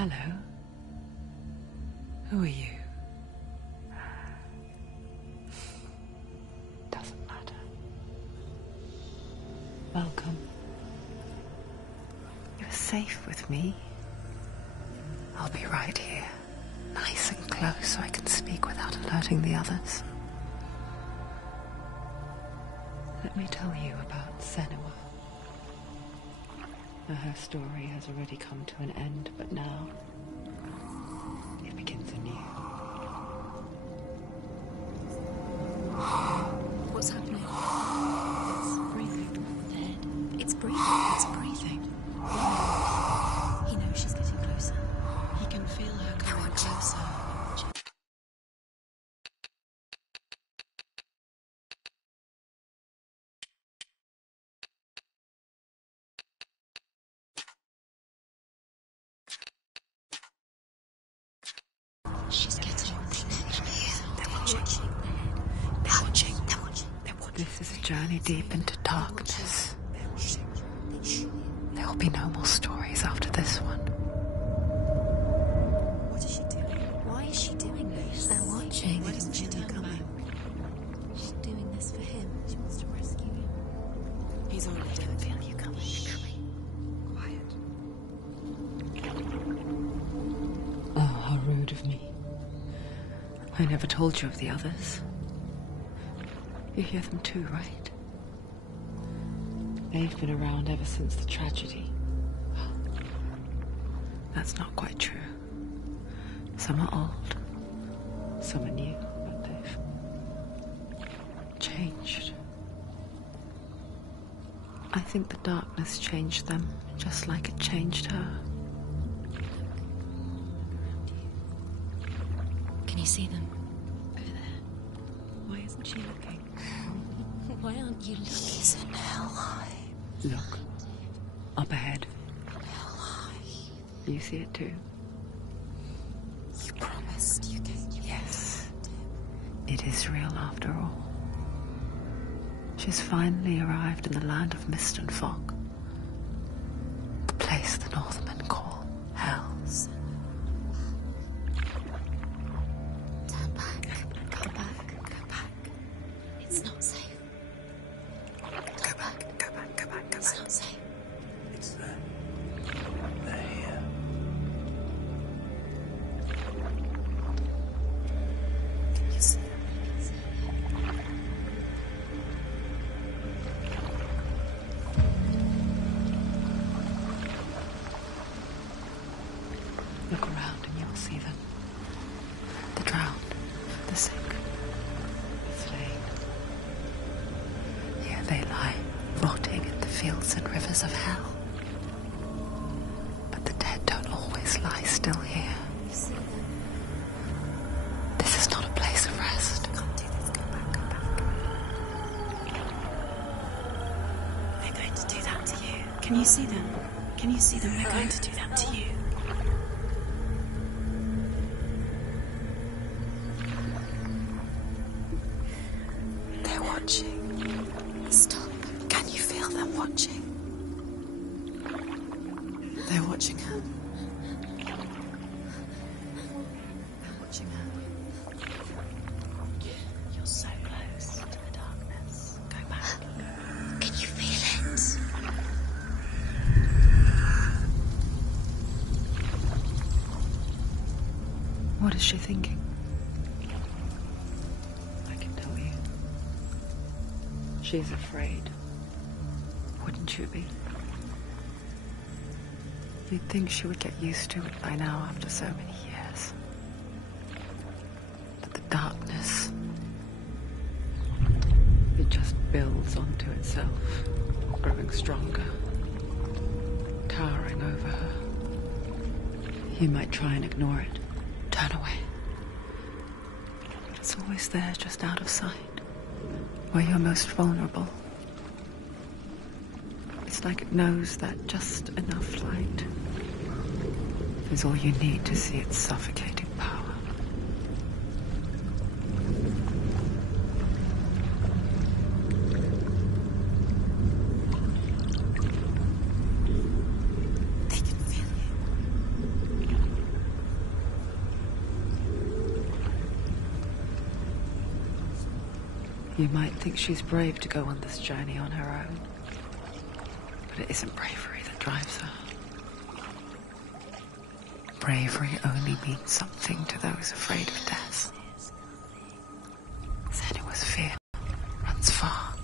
Hello. Who are you? Doesn't matter. Welcome. You're safe with me. I'll be right here, nice and close so I can speak without alerting the others. Let me tell you about Senua. Her story has already come to an end, but now it begins anew. What's happening? It's breathing. Dead. It's breathing. It's breathing. He knows she's getting closer. He can feel her coming closer. She's getting closer. They're watching. They're watching. They're watching. They're watching. This is a journey deep into darkness. There will be no more stories after this one. What is she doing? Why is she doing this? They're watching. Why doesn't she turn coming? She's doing this for him. She wants to rescue him. He's already dead. I can feel you coming. Quiet. Oh, how rude of me. I never told you of the others. You hear them too, right? They've been around ever since the tragedy. That's not quite true. Some are old, some are new, but they've changed. I think the darkness changed them, just like it changed her. Can you see them? Over there. Why isn't she looking? Why aren't you looking? He's in hell high. Look, up ahead. Hell high. You see it too? You promised you gave. Yes. It is real after all. She's finally arrived in the land of mist and fog. The place the Northmen call Hell. Turn back. Come back. Go back. It's not safe. Go back, go back, go back, go It's back. not safe. It's them. They're here. Can you see them? Look around and you'll see them. The drowned, the sick, the slain. Here they lie, rotting in the fields and rivers of hell. But the dead don't always lie still here. You see them? This is not a place of rest. Can't do this. Go back. Go back. They're going to do that to you. Can you see them? Can you see them? They're going to do that to you. They're watching. Stop. Can you feel them watching? They're watching her. They're watching her. You're so close to the darkness. Go back. Can you feel it? What is she thinking? I can tell you. She's afraid. Wouldn't you be? You'd think she would get used to it by now after so many years. But the darkness, it just builds onto itself, growing stronger, towering over her. You might try and ignore it, turn away. But it's always there, just out of sight, where you're most vulnerable. It's like it knows that just enough light is all you need to see its suffocating power. They can feel you. You might think she's brave to go on this journey on her own, but it isn't bravery that drives her. Bravery only means something to those afraid of death. Senua's fear runs far.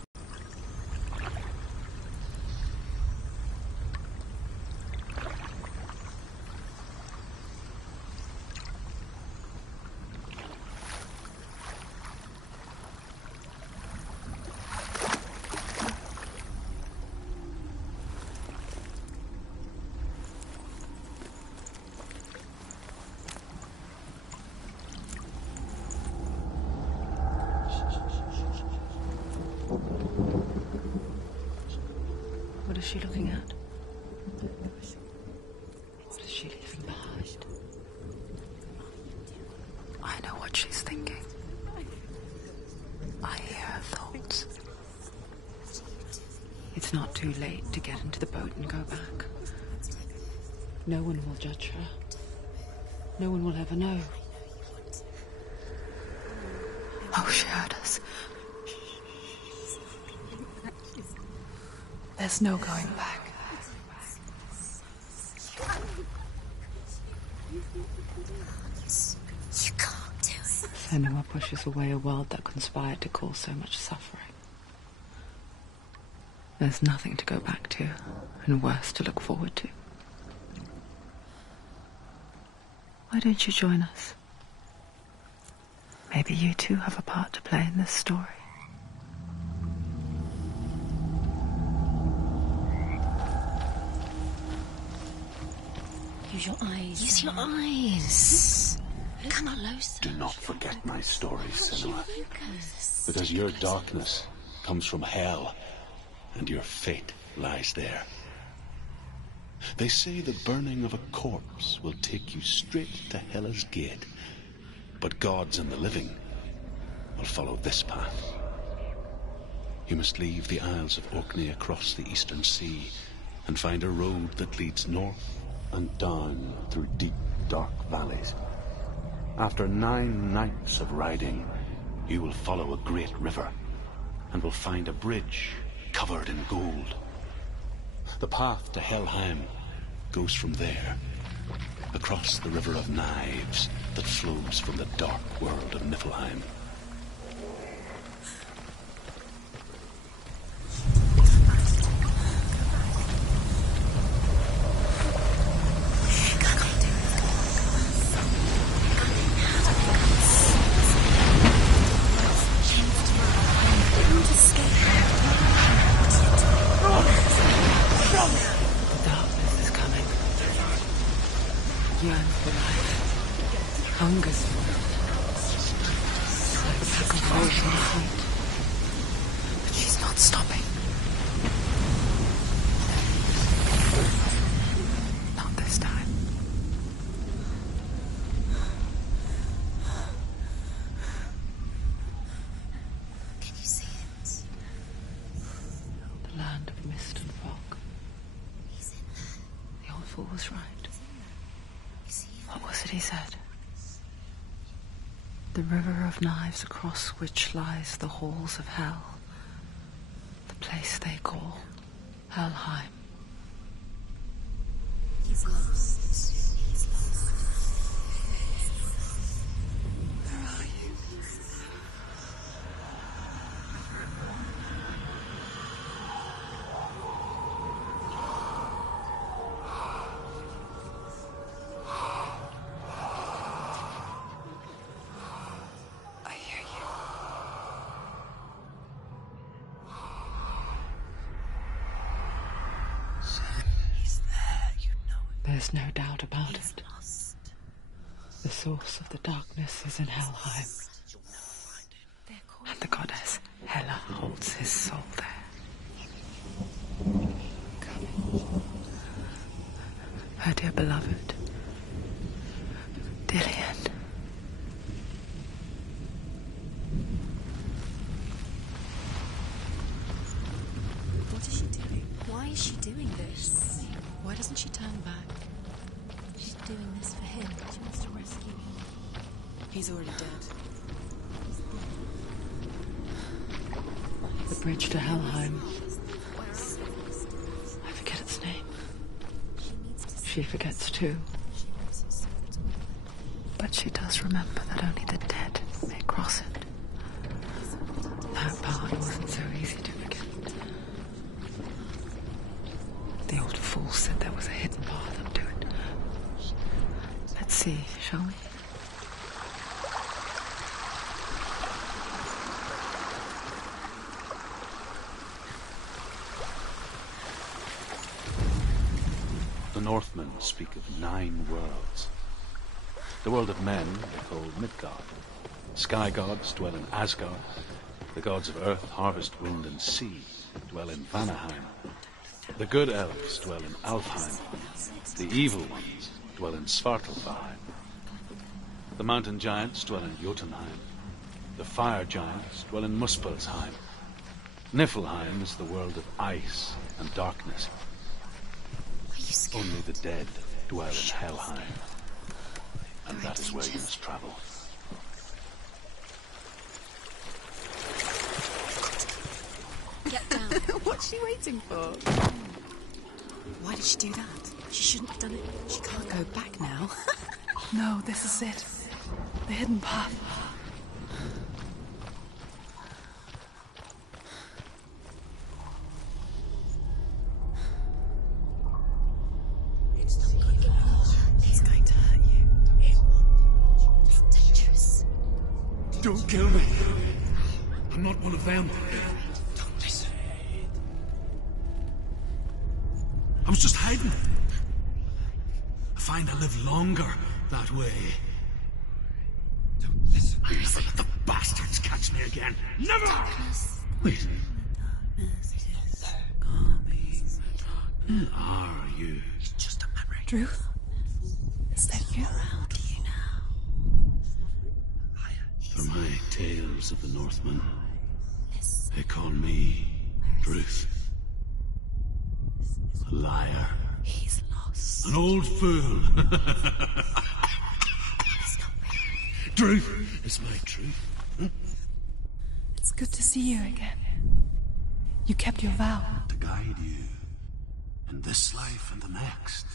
What is she looking at? What is she leaving behind? I know what she's thinking. I hear her thoughts. It's not too late to get into the boat and go back. No one will judge her. No one will ever know. Oh, she heard us. There's no going back. You can't do it. Senua pushes away a world that conspired to cause so much suffering. There's nothing to go back to, and worse to look forward to. Why don't you join us? Maybe you too have a part to play in this story. Use your eyes. Use your eyes. Come closer. Do not forget my story, Senua. Because your darkness comes from hell, and your fate lies there. They say the burning of a corpse will take you straight to Hela's gate, but gods and the living will follow this path. You must leave the Isles of Orkney across the eastern sea and find a road that leads north and down through deep, dark valleys. After 9 nights of riding, you will follow a great river and will find a bridge covered in gold. The path to Helheim goes from there, across the River of Knives that flows from the dark world of Niflheim. Hungers for it. Like a pack of wolves in the hunt. But she's not stopping. Not this time. Can you see it? The land of mist and fog. He's in there. The old fool was right. Is he? What was it he said? The river of knives across which lies the halls of hell. The place they call Helheim. He's lost. He's lost. Where are you? I hear you. He's there, you know it. There's no doubt about He's it. lost. The source of the darkness is in Helheim, You'll never find him. They're calling. and the goddess Hela holds his soul there. Her dear beloved, Dillian. What is she doing? Why is she doing this? Why doesn't she turn back? She's doing this for him. She wants to rescue him. He's already dead. bridge to Helheim. I forget its name. She forgets too. But she does remember that only the dead may cross it. That part wasn't so easy to forget. The old fool said there was a hidden path up to it. Let's see, shall we? The Northmen speak of 9 worlds. The world of men they call Midgard. Sky gods dwell in Asgard. The gods of earth, harvest, wind, and sea dwell in Vanaheim. The good elves dwell in Alfheim. The evil ones dwell in Svartalfheim. The mountain giants dwell in Jotunheim. The fire giants dwell in Muspelheim. Niflheim is the world of ice and darkness. Only the dead dwell in Helheim. And that is where you must travel. Get down. What's she waiting for? Why did she do that? She shouldn't have done it. She can't go back now. No, this is it. The hidden path. It's not going to hurt. It's going to hurt you. It's dangerous. Don't kill me. I'm not one of them. Don't listen. I was just hiding. I find I live longer that way. Don't listen. Never let the bastards catch me again. Never! Wait. Who are you? It's just a memory. Druth? Is that you? How do you now? From my tales of the Northmen, they call me Druth. A liar. He's lost. An old fool. It's not real. Truth is my truth. It's good to see you again. You kept your vow. To guide you in this life and the next.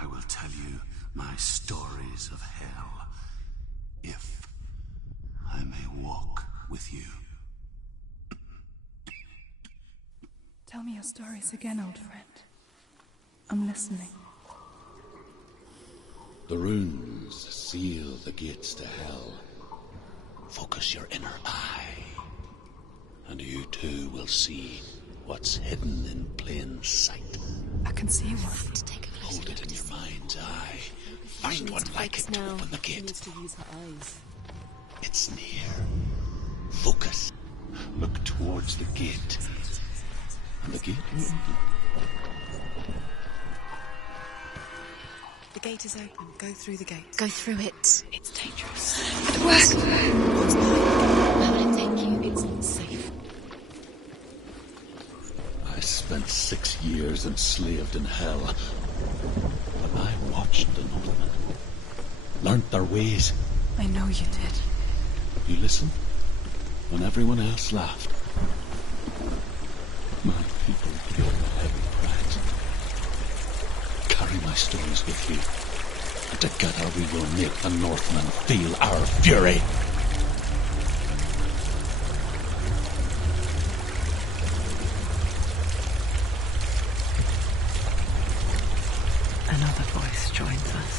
I will tell you my stories of hell, if I may walk with you. Tell me your stories again, old friend. I'm listening. The runes seal the gates to hell. Focus your inner eye, and you too will see what's hidden in plain sight. I can see one. To take a closer Hold it in your mind's eye. Find one like it to open the gate. to use her eyes. It's near. Focus. Look towards the gate. And the gate will open. The gate is open. Go through the gate. Go through it. It's dangerous. What's behind? Where will it take you? It's not safe. I spent 6 years enslaved in hell. But I watched the Northmen. Learnt their ways. I know you did. You listened when everyone else laughed. My people feel the heavy prize. Carry my stories with you, and together we will make the Northmen feel our fury. Another voice joins us.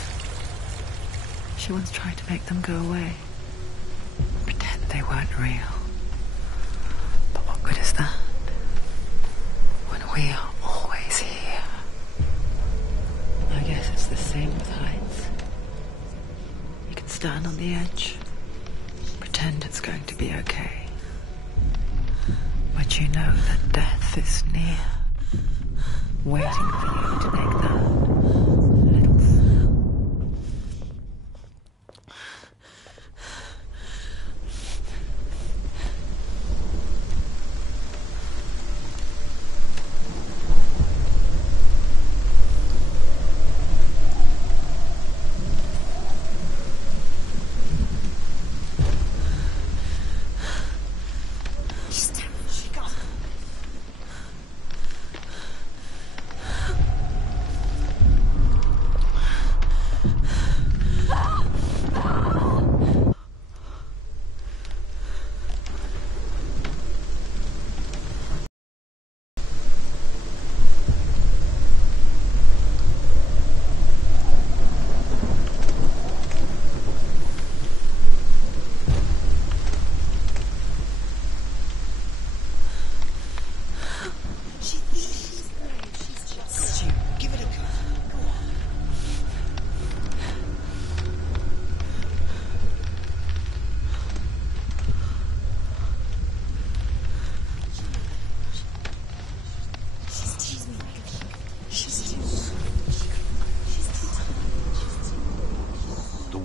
She once tried to make them go away. Pretend they weren't real. But what good is that? When we are always here. I guess it's the same with heights. You can stand on the edge, pretend it's going to be okay. But you know that death is near, waiting for you to make that little sound.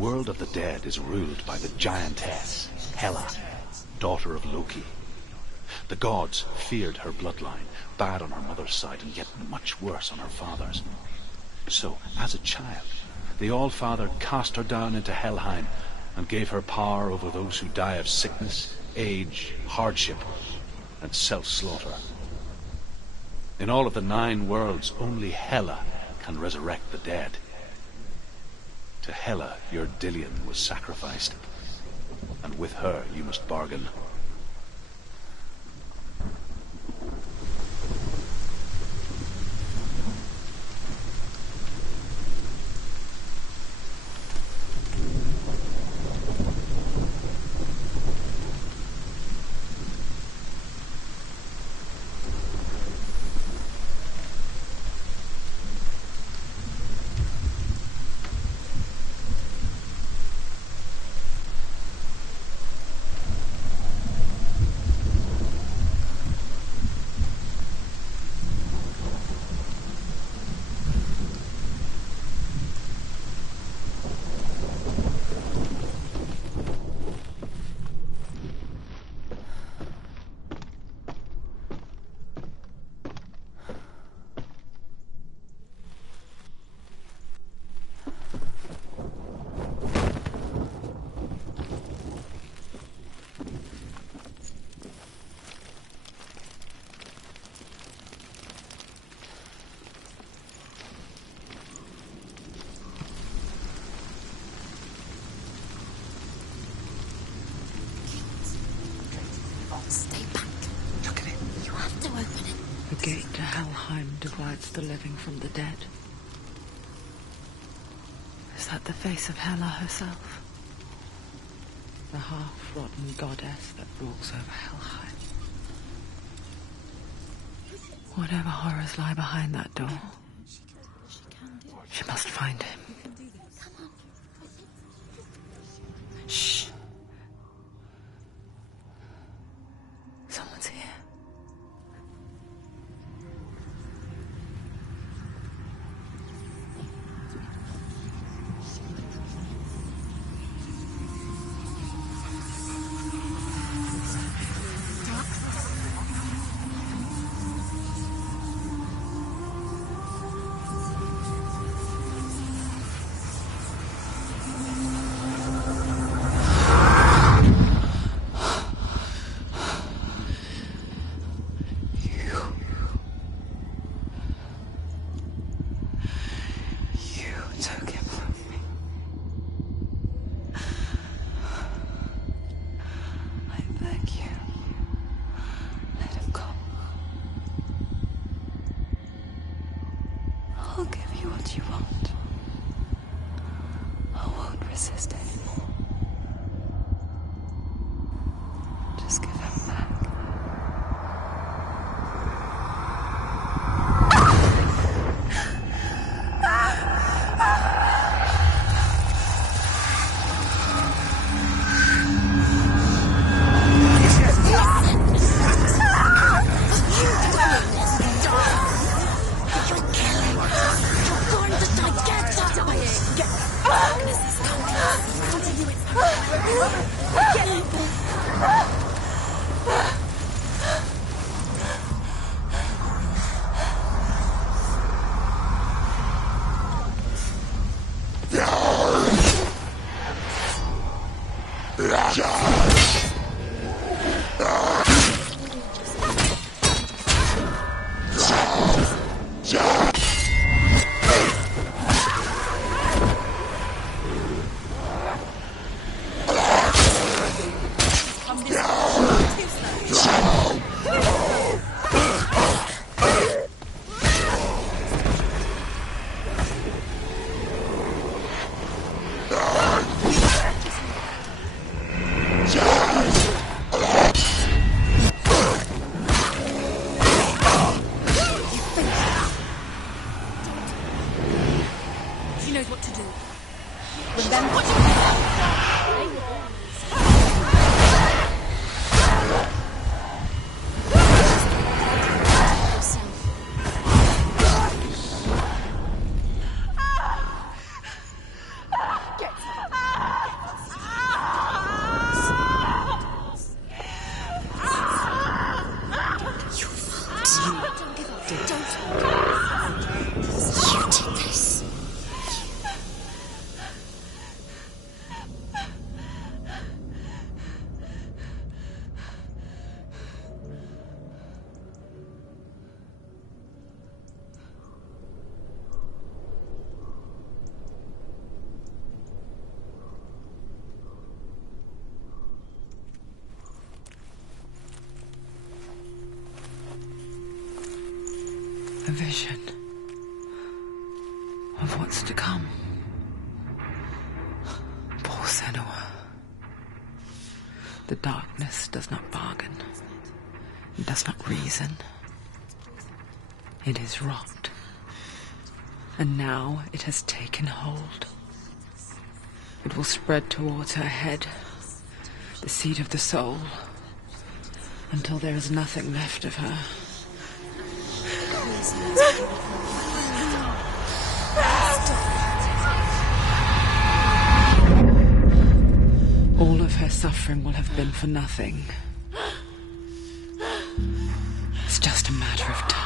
world of the dead is ruled by the giantess, Hela, daughter of Loki. The gods feared her bloodline, bad on her mother's side, and yet much worse on her father's. So, as a child, the All-Father cast her down into Helheim and gave her power over those who die of sickness, age, hardship, and self-slaughter. In all of the 9 worlds, only Hela can resurrect the dead. To Hela, your Dillion was sacrificed, and with her you must bargain. Stay back. Look at it. You have to open it. The gate to Helheim divides the living from the dead. Is that the face of Hela herself? The half-rotten goddess that rules over Helheim. Whatever horrors lie behind that door, she must find him. Shh. Someone's here. I'll give you what you want. I won't resist anymore. Just give him back. Don't. You did this. A vision of what's to come. Poor Senua. The darkness does not bargain. It does not reason. It is wrought. And now it has taken hold. It will spread towards her head, the seat of the soul, until there is nothing left of her. All of her suffering will have been for nothing. It's just a matter of time.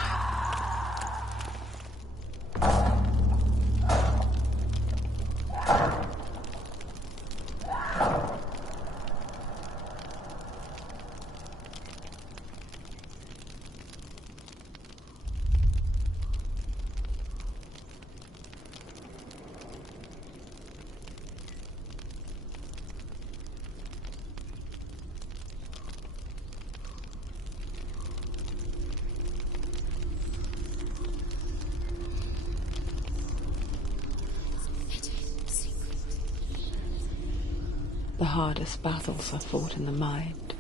The hardest battles are fought in the mind.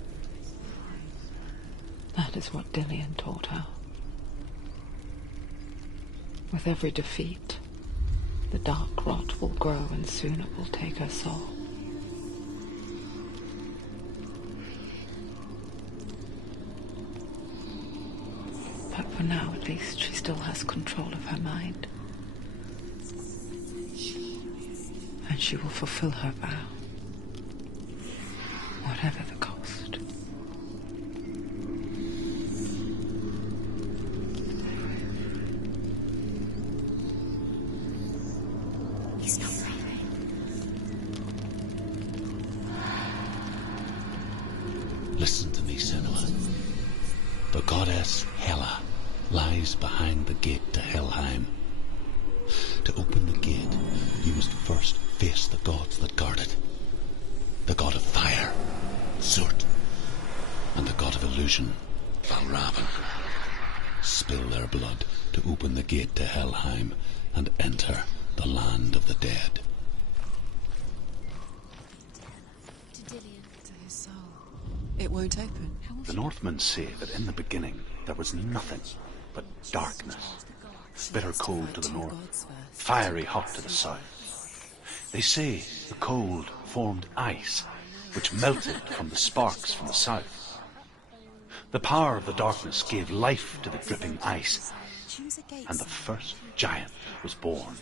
That is what Dillian taught her. With every defeat, the dark rot will grow and soon it will take her soul. But for now, at least, she still has control of her mind. And she will fulfill her vow. Whatever the cost. He's not breathing. Listen to me, Senua. The goddess Hela lies behind the gate to Helheim. To open the gate, you must first face the gods that guard it. The god of fire, Surt, and the god of illusion, Valravan. Spill their blood to open the gate to Helheim and enter the land of the dead. To Dillian. To his soul. It won't open. The Northmen say that in the beginning there was nothing but darkness. Bitter cold to the north, fiery hot to the south. They say the cold formed ice, which melted from the sparks from the south. The power of the darkness gave life to the dripping ice, and the first giant was born,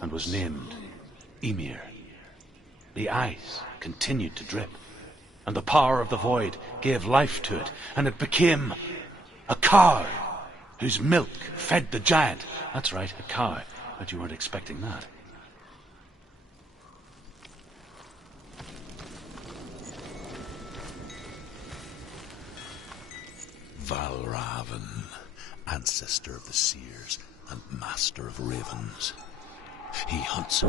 and was named Ymir. The ice continued to drip, and the power of the void gave life to it, and it became a cow, whose milk fed the giant. That's right, a cow. But you weren't expecting that. Valravan, ancestor of the seers and master of ravens. He hunts.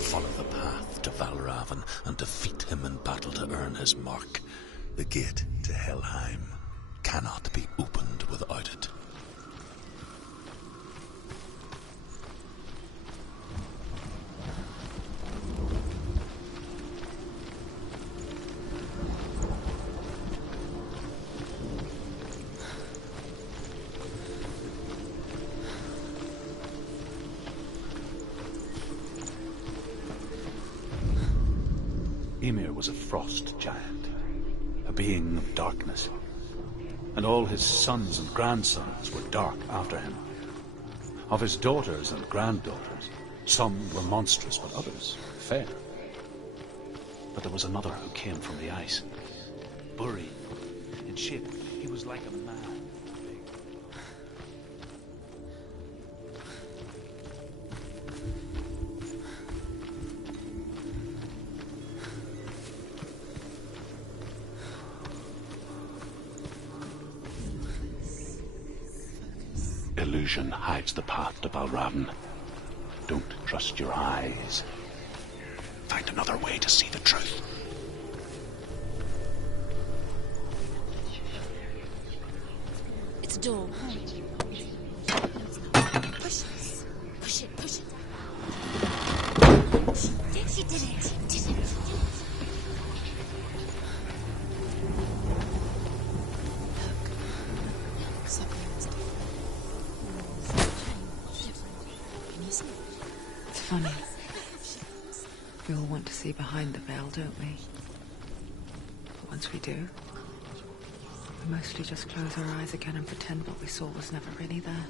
Follow the path to Valravan and defeat him in battle to earn his mark. The gate to Helheim cannot be opened without it. Ymir was a frost giant, a being of darkness, and all his sons and grandsons were dark after him. Of his daughters and granddaughters, some were monstrous, but others fair. But there was another who came from the ice. Burry. In shape, he was like a man. Illusion hides the path to Balravn. Don't trust your eyes. Find another way to see the truth. It's a door. Push this. Push it. Push it. She did it. Did it. It's funny. We all want to see behind the veil, don't we? But once we do, we mostly just close our eyes again and pretend what we saw was never really there.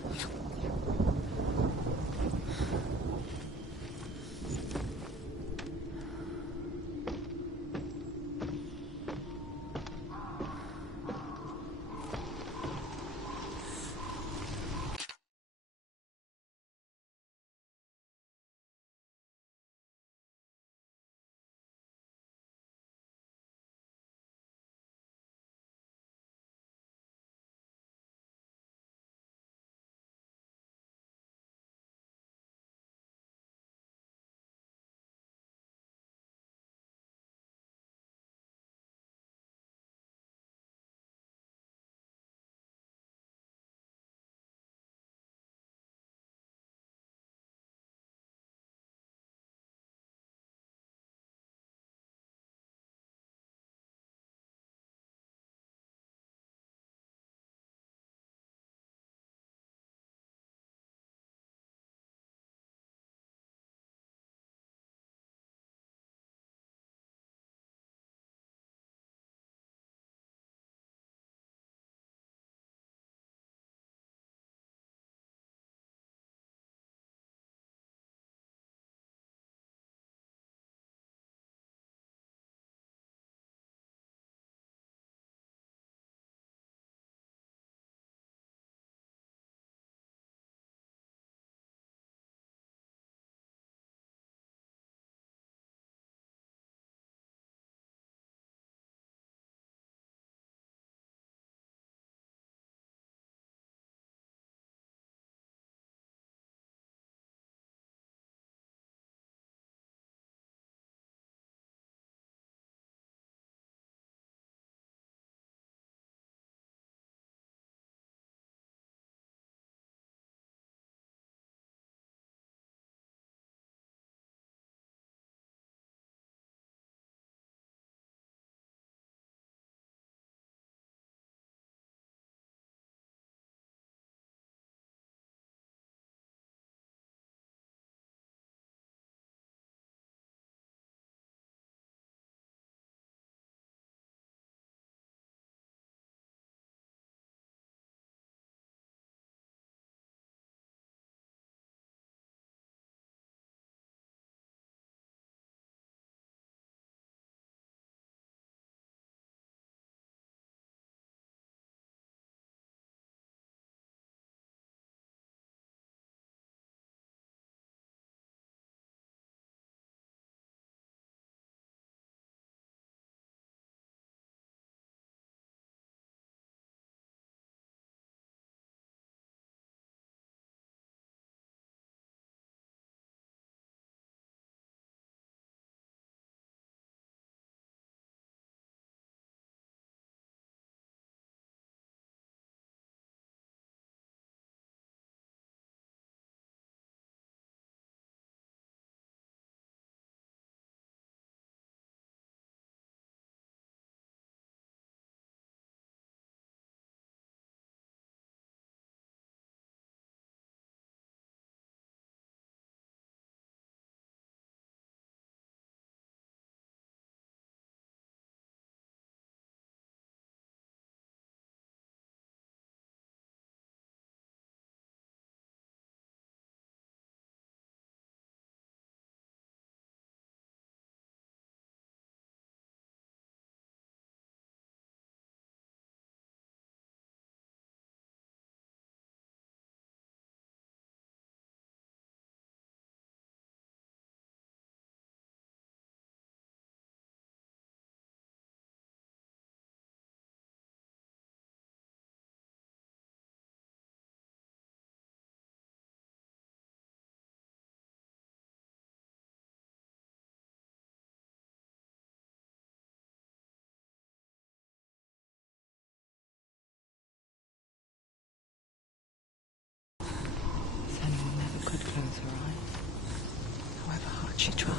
She tried.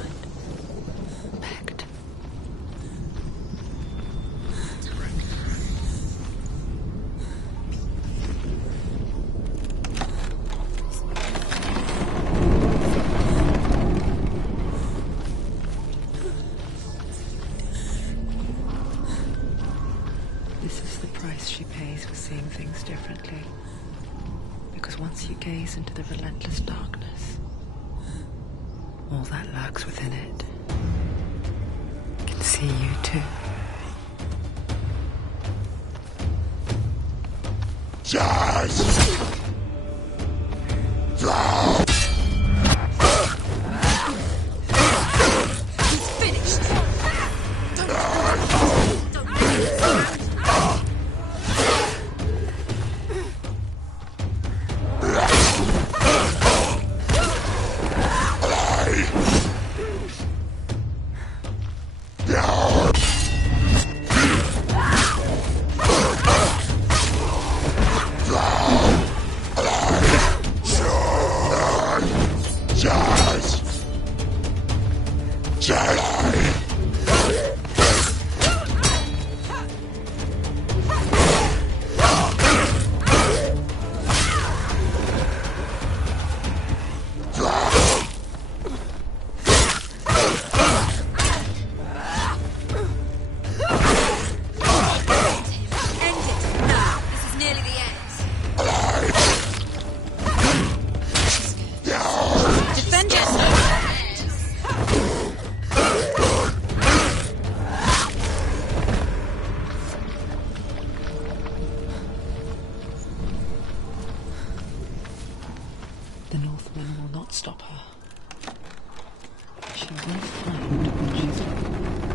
Begged. This is the price she pays for seeing things differently. Because once you gaze into the relentless darkness, all that lurks within it can see you too. The Northmen will not stop her. She will find what she's looking for.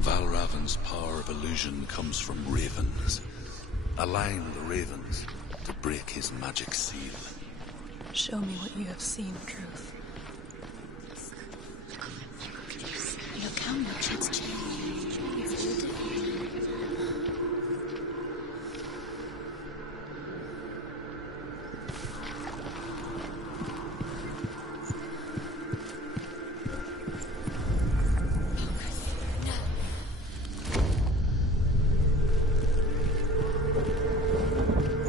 Valravan's power of illusion comes from ravens. Align the ravens to break his magic seal. Show me what you have seen, Truth. Look how much it's changed. It's all different.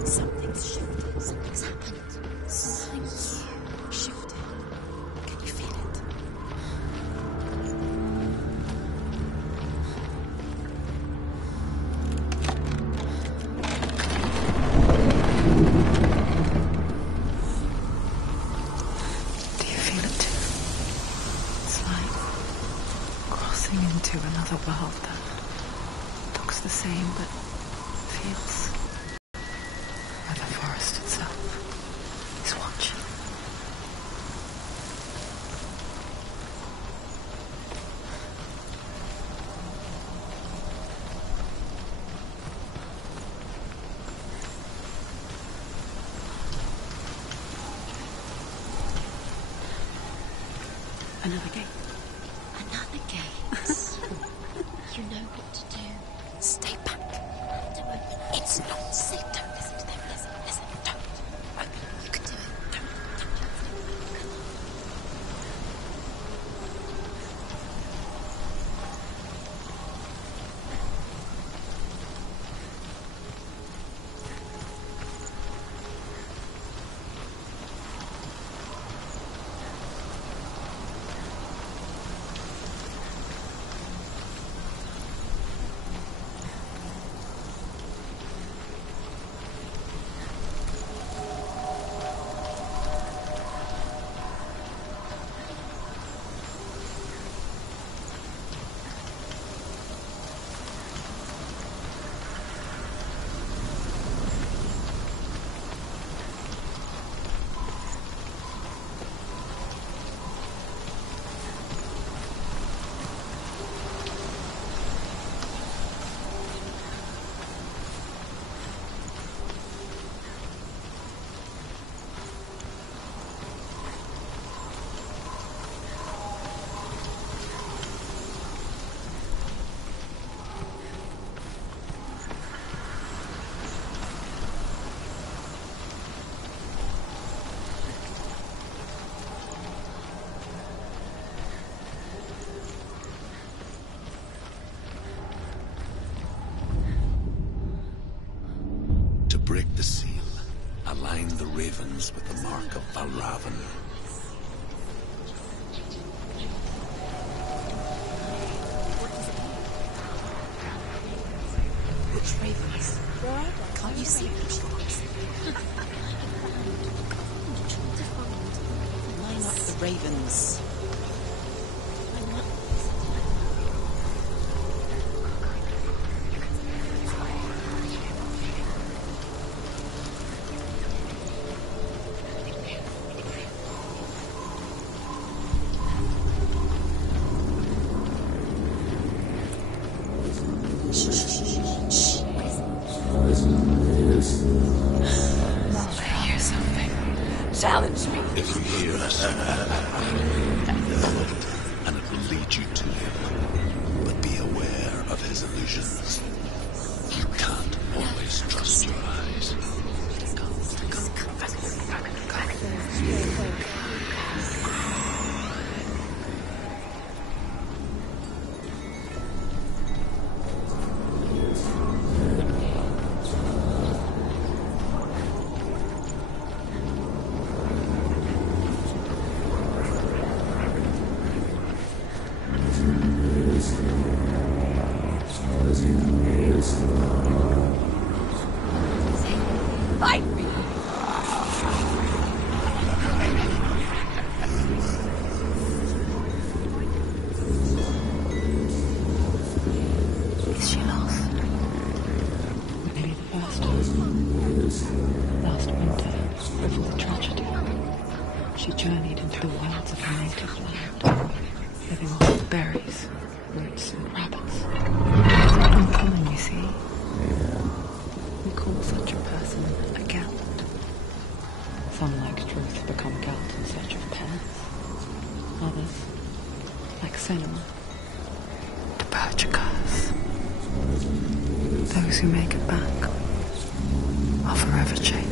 Something's shifted. Something's happened. Something's shifted. Can you feel it? Do you feel it too? It's like crossing into another world that looks the same but feels where the forest itself is watching. Another gate. Another gate. You know what to do. Stay back. Don't. It's not safe. Don't listen to them. Listen. Don't. You can do it. Don't. break the seal, align the ravens with the mark of Valravan. Which ravens? Can't you see them? Line up the ravens. If you hear us, and it will lead you to him. But be aware of his illusions. You can't always trust your eyes. Last winter, before the tragedy, she journeyed into the wilds of her native land, living off of berries, roots, and rabbits. It's not uncommon, you see. We call such a person a Gelt. Some, like Truth, become Gelt in search of penance. Others, like Senua, to purge a curse. Those who make it back are forever changed.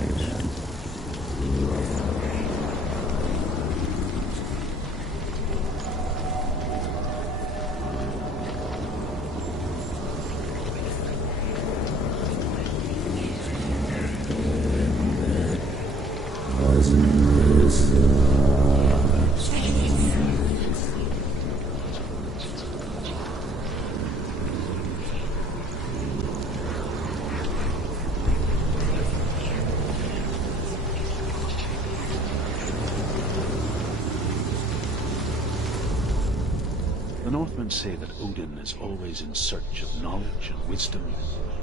The Northmen say that Odin is always in search of knowledge and wisdom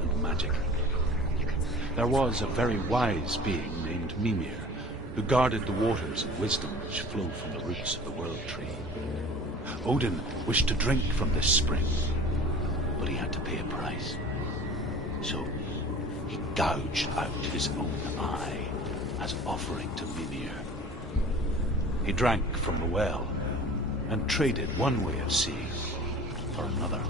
and magic. There was a very wise being named Mimir, who guarded the waters of wisdom which flow from the roots of the World Tree. Odin wished to drink from this spring, but he had to pay a price. So he gouged out his own eye as offering to Mimir. He drank from the well and traded one way of seeing for another.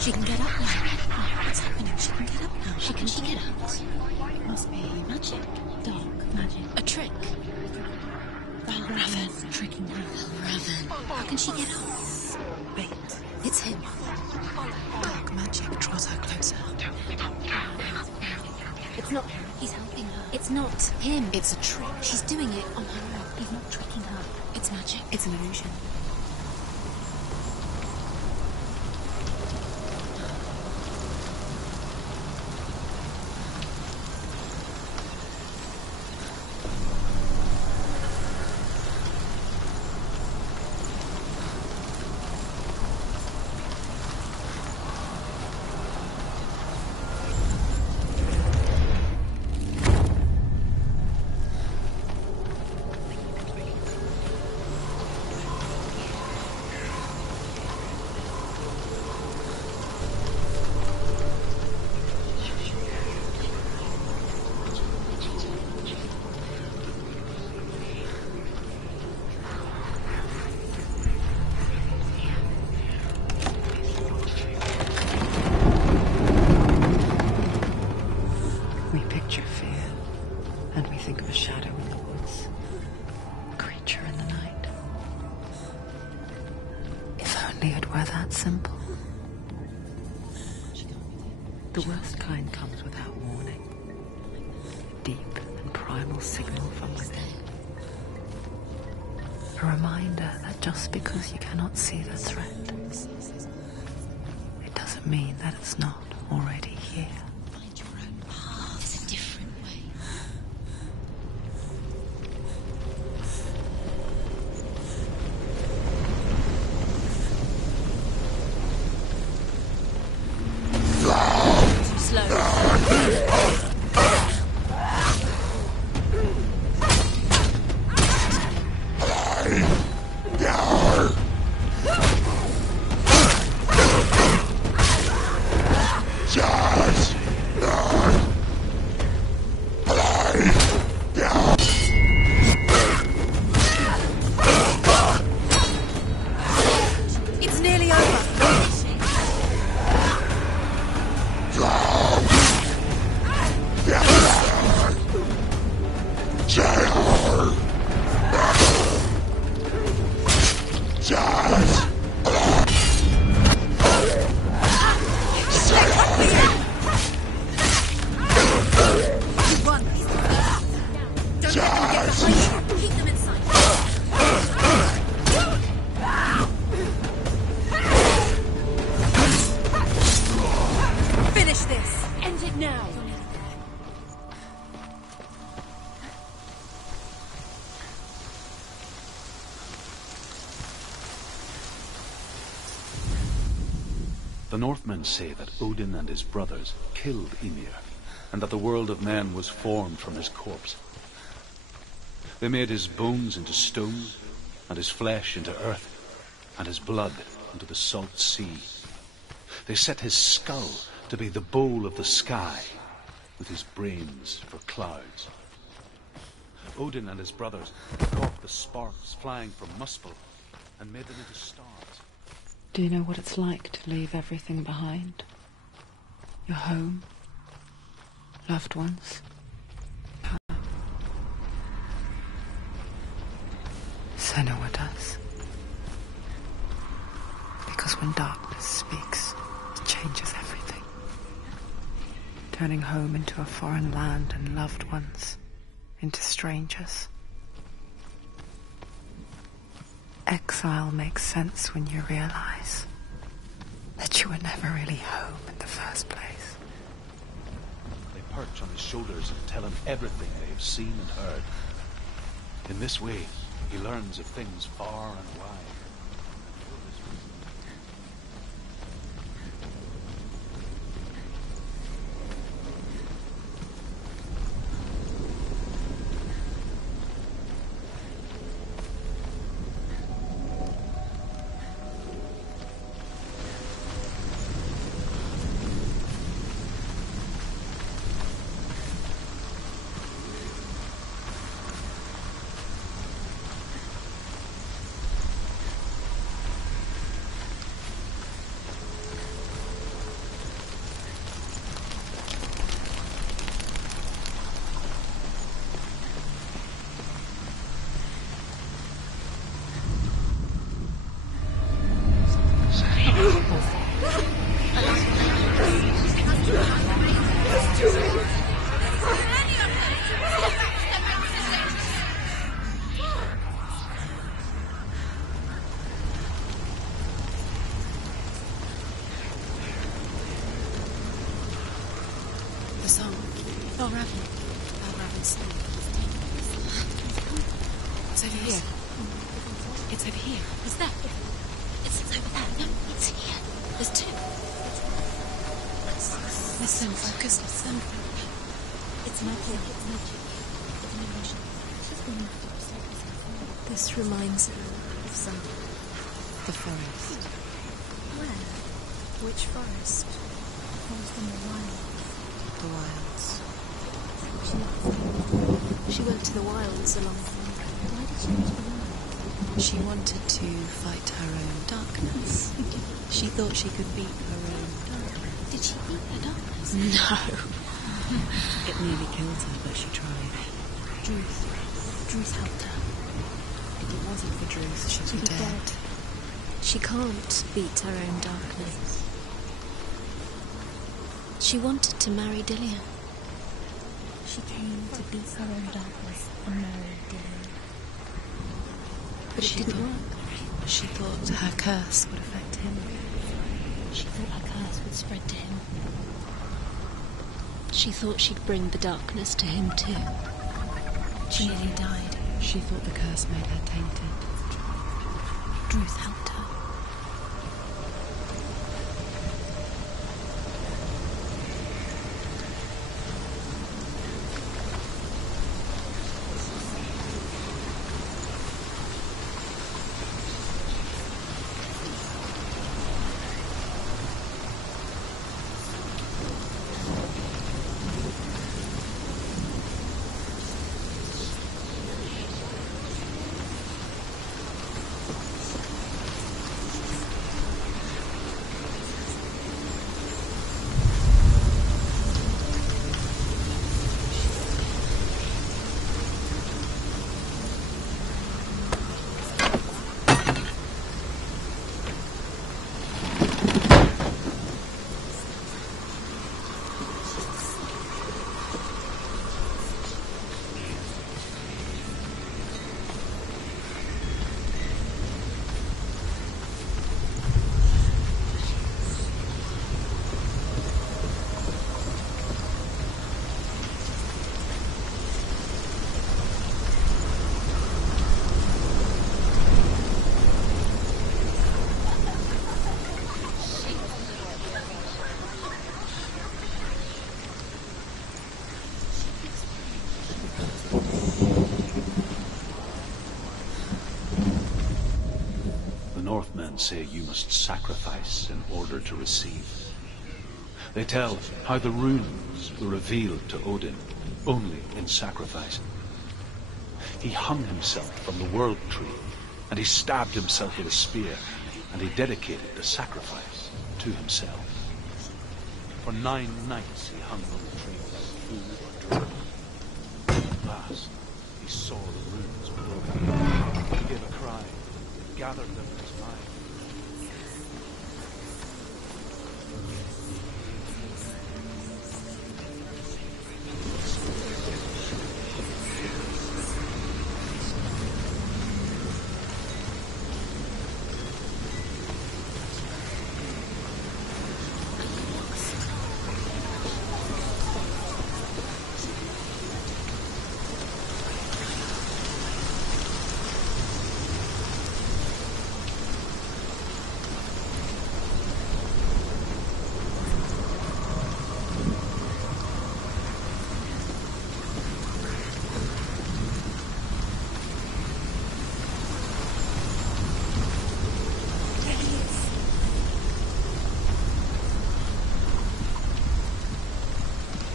She can get up now. What's happening? She can get up now. How can she get out? Must be magic. Dark magic. A trick. Valravan tricking her. Valravan. How can she get out? Wait. It's him. Dark magic draws her closer. It's not him. He's helping her. It's not him. It's a trick. She's doing it on her own. He's not tricking her. It's magic. It's an illusion. only it were that simple. The worst kind comes without warning. A deep and primal signal from within. A reminder that just because you cannot see the threat, it doesn't mean that it's not already here. Find your own path. There's a different way. Too slow. It's nearly over. Run. Don't let them get behind you. Keep them in sight. Finish this. End it now. The Northmen say that Odin and his brothers killed Ymir, and that the world of men was formed from his corpse. They made his bones into stone, and his flesh into earth, and his blood into the salt sea. They set his skull to be the bowl of the sky, with his brains for clouds. Odin and his brothers caught the sparks flying from Muspel and made them into stars. Do you know what it's like to leave everything behind? Your home, loved ones. Senua does. Because when darkness speaks, it changes everything. Turning home into a foreign land and loved ones into strangers. Exile makes sense when you realize that you were never really home in the first place. They perch on his shoulders and tell him everything they have seen and heard. In this way, he learns of things far and wide. The song. Valravan's song. It's over here. It's over here. What's that? It's over there. No, it's here. There's two. Listen, focus, listen. It's magic. It's magic. It's an illusion. This reminds me of something. The forest. Where? Which forest? Forest in the wild. The wilds. She went to the wilds a long time ago. Why did she go to the wilds? She wanted to fight her own darkness. She thought she could beat her own darkness. Did she beat the darkness? No. It nearly killed her, but she tried. Druth helped her. If it wasn't for Druth, she'd be dead. She can't beat her own darkness. She wanted to marry Dillian. She came to beat her own darkness and marry Dillian. But it didn't work. She thought her curse would affect him. She thought her curse would spread to him. She thought she'd bring the darkness to him too. She nearly died. She thought the curse made her tainted. Druth helped her. Northmen say you must sacrifice in order to receive. They tell how the runes were revealed to Odin only in sacrifice. He hung himself from the world tree, and he stabbed himself with a spear, and he dedicated the sacrifice to himself. For 9 nights he hung on the tree without food or drink. At last, he saw the runes broken. He gave a cry, gathered them in his mind.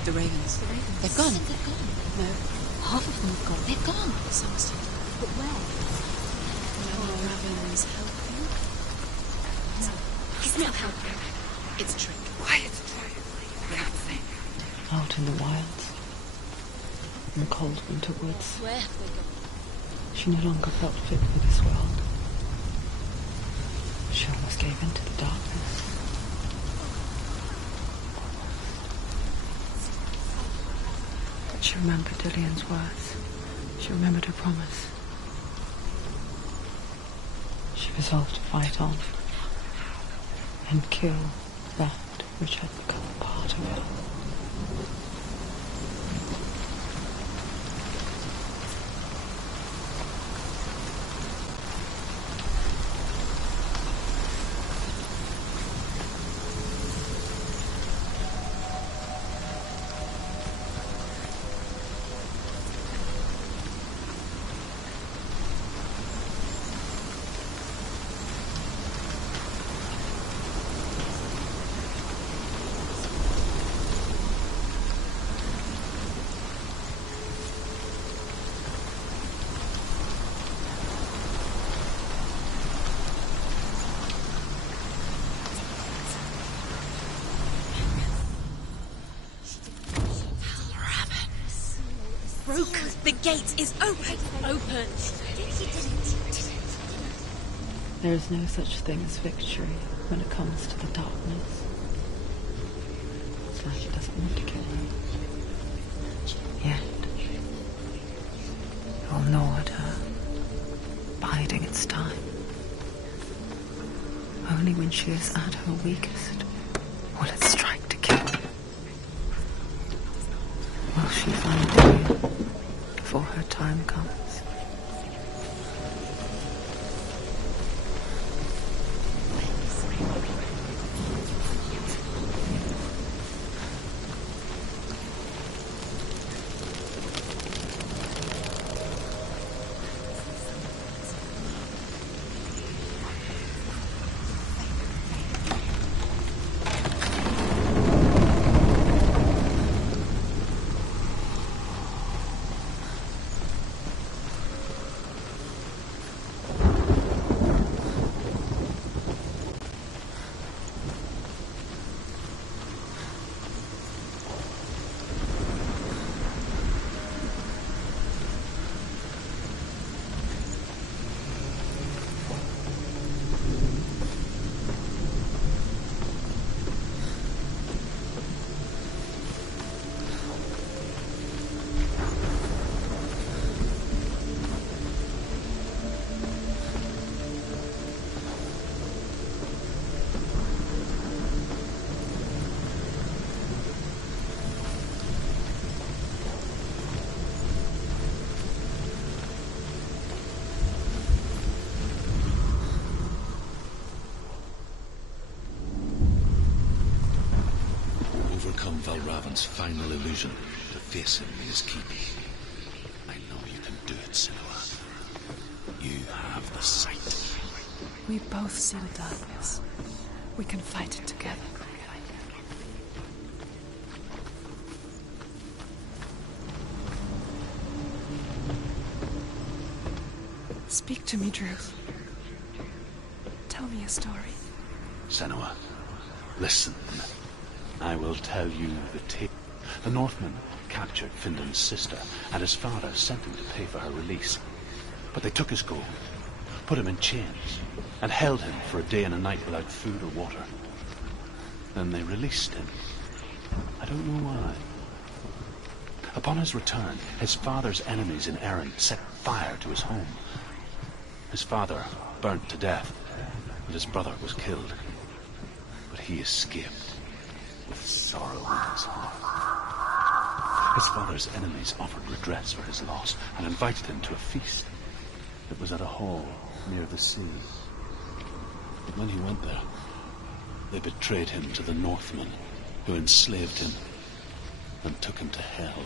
The ravens. They've gone. They've gone. No, half of them have gone. They've gone. Some still. But where? No more ravens helping. No. He's not helping. It's a trick. Quiet. Nothing. Out in the wilds. In the cold winter woods. Where have they gone? She no longer felt fit for this world. She almost gave in to the darkness. But she remembered Dillian's words. She remembered her promise. She resolved to fight on and kill that which had become part of her. The gate is open. Open. There is no such thing as victory when it comes to the darkness. It's like it doesn't want to kill her. Yet, it will gnaw at her, biding its time. Only when she is at her weakest will it strike to kill. Will she find you before her time comes? Valravan's final illusion to face him in his keep. I know you can do it, Senua. You have the sight. We both see the darkness. We can fight it together. Speak to me, Druth. Tell me a story. Senua, listen. I will tell you the tale. The Northmen captured Findan's sister, and his father sent him to pay for her release. But they took his gold, put him in chains, and held him for a day and a night without food or water. Then they released him. I don't know why. Upon his return, his father's enemies in Erin set fire to his home. His father burnt to death, and his brother was killed. But he escaped with sorrow in his heart. His father's enemies offered redress for his loss and invited him to a feast. It was at a hall near the sea. But when he went there, they betrayed him to the Northmen, who enslaved him and took him to hell.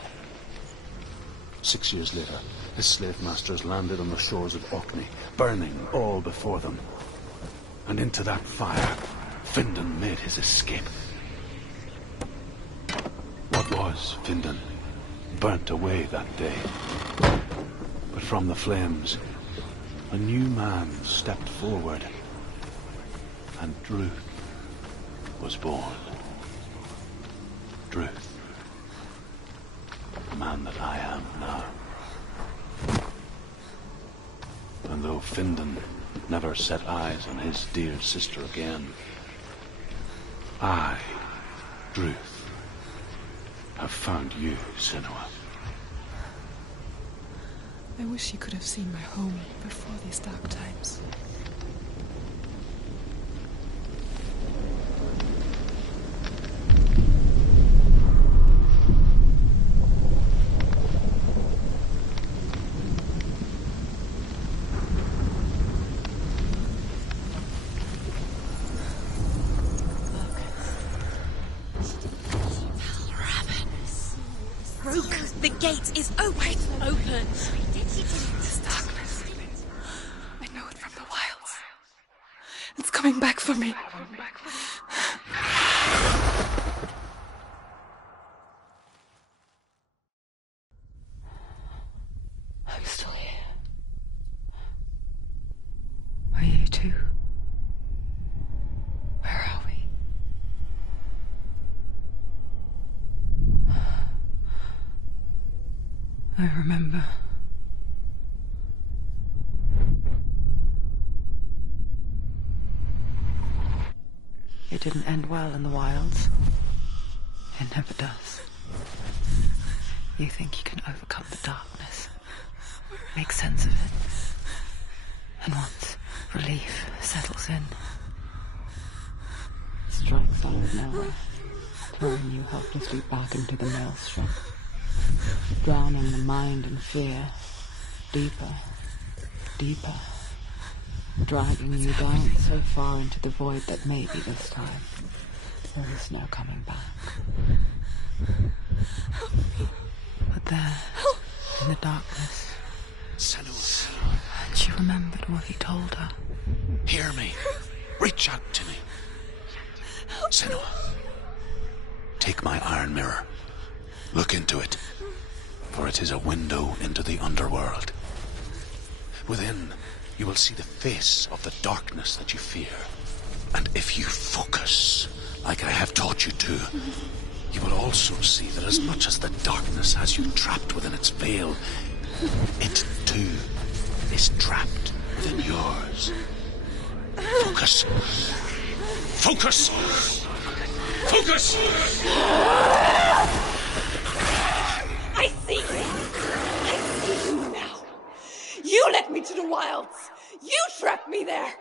6 years later, his slave masters landed on the shores of Orkney, burning all before them. And into that fire, Findan made his escape. What was Findan burnt away that day. But from the flames, a new man stepped forward, and Druth was born. Druth, the man that I am now. And though Findan never set eyes on his dear sister again, I, Druth, have found you, Senua. I wish you could have seen my home before these dark times. The gate is open. Open. This darkness. I know it from the wilds. It's coming back for me. I'm still here. Are you too? Where are we? I remember. It didn't end well in the wilds. It never does. You think you can overcome the darkness, make sense of it, and once relief settles in, it strikes out of nowhere, throwing you helplessly back into the maelstrom, drowning the mind in fear, deeper, deeper, dragging you down so far into the void that maybe this time there is no coming back. But there, in the darkness, Senua, she remembered what he told her. hear me. Reach out to me. Senua, take my iron mirror. Look into it, for it is a window into the underworld. Within, you will see the face of the darkness that you fear. And if you focus, like I have taught you to, you will also see that as much as the darkness has you trapped within its veil, it too is trapped within yours. Focus. Focus! Focus! I see you! I see you now! You led me to the wilds! You trapped me there!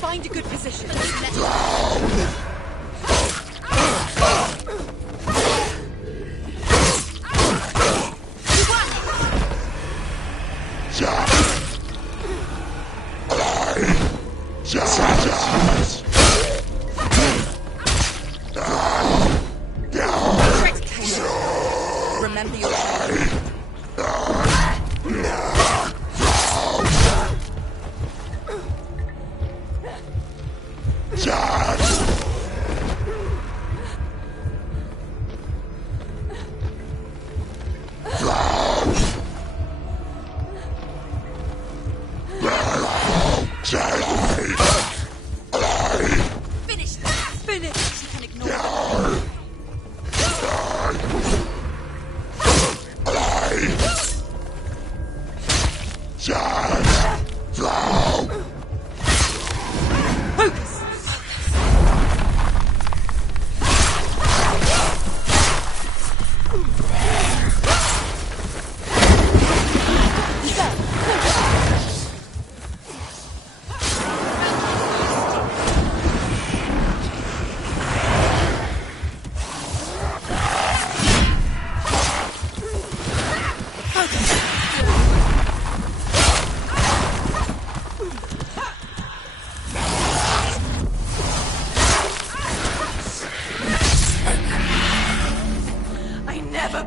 Find a good position. Remember your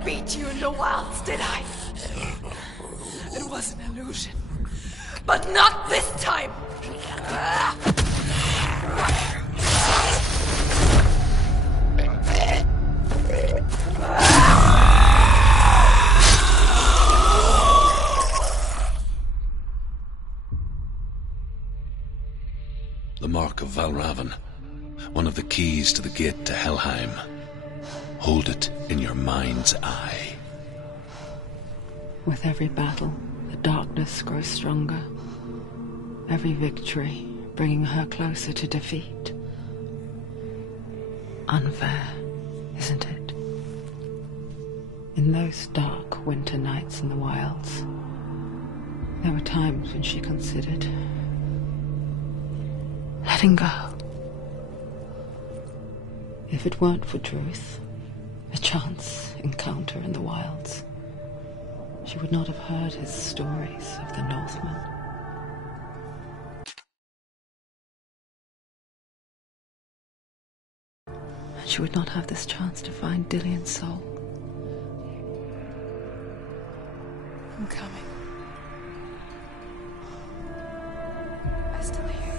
beat you in the wilds, did I? It was an illusion. But not this time! The mark of Valravan. One of the keys to the gate to Helheim. Hold it in your mind's eye. With every battle, the darkness grows stronger. Every victory bringing her closer to defeat. Unfair, isn't it? In those dark winter nights in the wilds, there were times when she considered letting go. If it weren't for Druth, a chance encounter in the wilds, she would not have heard his stories of the Northmen. And she would not have this chance to find Dillion's soul. I'm coming. I still hear you.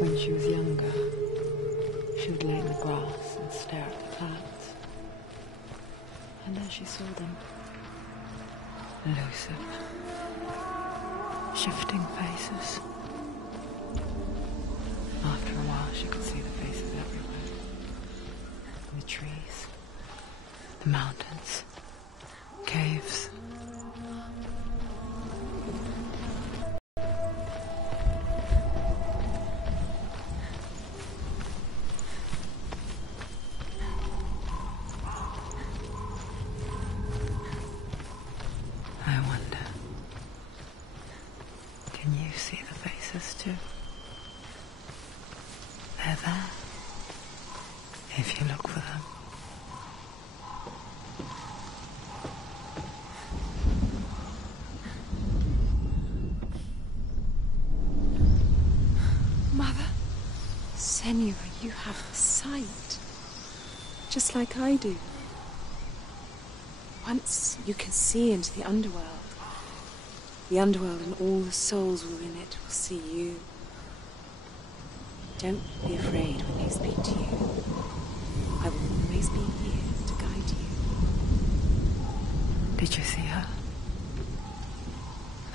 When she was younger, she would lay in the grass and stare at the clouds. And as she saw them, elusive, shifting faces. After a while, she could see the faces everywhere. In the trees, the mountains, caves. I wonder, can you see the faces too? They're there, if you look for them. Mother, Senua, you have the sight. Just like I do. Once you can see into the underworld. The underworld and all the souls within it will see you. Don't be afraid when they speak to you. I will always be here to guide you. Did you see her?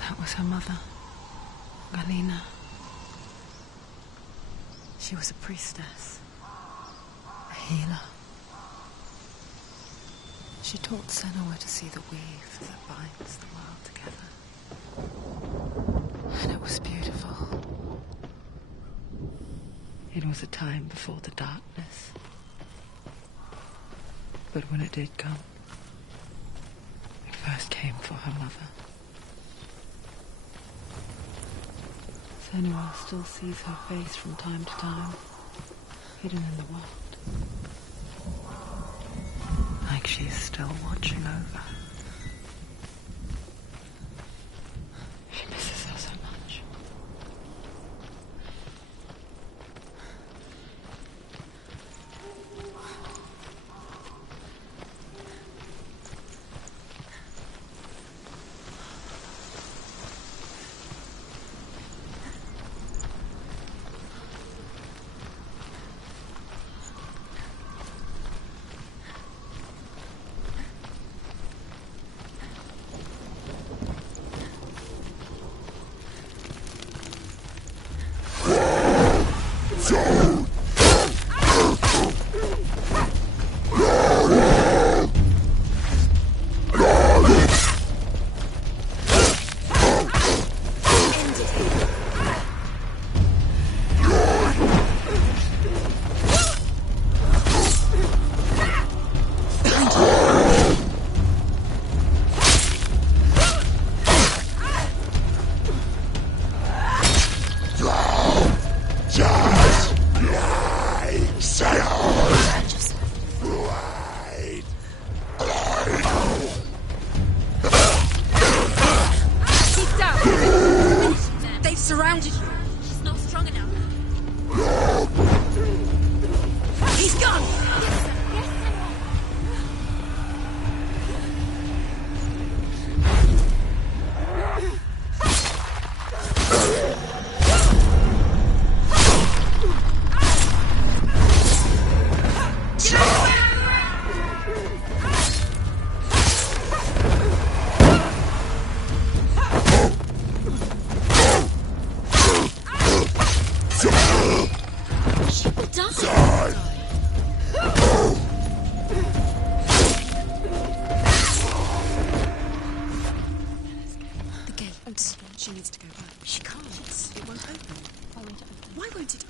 That was her mother, Galina. She was a priestess, a healer. She taught Senua to see the weave that binds the world together. And it was beautiful. It was a time before the darkness. But when it did come, it first came for her mother. Senua still sees her face from time to time, hidden in the world. Like she's still watching over. She misses her so much.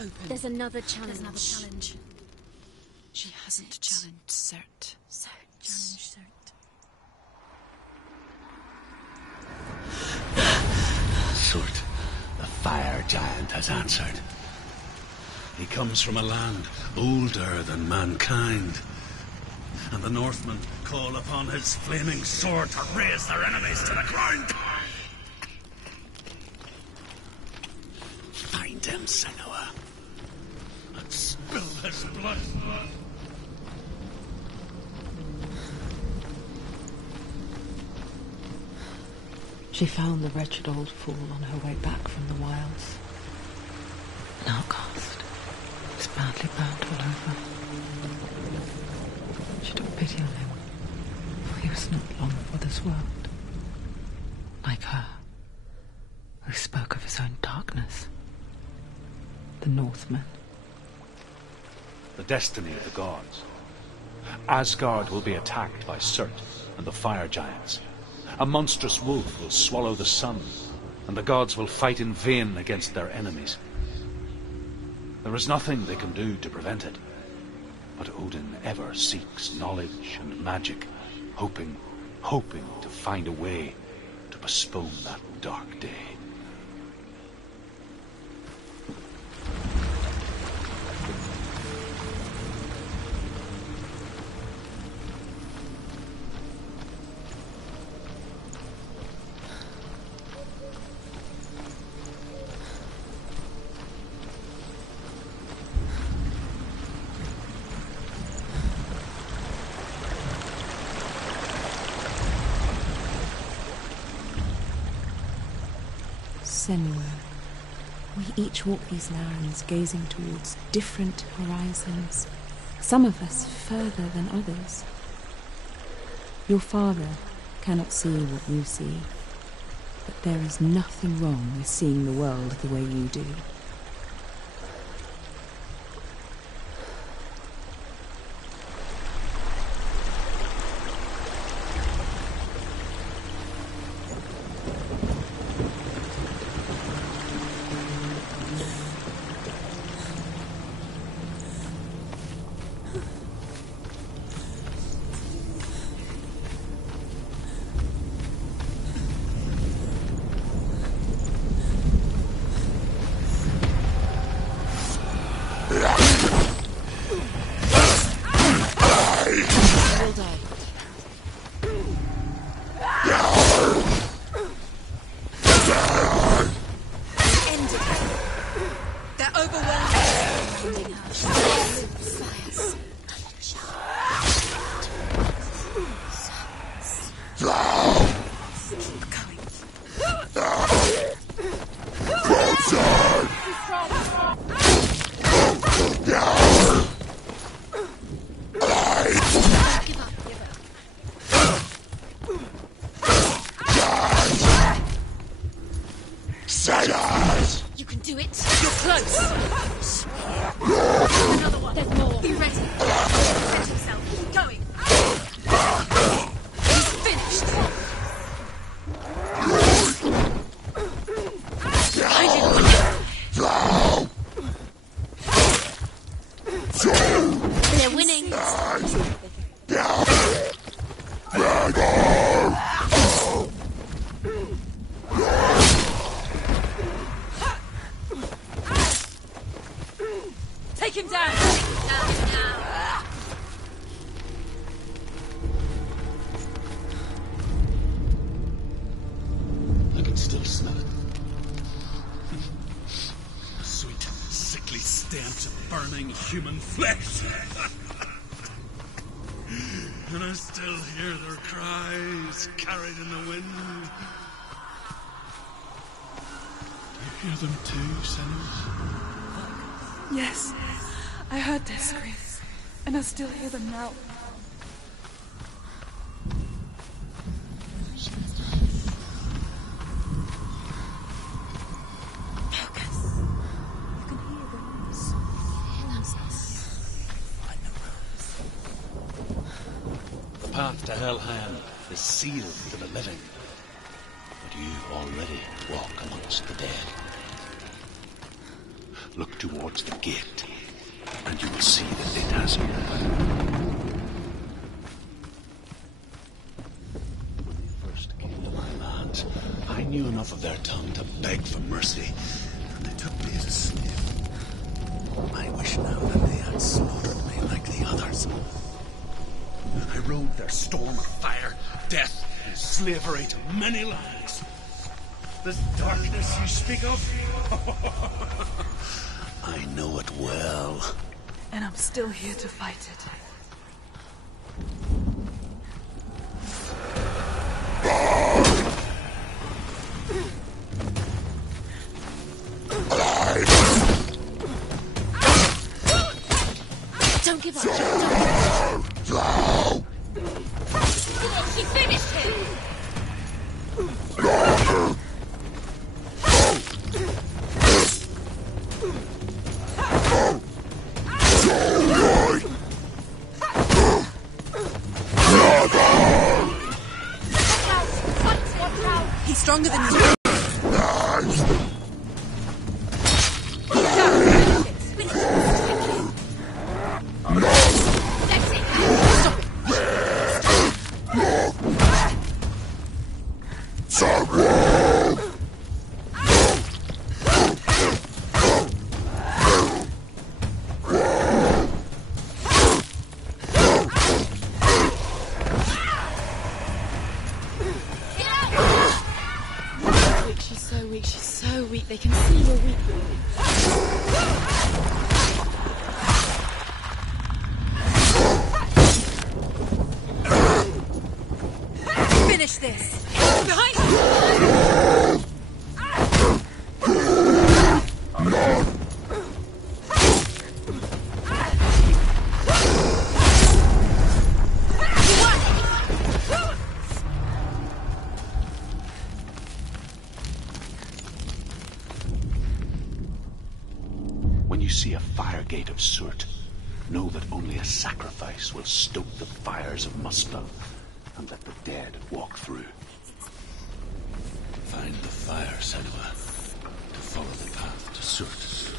Open. There's another challenge. There's another challenge. She hasn't challenged Cert. Challenge Cert. Surt, the fire giant, has answered. He comes from a land older than mankind, and the Northmen call upon his flaming sword to raze their enemies to the ground. Find him, Senua, and spill his blood. She found the wretched old fool on her way back from the wilds. An outcast. He was badly burnt all over. She took pity on him, for he was not long for this world. Like her, who spoke of his own darkness. The Northmen. The destiny of the gods. Asgard will be attacked by Surt and the fire giants. A monstrous wolf will swallow the sun, and the gods will fight in vain against their enemies. There is nothing they can do to prevent it, but Odin ever seeks knowledge and magic, hoping to find a way to postpone that dark day. Senua, we each walk these lands gazing towards different horizons, some of us further than others. Your father cannot see what you see, but there is nothing wrong with seeing the world the way you do. You can do it. You're close. Another one. There's more. Be ready. Set yourself. Keep going. He's finished. Behind you. They're winning. Take him down! I can still smell it. A sweet, sickly stench of burning human flesh. And I still hear their cries carried in the wind. Do you hear them too, Senua? Yes, I heard their screams, and I still hear them now. Focus. You can hear them. The path to Helheim is sealed to the living, but you already walk amongst the dead. Look towards the gate, and you will see that it has opened. When they first came to my lands, I knew enough of their tongue to beg for mercy, and they took me as a slave. I wish now that they had slaughtered me like the others. I rode their storm of fire, death, and slavery to many lands. This darkness you speak of? I know it well. And I'm still here to fight it. Don't give up, Jack. Don't give up. She finished him! He's stronger than you. She's so weak. They can see you're weak. Finish this. Behind you. When you see a fire gate of Surt, know that only a sacrifice will stoke the fires of Muspel and let the dead walk through. Find the fire, Senua, to follow the path to Surt.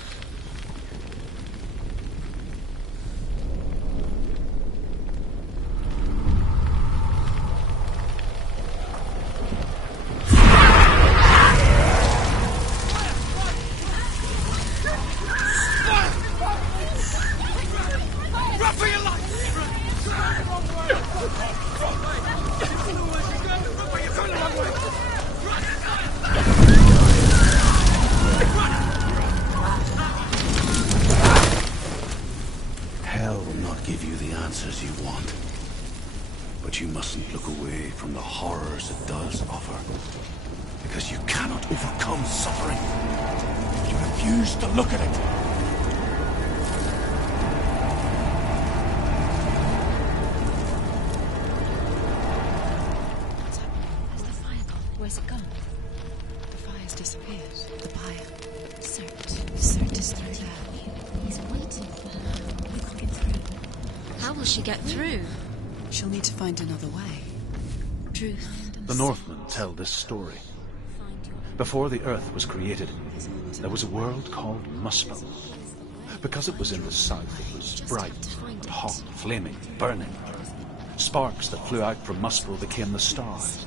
Hell will not give you the answers you want. But you mustn't look away from the horrors it does offer. Because you cannot overcome suffering if you refuse to look at it. What's happening? Where's the fire gone? Where's it gone? The fire's disappeared. The pyre. Surt is through there. He's waiting for her. We can't get through. How will she get through? She'll need to find another way. Truth. The Northmen tell this story. Before the Earth was created, there was a world called Muspel. Because it was in the south, it was bright, hot, flaming, burning. Sparks that flew out from Muspel became the stars.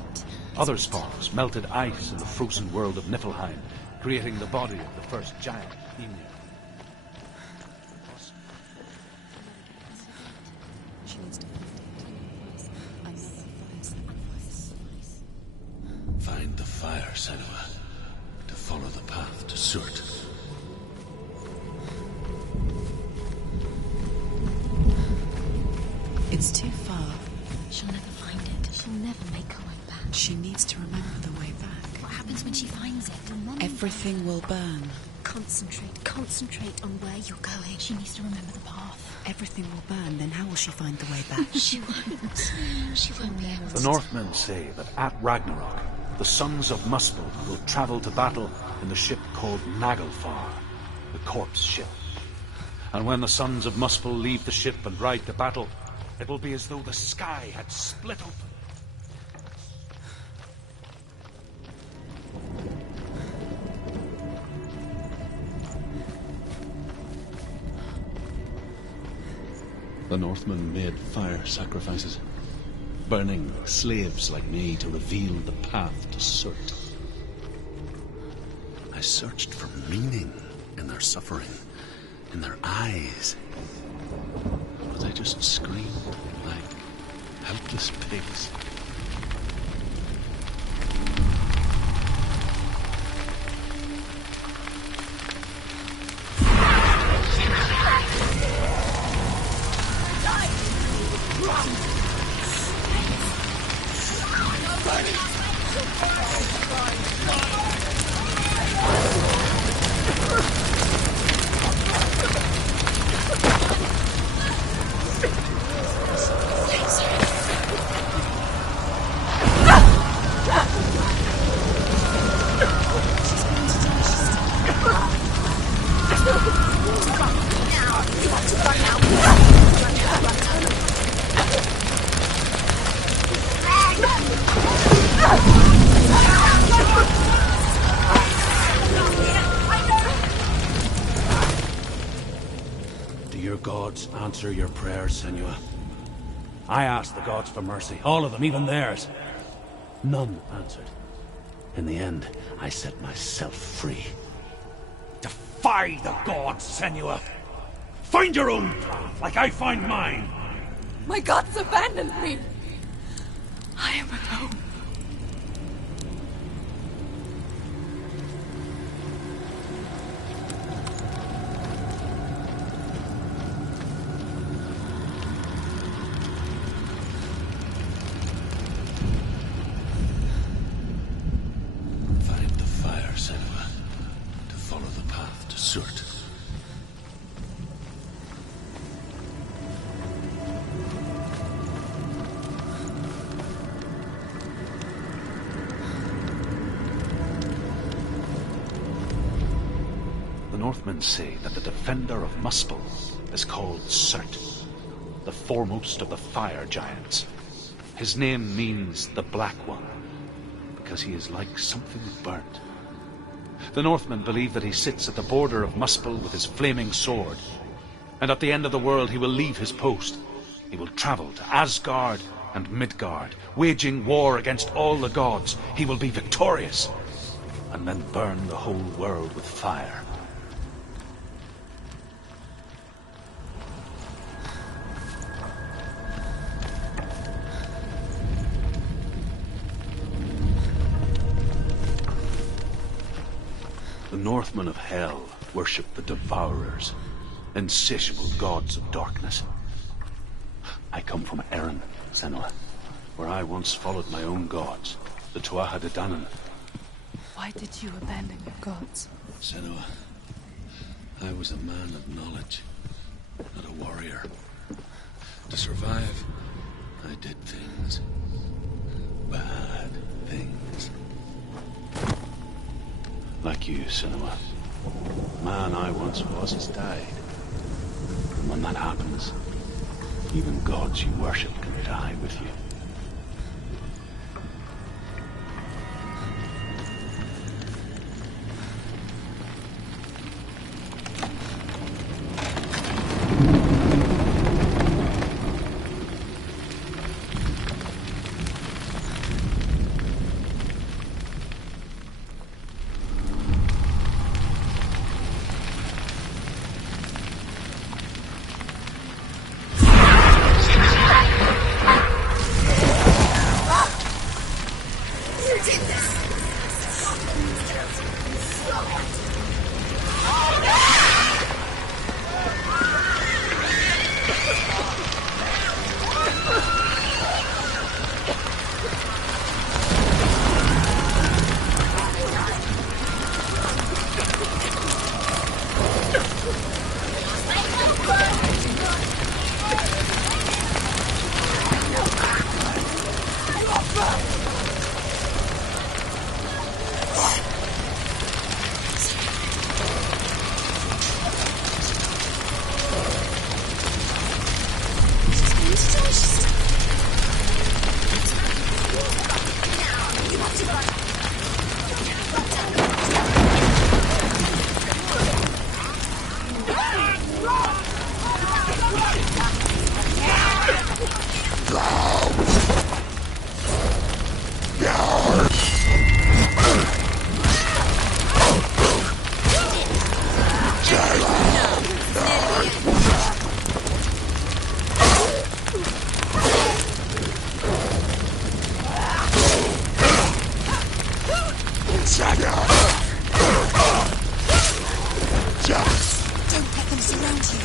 Other sparks melted ice in the frozen world of Niflheim, creating the body of the first giant, Ymir. She needs to find it. Another fire sacrifice. Find the fire, Senua, to follow the path to Surt. It's too far. She'll never find it. She'll never make her way back. She needs to remember the way back. What happens when she finds it? Remember. Everything will burn. Concentrate on where you're going. She needs to remember the path. Everything will burn, then how will she find the way back? She won't. She won't be able to. The Northmen say that at Ragnarok, the sons of Muspel will travel to battle in the ship called Naglfar, the corpse ship. And when the sons of Muspel leave the ship and ride to battle, it will be as though the sky had split open. The Northmen made fire sacrifices, burning slaves like me to reveal the path to Surt. I searched for meaning in their suffering, in their eyes. But they just screamed like helpless pigs. Answer your prayers, Senua. I asked the gods for mercy, all of them, even theirs. None answered. In the end, I set myself free. Defy the gods, Senua! Find your own path, like I find mine! My gods abandoned me! I am alone. Northmen say that the defender of Muspel is called Surt, the foremost of the fire giants. His name means the Black One, because he is like something burnt. The Northmen believe that he sits at the border of Muspel with his flaming sword, and at the end of the world he will leave his post. He will travel to Asgard and Midgard, waging war against all the gods. He will be victorious, and then burn the whole world with fire. The Northmen of Hell worship the Devourers, insatiable gods of darkness. I come from Erin, Senua, where I once followed my own gods, the Tuatha De Danann. Why did you abandon your gods? Senua, I was a man of knowledge, not a warrior. To survive, I did things. Bad things. Like you, Senua. Man I once was has died. And when that happens, even gods you worship can die with you. Don't let them surround you.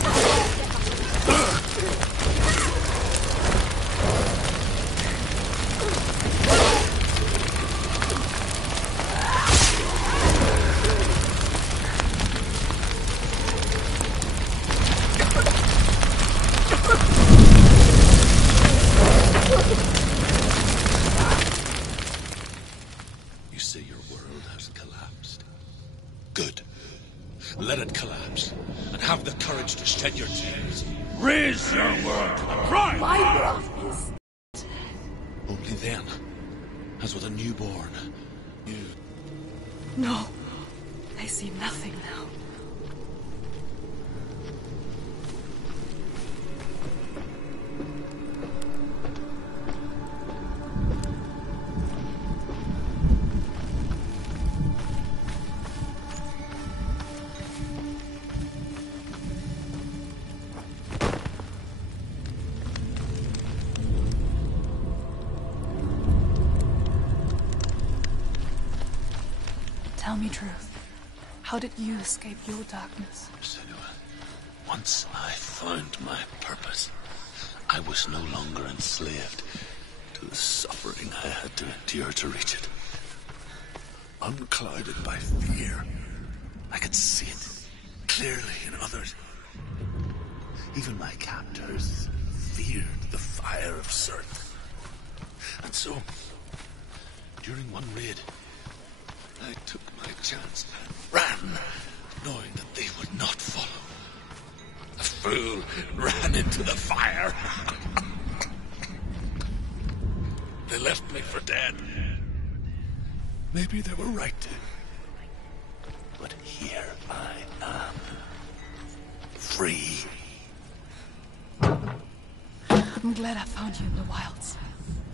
You say your world has collapsed. Good. Let it collapse, and have the courage to shed your tears. Raise your world to the pride! My world is... Only then, as with a newborn, you... No. I see nothing now. Tell me truth. How did you escape your darkness? Senua, once I found my purpose, I was no longer enslaved to the suffering I had to endure to reach it. Unclouded by fear, I could see it clearly in others. Even my captors feared the fire of Surt. And so, during one raid, I took my chance and ran, knowing that they would not follow. The fool ran into the fire. They left me for dead. Maybe they were right to. But here I am. Free. I'm glad I found you in the wilds.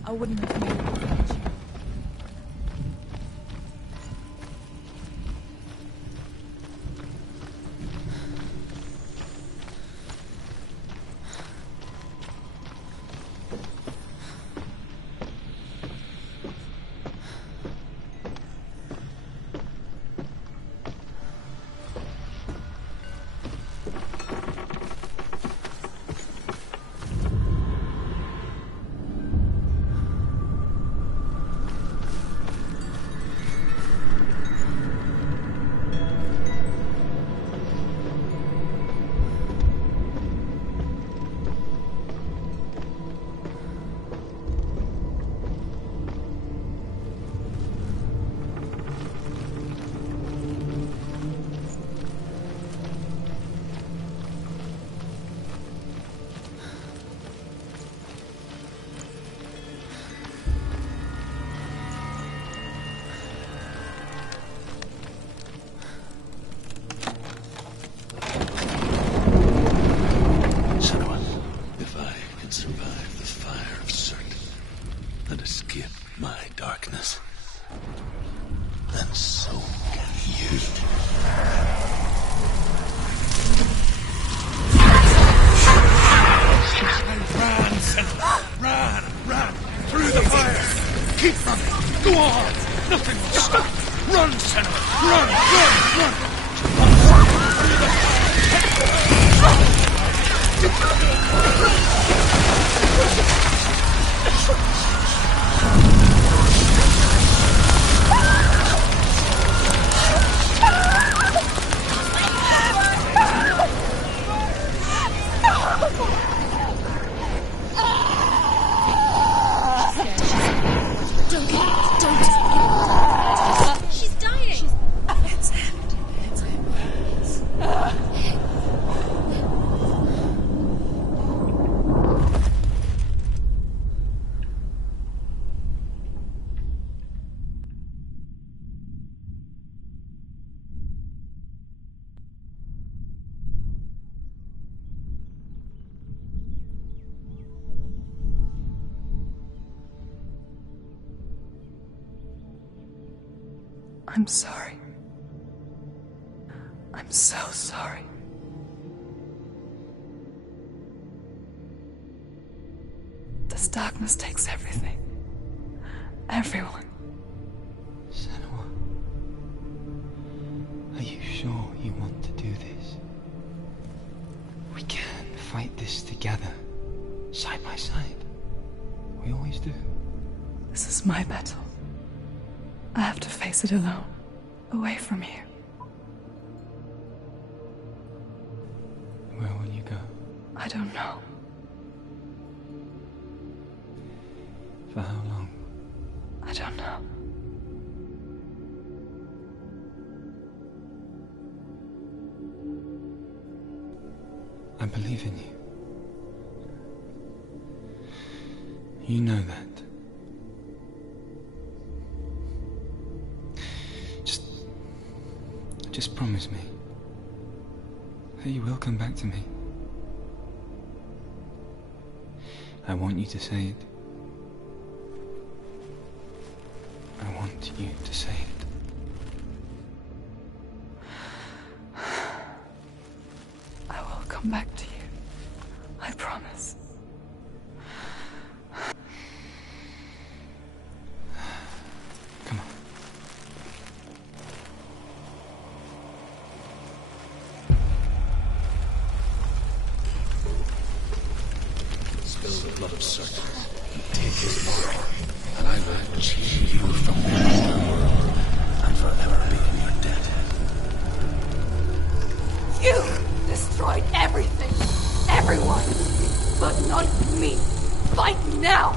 I wouldn't have made it without you. I'm sorry. I'm so sorry. This darkness takes everything. Everyone. Senua. is my battle. I have to face it alone, away from here. Where will you go? I don't know. For how long? I don't know. I believe in you. You know that. Just promise me that you will come back to me. I want you to say it. I want you to say it. I will come back to you. I promise. Come on. Spill the blood of Surt and take his mark, and I will achieve you from the underworld and forever be in your debt. You destroyed everything, everyone, but not me. Fight now!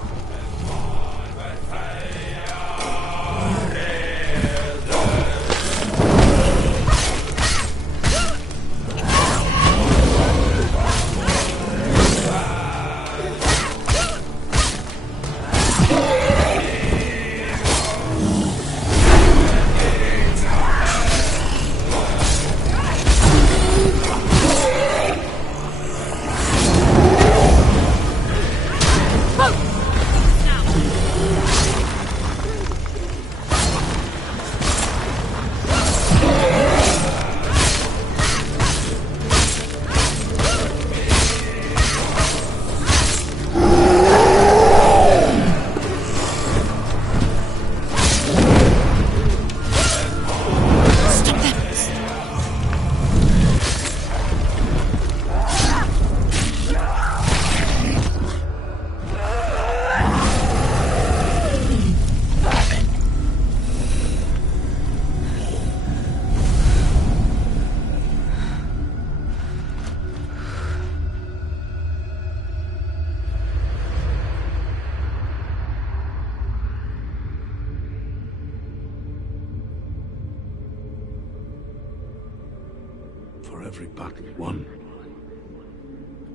For every battle won,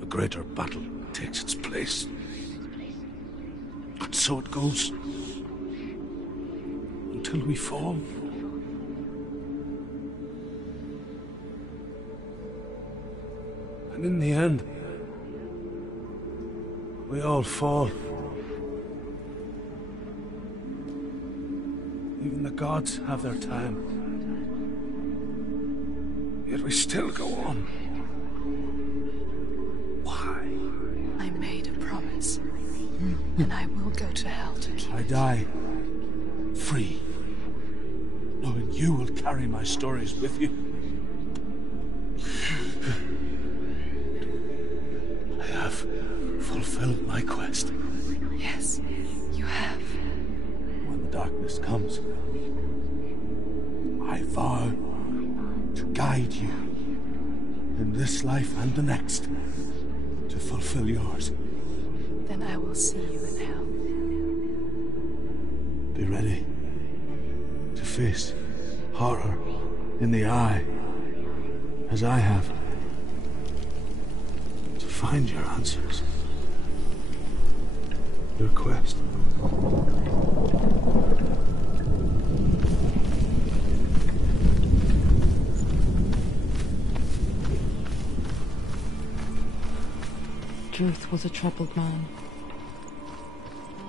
a greater battle takes its place. And so it goes. Until we fall. And in the end, we all fall. Even the gods have their time. Yet we still go on. Why? I made a promise, and I will go to hell to keep I it. die free, knowing you will carry my stories with you. I have fulfilled my quest. Yes, you have. When the darkness comes, I vow to guide you in this life and the next to fulfill yours. Then I will see you in hell. Be ready to face horror in the eye, as I have, to find your answers. Your quest. Druth was a troubled man.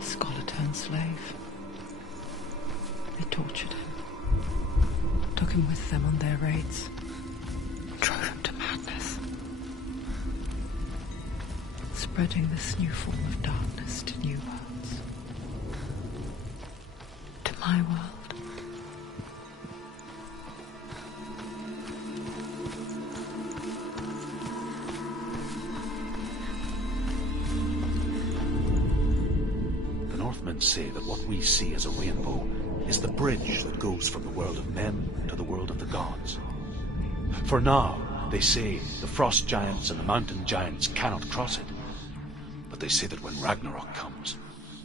Scholar turned slave. They tortured him. Took him with them on their raids. Drove him to madness. Spreading this new form of darkness to new worlds. To my world. say that what we see as a rainbow is the bridge that goes from the world of men to the world of the gods. For now, they say the frost giants and the mountain giants cannot cross it. But they say that when Ragnarok comes,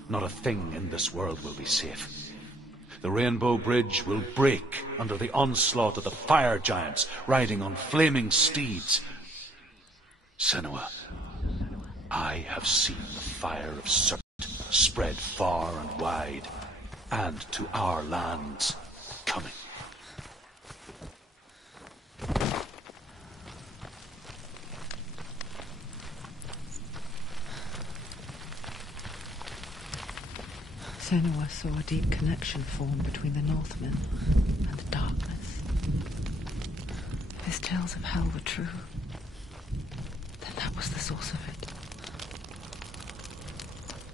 not a thing in this world will be safe. The rainbow bridge will break under the onslaught of the fire giants riding on flaming steeds. Senua, I have seen the fire of Serpent spread far and wide, and to our lands coming. Senua saw a deep connection form between the Northmen and the darkness. If his tales of hell were true, then that was the source of it.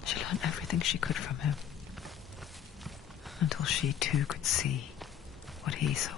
She learned everything she could from him, until she too could see what he saw.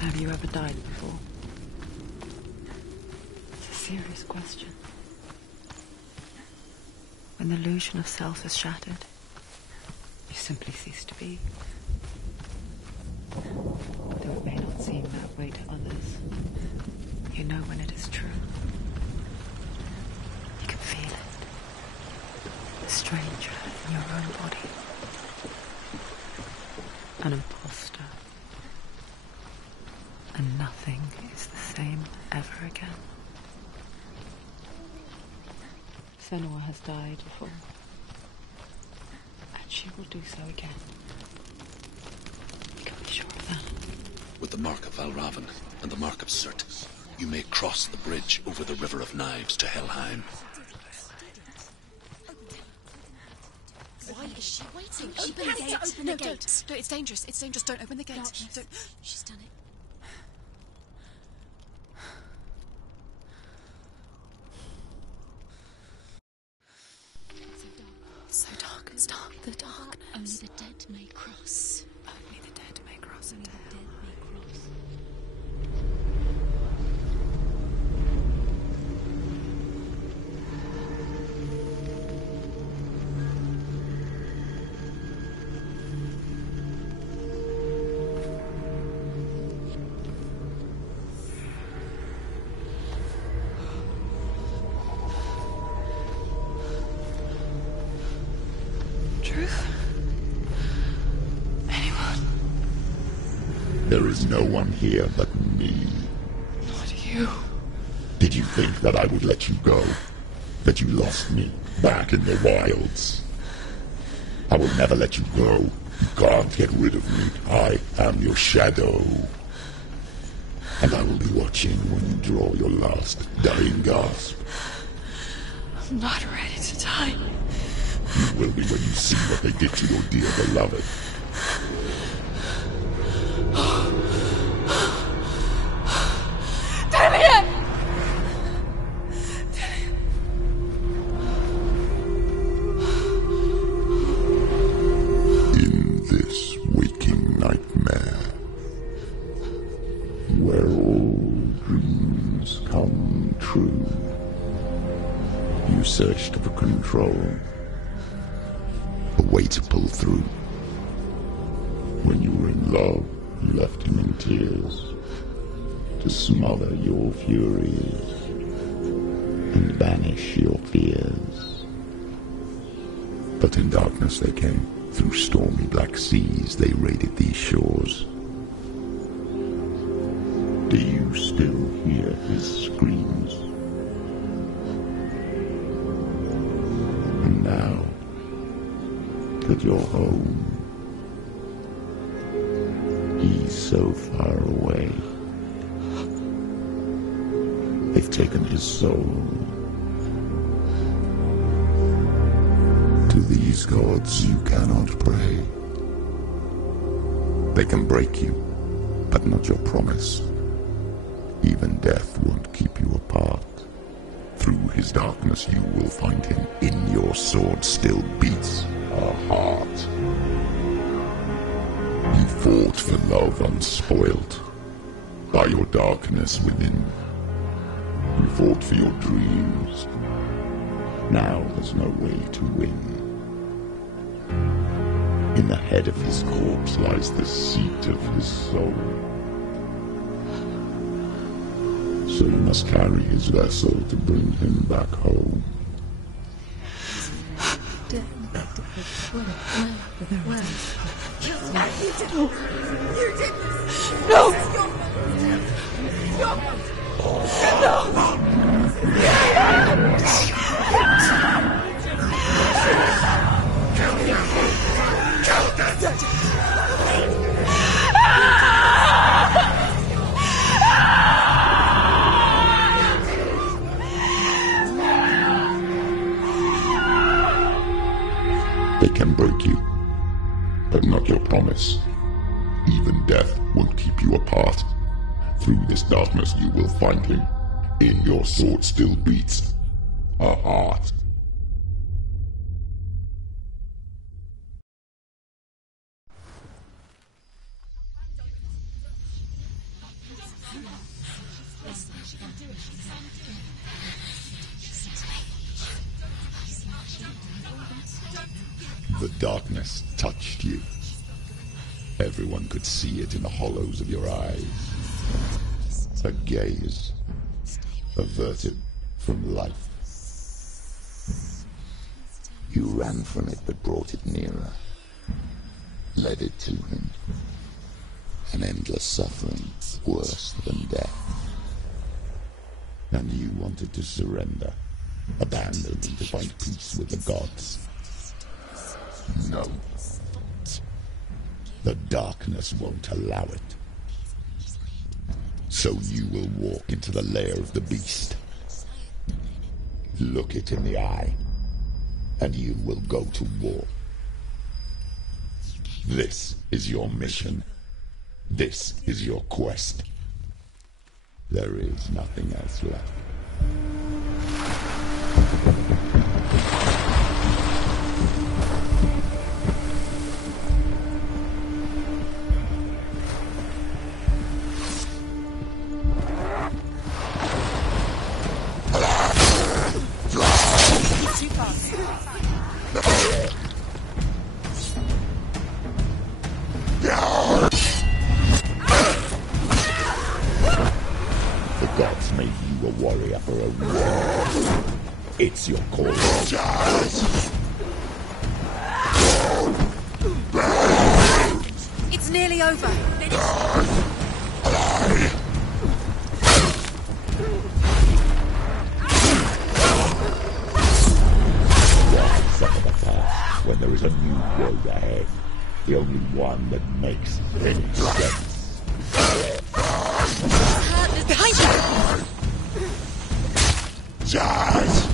Have you ever died before? It's a serious question. When the illusion of self is shattered, you simply cease to be. Though it may not seem that way to others, you know when it is true. You can feel it. A stranger in your own body. An imposter. And nothing is the same ever again. Senua has died before, and she will do so again. You can be sure of that. With the mark of Valravan and the mark of Surt, you may cross the bridge over the River of Knives to Helheim. Why is she waiting? She Open the has gate. to open No, the gate. don't. No, it's dangerous. It's dangerous. Don't open the gate. No, Don't. she's done it. So dark. It's dark. The darkness. Only the dead may cross. Only the dead may cross into hell. Dead may cross. Truth? Anyone? There is no one here but me. Not you. Did you think that I would let you go? That you lost me back in the wilds? I will never let you go. You can't get rid of me. I am your shadow. And I will be watching when you draw your last dying gasp. I'm not ready to die. You will be when you see what they did to your dear beloved. Damien! In this waking nightmare, where all dreams come true, you searched for control, a way to pull through. When you were in love, you left him in tears, to smother your furies and banish your fears. But in darkness they came, through stormy black seas they raided these shores. Do you still hear his screams? And now that you're home, he's so far away. They've taken his soul. To these gods you cannot pray. They can break you, but not your promise. Even death won't keep you apart. Through his darkness you will find him. In your sword still beats a heart. You fought for love unspoilt by your darkness within. You fought for your dreams. Now there's no way to win. In the head of his corpse lies the seat of his soul. So you must carry his vessel to bring him back home. No! They can break you, but not your promise. Even death won't keep you apart. Through this darkness you will find him. In your sword still beats a heart. The darkness touched you. Everyone could see it in the hollows of your eyes. A gaze averted from life. You ran from it but brought it nearer. Led it to him. An endless suffering worse than death. And you wanted to surrender. Abandon and to find peace with the gods. No. The darkness won't allow it. So you will walk into the lair of the beast. Look it in the eye, and you will go to war. This is your mission. This is your quest. There is nothing else left. It's your call. It's nearly over. When there is a new road ahead, the only one that makes any sense. Behind you! Jazz!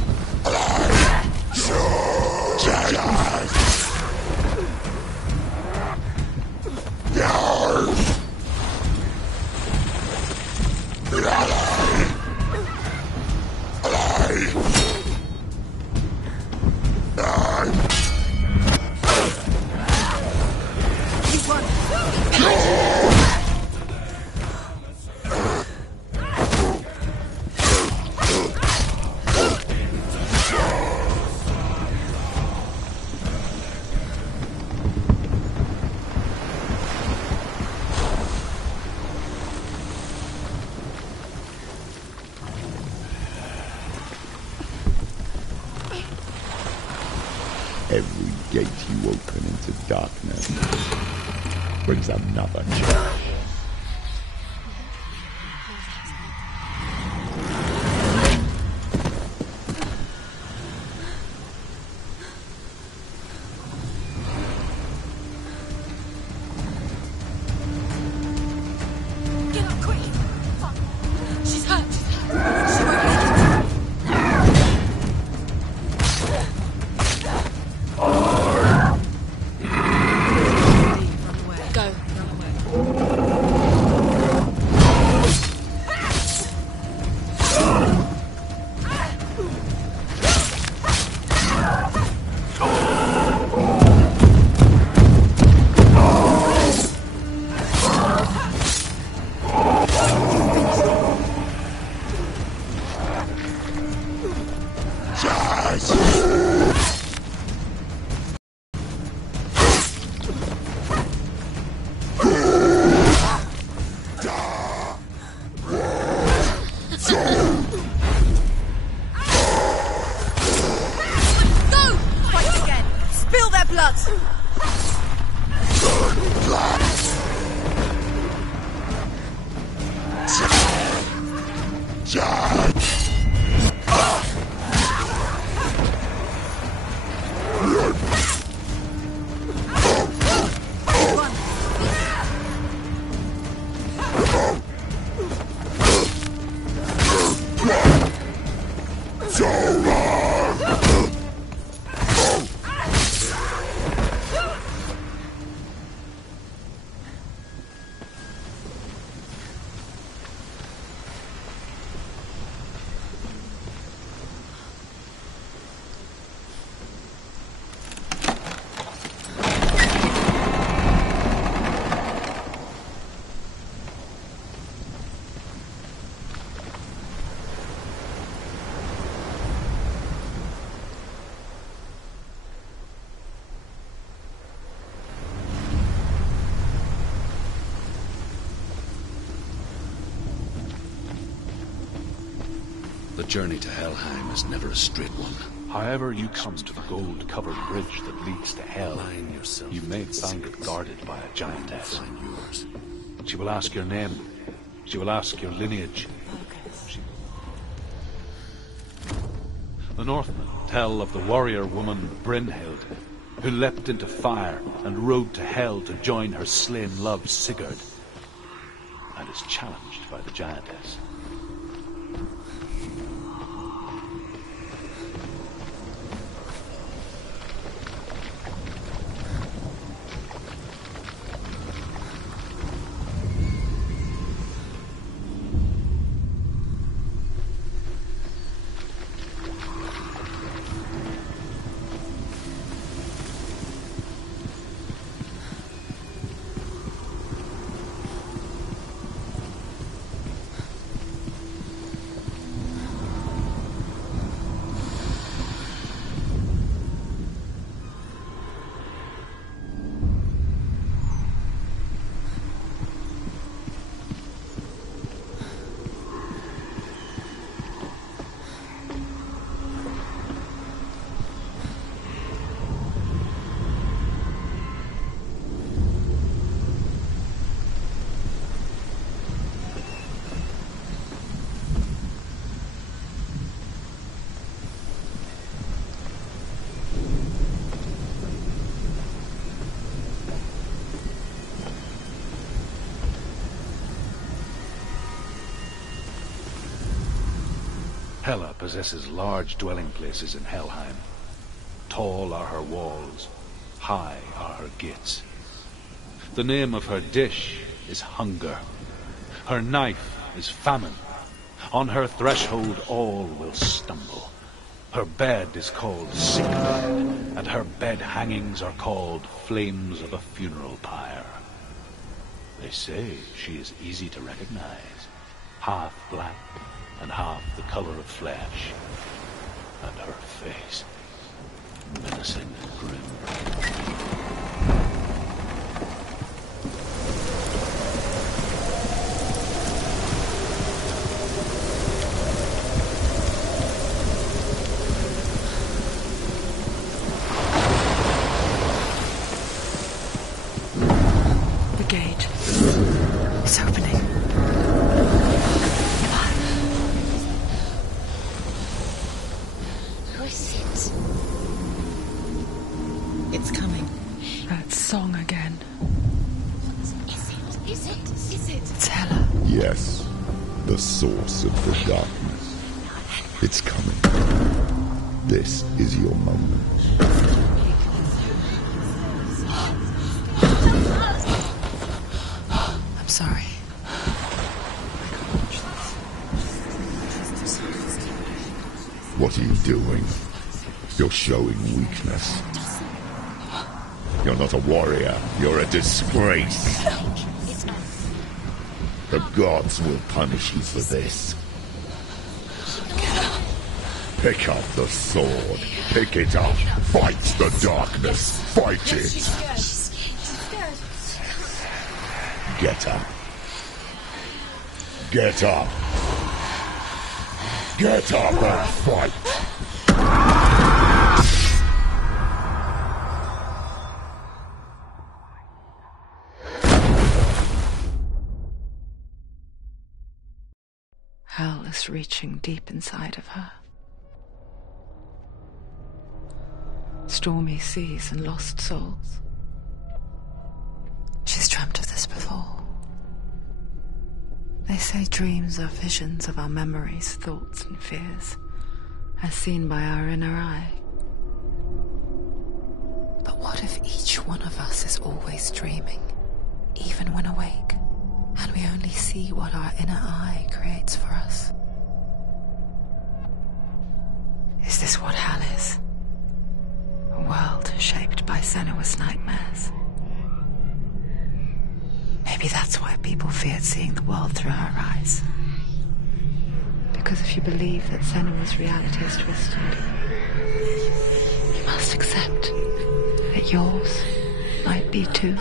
Every gate you open into darkness brings another challenge. Get up quick! She's hurt! She won't make it! Go. Run away. The journey to Helheim is never a straight one. However you come to the gold-covered bridge that leads to Hell, you may find it guarded by a giantess. She will ask your name. She will ask your lineage. The Northmen tell of the warrior woman Brynhild, who leapt into fire and rode to Hell to join her slain love Sigurd, and is challenged by the giantess. Hela possesses large dwelling places in Helheim. Tall are her walls, high are her gates. The name of her dish is hunger. Her knife is famine. On her threshold all will stumble. Her bed is called sick bed, and her bed hangings are called flames of a funeral pyre. They say she is easy to recognize, half black and half the color of flesh, and her face menacing and grim. The gate is opening. Who is it? It's coming. That song again. Is it? It's Hela. Yes, the source of the darkness. It's coming. This is your moment. I'm sorry. What are you doing? You're showing weakness. You're not a warrior. You're a disgrace. The gods will punish you for this. Pick up the sword. Pick it up. Fight the darkness. Fight it. Get up. Get up. Get up and fight. Hell is reaching deep inside of her. Stormy seas and lost souls. She's dreamt of this before. They say dreams are visions of our memories, thoughts and fears, as seen by our inner eye. But what if each one of us is always dreaming, even when awake, and we only see what our inner eye creates for us? Is this what hell is? A world shaped by Senua's nightmares. Maybe that's why people feared seeing the world through her eyes. Because if you believe that Senua's reality is twisted, you must accept that yours might be too.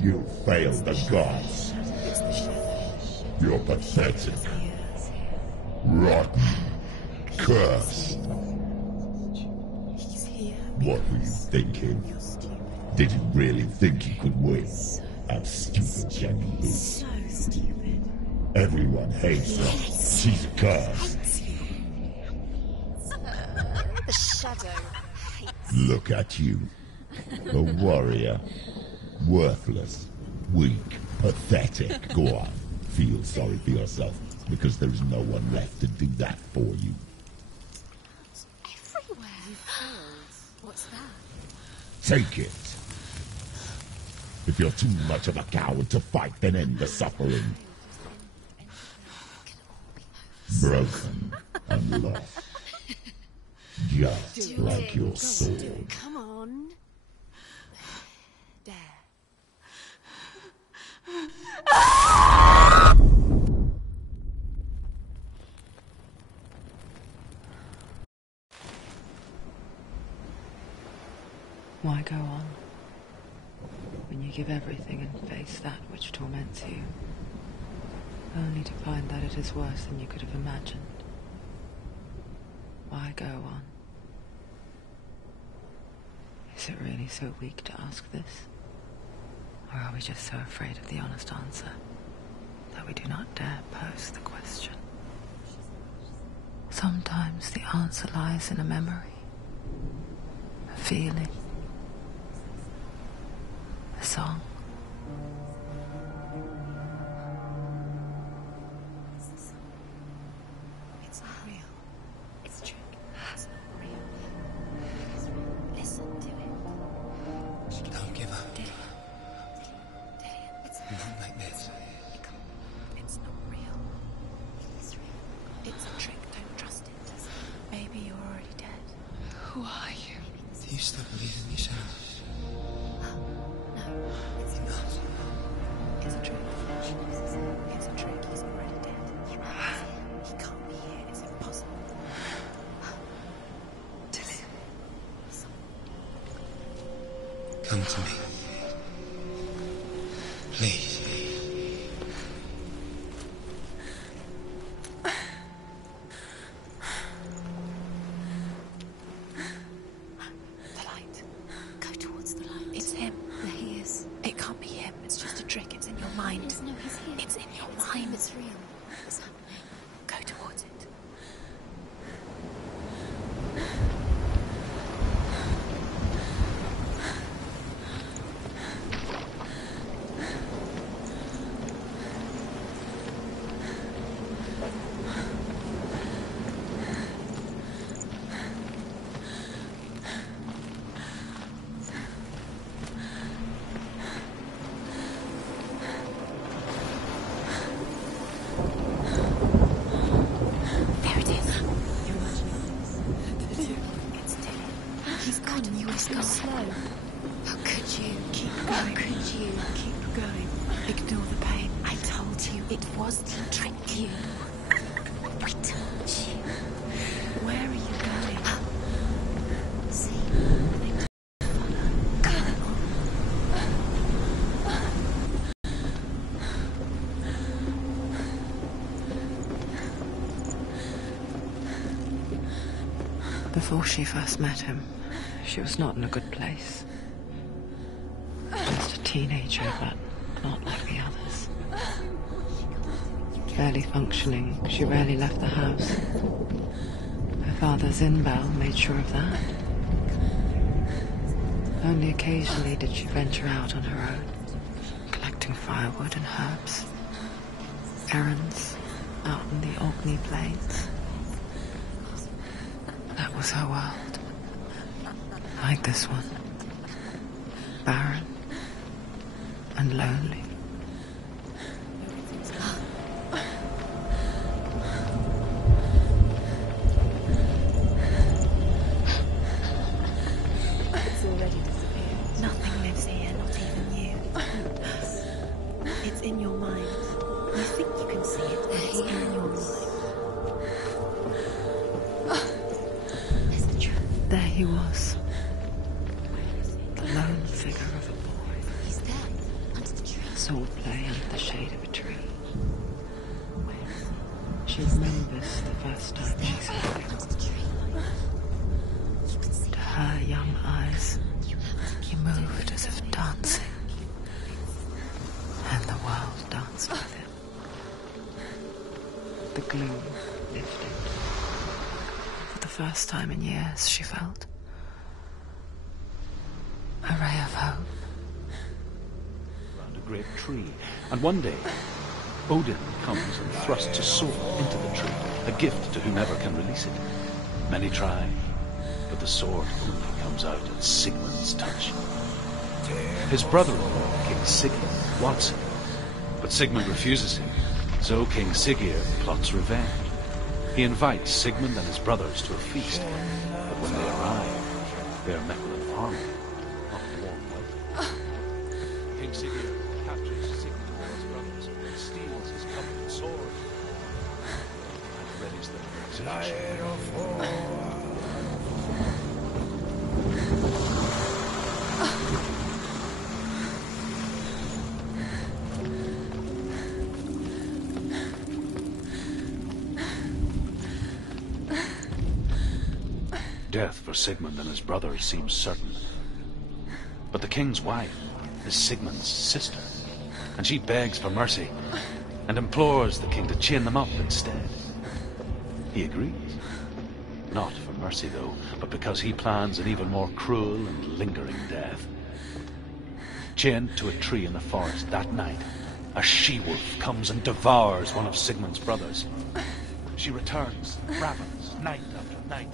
You failed the gods. You're pathetic. Rotten. Cursed. What were you thinking? Did you really think you could win? How stupid can you be? So stupid. Everyone hates her. She's cursed. The shadow hates. Look at you. A warrior. Worthless. Weak. Pathetic. Go on. Feel sorry for yourself, because there is no one left to do that for you. Everywhere. You failed. What's that? Take it. If you're too much of a coward to fight, then end the suffering. Broken and lost. Just like your sword. Come on. There. Why go on when you give everything and face that which torments you, only to find that it is worse than you could have imagined? Why go on? Is it really so weak to ask this? Or are we just so afraid of the honest answer that we do not dare pose the question? Sometimes the answer lies in a memory, a feeling, a song. It's not real. It's true. It's not real. Listen to it. Don't give up. Dillian. It's Not like this. It's not real. It's real. It's a trick. Don't trust it. Maybe you're already dead. Who are you? Do you still believe in yourself? No, it's not. It's a trick. It's a trick. He's already dead. He can't be here. It's impossible. Dillian. Come to me. Please. The light. Go towards the light. It's him. There he is. It can't be him. It's just a trick. It's in your mind. No, he's here. It's in your mind. It's real. It's happening. Go towards it. was to trick you. We told you. Where are you going? See? Before she first met him, she was not in a good place. Just a teenager, but not like the others. Barely functioning, she rarely left the house. Her father's in-bell made sure of that. Only occasionally did she venture out on her own, collecting firewood and herbs. Errands out in the Orkney Plains. That was her world. Like this one. Barren and lonely. It's already disappeared. Nothing lives here, not even you. It's in your mind. You think you can see it, but it's in your mind. There's the truth. There he was. The lone figure of a boy. He's there, under the tree. Sword play under the shade of a tree. She remembers the first time she saw him. Under the tree. You can see To her young eyes, he moved as if dancing. And the world danced with him. The gloom lifted. For the first time in years, she felt a ray of hope. Around a great tree, and one day Odin comes and thrusts his sword into the tree, a gift to whomever can release it. Many try, but the sword only comes out at Sigmund's touch. His brother-in-law, King Sigurd, wants it, but Sigmund refuses him, so King Sigurd plots revenge. He invites Sigmund and his brothers to a feast, but when they arrive, they are met with an army, not warm welcome. King Sigurd captures Sigmund and his brothers and steals his coveted sword and readies them for execution. Death for Sigmund and his brothers seems certain. But the king's wife is Sigmund's sister, and she begs for mercy and implores the king to chain them up instead. He agrees. Not for mercy, though, but because he plans an even more cruel and lingering death. Chained to a tree in the forest that night, a she-wolf comes and devours one of Sigmund's brothers. She returns, ravens, night after night.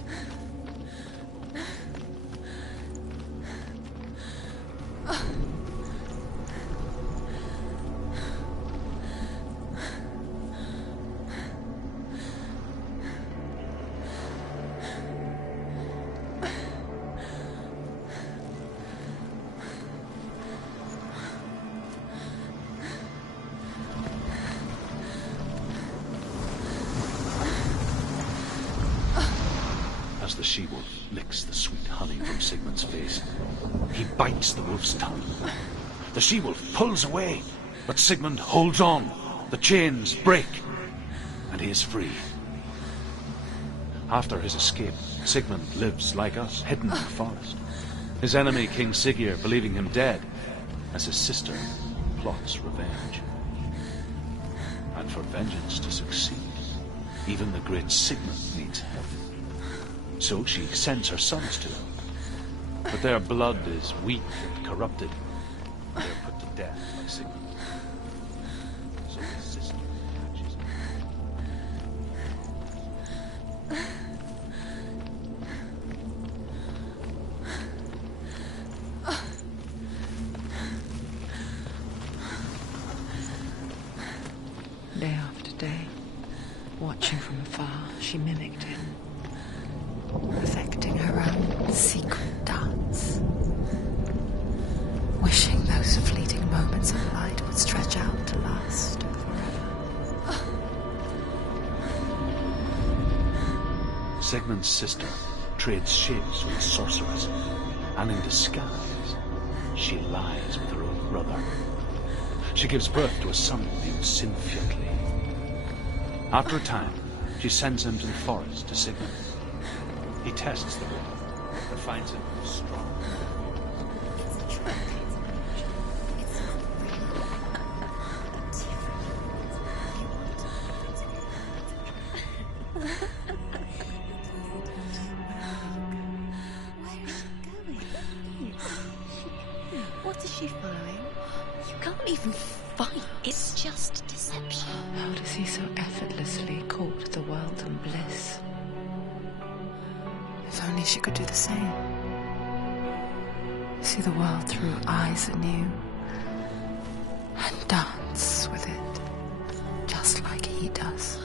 As the she-wolf licks the sweet honey from Sigmund's face, he bites the wolf's tongue. The she-wolf pulls away, but Sigmund holds on. The chains break, and he is free. After his escape, Sigmund lives like us, hidden in the forest. His enemy, King Sigurd, believing him dead, as his sister plots revenge. And for vengeance to succeed, even the great Sigmund needs help. So she sends her sons to him. But their blood is weak and corrupted. They are put to death by Sigmund. So his sister catches him. Day after day, watching from afar, she mimicked him, perfecting her own secret dance, wishing those fleeting moments of light would stretch out to last forever. Sigmund's sister trades shapes with the sorceress, and in disguise, she lies with her own brother. She gives birth to a son named Sinfjotli. After a time, she sends him to the forest to Sigmund. He tests the boy, but finds him strong. What is she following? You can't even fight. It's just deception. How does he so effortlessly court the world and bliss? If only she could do the same. See the world through eyes anew and dance with it, just like he does.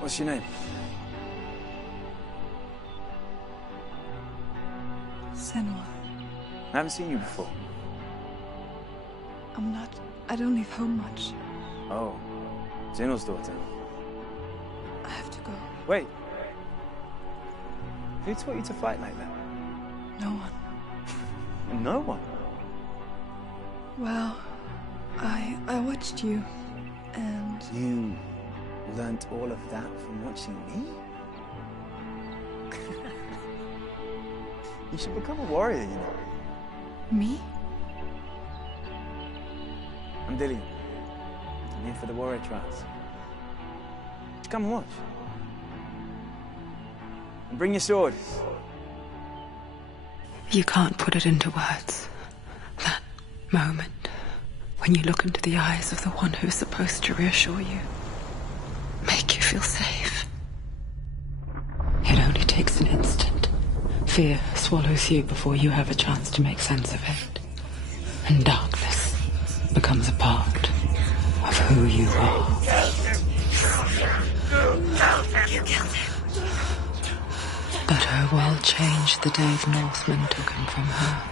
What's your name? Senua. I haven't seen you before. I don't leave home much. Oh, Zenua's daughter. I have to go. Wait. Who taught you to fight like that? No one. No one? Well, I watched you, and... You learnt all of that from watching me? You should become a warrior, you know. Me? I'm Dillian. I'm here for the warrior trials. Come and watch. And bring your sword. You can't put it into words. That moment when you look into the eyes of the one who's supposed to reassure you, make you feel safe. It only takes an instant. Fear swallows you before you have a chance to make sense of it. And darkness becomes a part of who you are. You killed him. But her world changed the day the Northmen took him from her.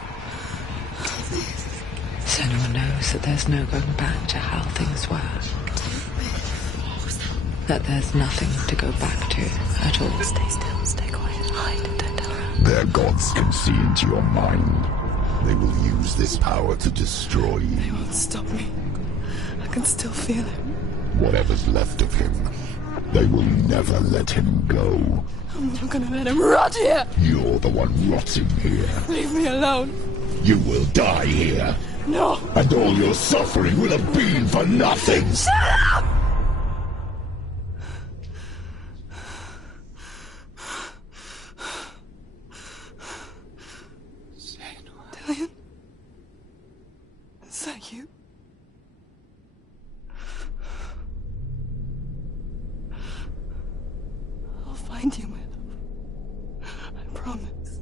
Senua knows that there's no going back to how things were. That there's nothing to go back to at all. Stay still, stay quiet, hide, don't tell her. Their gods can see into your mind. They will use this power to destroy you. They won't stop me. I can still feel it. Whatever's left of him, they will never let him go. I'm not gonna let him rot here! You're the one rotting here. Leave me alone. You will die here. No! And all your suffering will have been for nothing. Shut up! Dillian? Is that you? I'll find you, my love. I promise.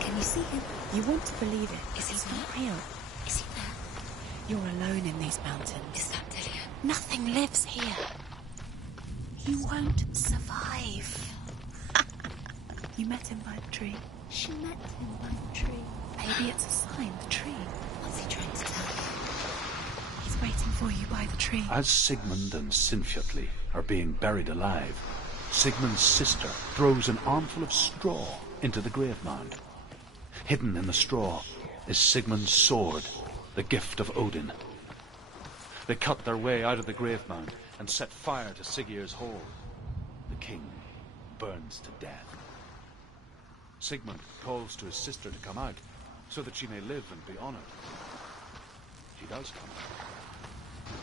Can you see him? You want to believe it. Is he not real? Is he there? You're alone in these mountains. Is that Dillian? Nothing lives here. You won't survive. You met him by the tree. She met him by the tree. Maybe it's a sign, the tree. What's he trying to tell you? He's waiting for you by the tree. As Sigmund and Sinfjotli are being buried alive, Sigmund's sister throws an armful of straw into the grave mound. Hidden in the straw is Sigmund's sword, the gift of Odin. They cut their way out of the grave mound and set fire to Siggeir's hall. The king burns to death. Sigmund calls to his sister to come out, so that she may live and be honored. She does come out.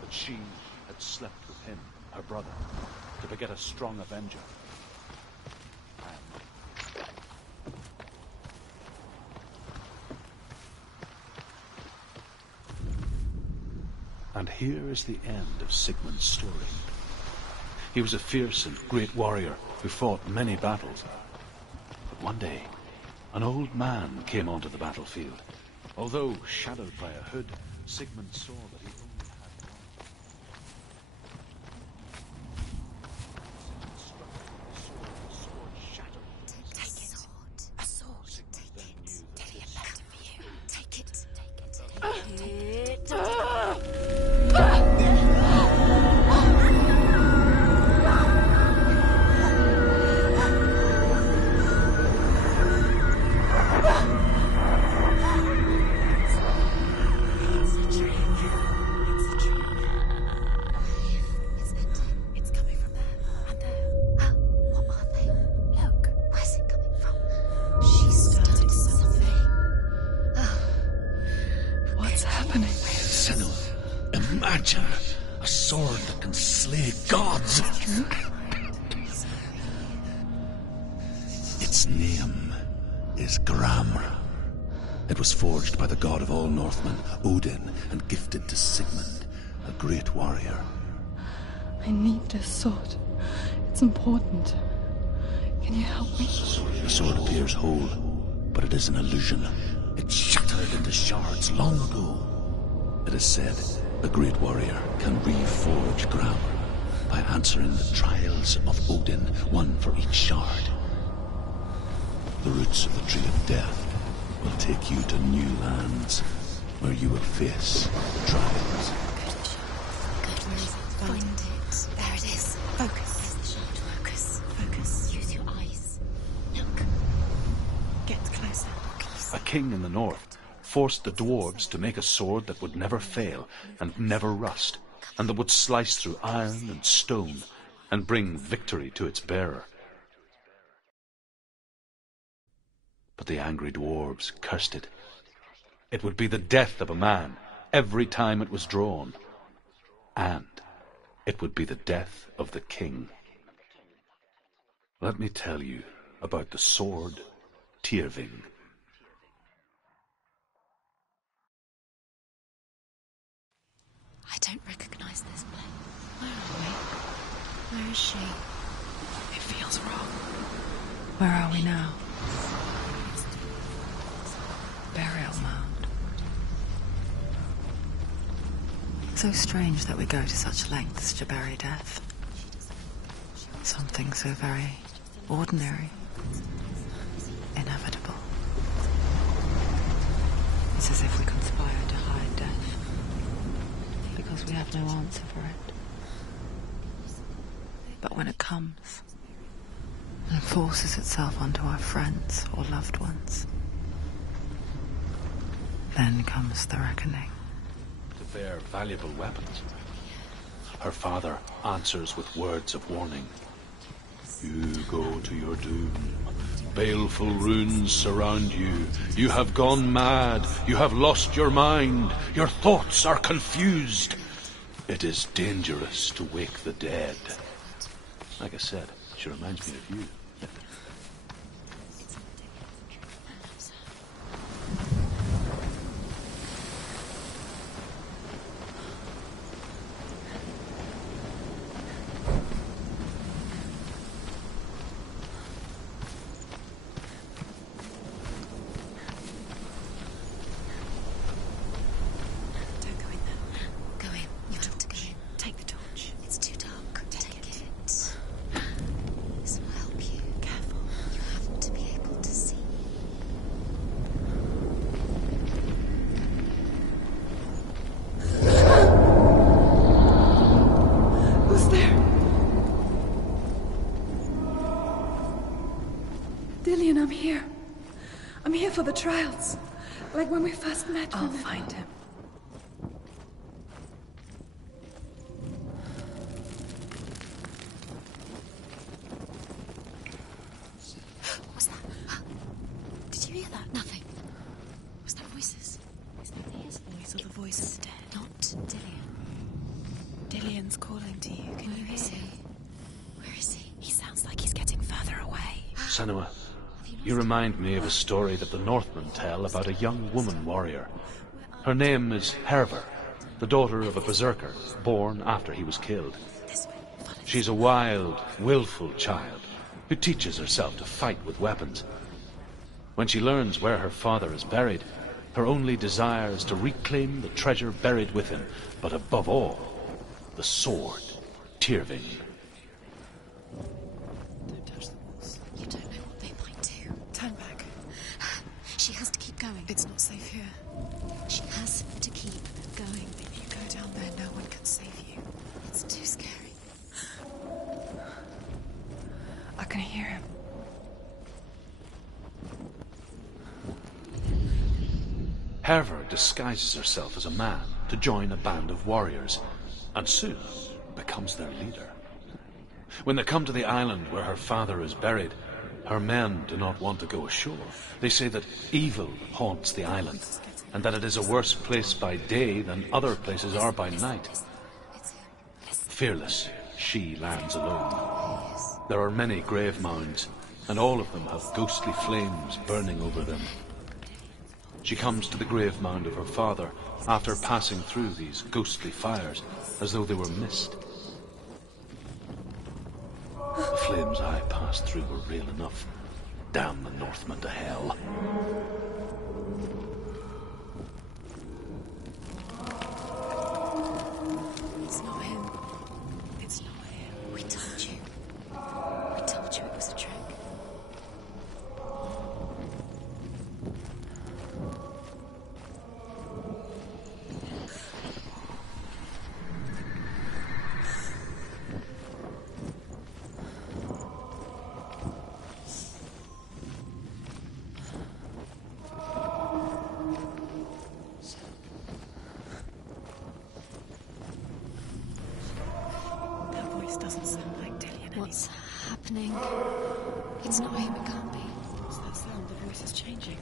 But she had slept with him, her brother, to beget a strong avenger. And here is the end of Sigmund's story. He was a fierce and great warrior who fought many battles. But one day, an old man came onto the battlefield. Although shadowed by a hood, Sigmund saw that he only had one. Sigmund struck with the sword, the sword shattered. Take it. A sword. Take it. Dillion left it for you. Take it. Take it. Imagine a sword that can slay gods. Its name is Gramr. It was forged by the god of all Northmen, Odin, and gifted to Sigmund, a great warrior. I need this sword. It's important. Can you help me? The sword appears whole, but it is an illusion. It shattered into shards long ago. It is said a great warrior can reforge Gramr by answering the trials of Odin, one for each shard. The roots of the Tree of Death will take you to new lands where you will face trials. Go to the shard. Find it. There it is. Focus. There's the shard. Focus. Use your eyes. Look. Get closer. A king in the north forced the dwarves to make a sword that would never fail and never rust, and that would slice through iron and stone and bring victory to its bearer. But the angry dwarves cursed it. It would be the death of a man every time it was drawn, and it would be the death of the king. Let me tell you about the sword Tyrving. I don't recognize this place. Where are we? Where is she? It feels wrong. Where are we now? Burial mound. So strange that we go to such lengths to bury death. Something so very ordinary, inevitable. It's as if we conspire to hide death, because we have no answer for it. But when it comes and forces itself onto our friends or loved ones, then comes the reckoning. To bear valuable weapons. Her father answers with words of warning. You go to your doom. Baleful runes surround you. You have gone mad. You have lost your mind. Your thoughts are confused. It is dangerous to wake the dead. Like I said, she reminds me of you. Dillion, I'm here. I'm here for the trials. Like when we first met. I'll find him. is dead. Not Dillian. Dillian's calling to you. Can you hear him? Where is he? He sounds like he's getting further away. Senua, you remind me of a story that the Northmen tell about a young woman warrior. Her name is Herver, the daughter of a berserker, born after he was killed. She's a wild, willful child who teaches herself to fight with weapons. When she learns where her father is buried, her only desire is to reclaim the treasure buried with him, but above all, the sword, Tyrving. Don't touch the walls. You don't know what they might do. Turn back. She has to keep going. It's not safe here. She has to keep going. If you go down there, no one can save you. It's too scary. I can hear him. Herver disguises herself as a man to join a band of warriors, and soon becomes their leader. When they come to the island where her father is buried, her men do not want to go ashore. They say that evil haunts the island, and that it is a worse place by day than other places are by night. Fearless, she lands alone. There are many grave mounds, and all of them have ghostly flames burning over them. She comes to the grave mound of her father after passing through these ghostly fires, as though they were mist. The flames I passed through were real enough. Damn the Northmen to hell. It's not him. It's not him. We told you. We told you it was a trick. Doesn't sound like Dillian. What's happening? It's not him, it can't be. What's that sound? The voice is changing.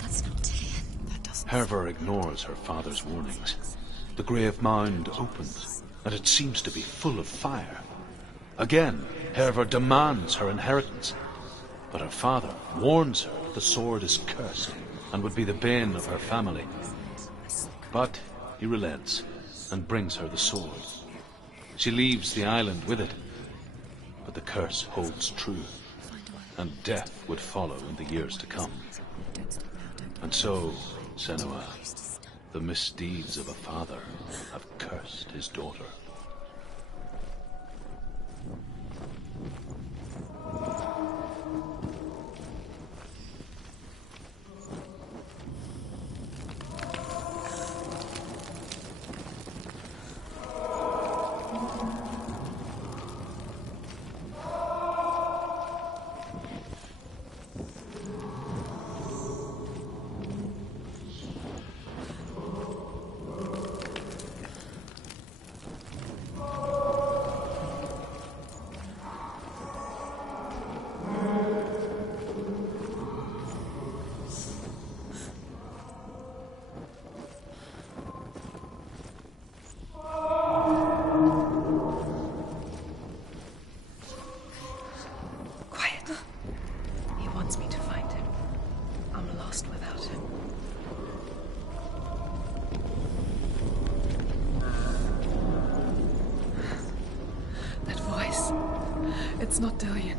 That's not Dillian. That doesn't. Herver ignores her father's warnings. The grave mound opens, and it seems to be full of fire. Again, Herver demands her inheritance, but her father warns her that the sword is cursed and would be the bane of her family. But he relents and brings her the sword. She leaves the island with it, but the curse holds true, and death would follow in the years to come. And so, Senua, the misdeeds of a father have cursed his daughter. It's not Dillian.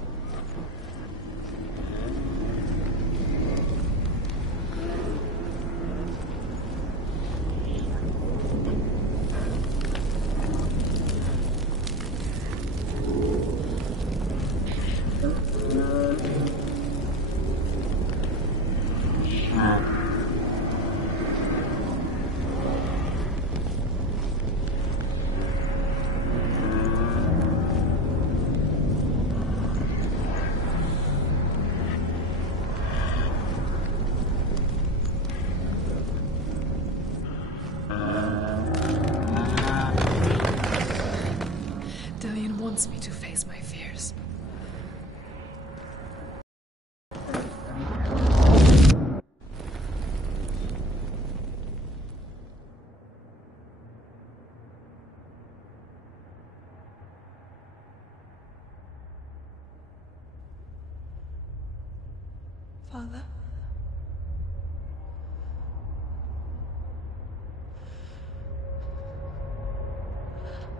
Father.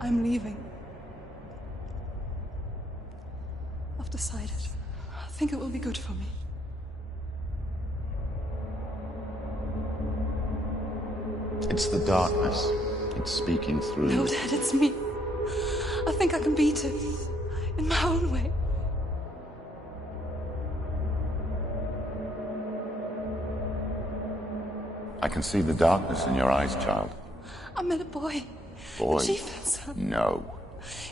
I'm leaving. I've decided. I think it will be good for me. It's the darkness. It's speaking through No, you. Dad, it's me. I think I can beat it. In my own way. I can see the darkness in your eyes, child. I met a boy. Boy. The chieftain's son. No.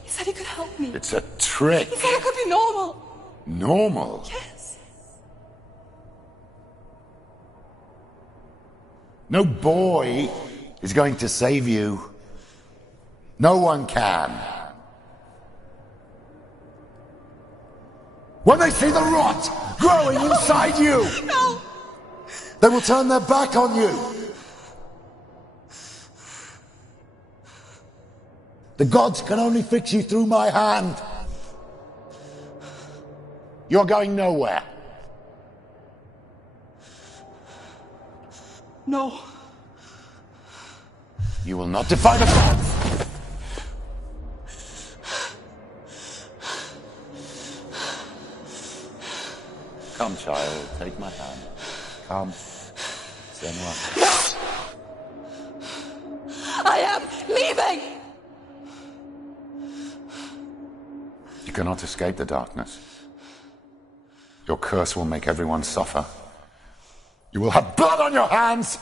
He said he could help me. It's a trick. He said I could be normal. Normal? Yes. No boy is going to save you. No one can. When they see the rot growing inside you, No! they will turn their back on you. The gods can only fix you through my hand. You're going nowhere. No. You will not defy the gods. Come, child, take my hand. Come. Senua. I am leaving! You cannot escape the darkness. Your curse will make everyone suffer. You will have blood on your hands!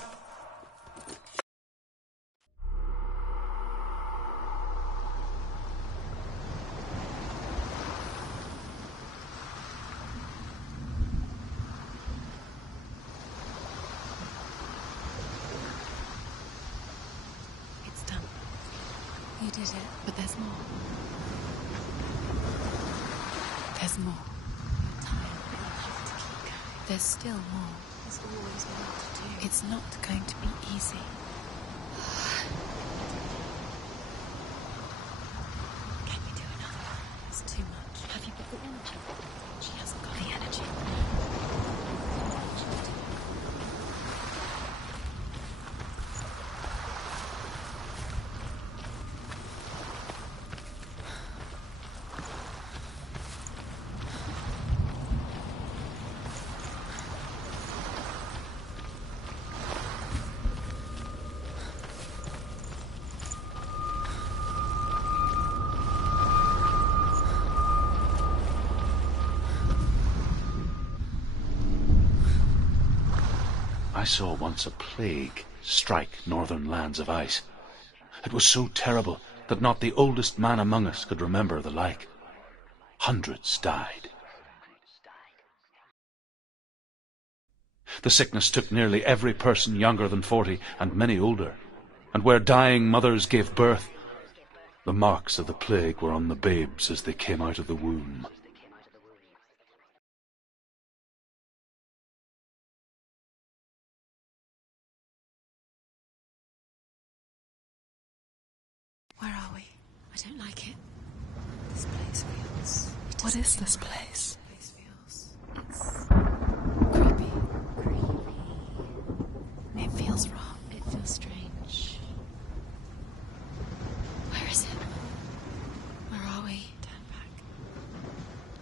It's done. You did it, but there's more. There's more. You're tired, but you'll have to keep going. There's still more. There's always more to do. It's not going to be easy. Can you do another one? It's too much. Have you got the energy? She hasn't got the energy. I saw once a plague strike northern lands of ice. It was so terrible that not the oldest man among us could remember the like. Hundreds died. The sickness took nearly every person younger than 40 and many older, and where dying mothers gave birth, the marks of the plague were on the babes as they came out of the womb. Where are we? I don't like it. This place feels... What is this place? This feels... It's... creepy. It feels wrong. It feels strange. Where is it? Where are we? Turn back.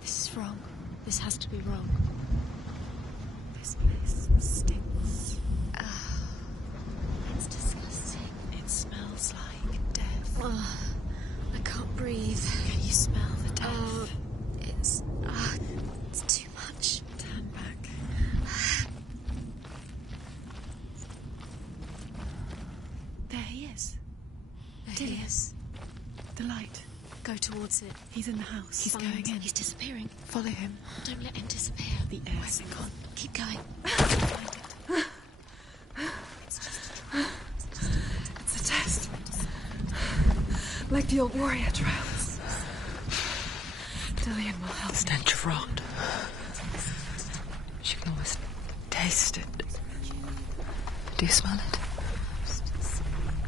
This is wrong. This has to be wrong. This place stinks. It's disgusting. It smells like death. I can't breathe. Can you smell the death? It's too much. Turn back. There he is. There he is. The light. Go towards it. He's in the house. He's going in. He's disappearing. Follow him. Don't let him disappear. The air's gone. Keep going. It's a test. Like the old warrior trials. Dillian will help. Stench of rot. She can almost taste it. Do you smell it?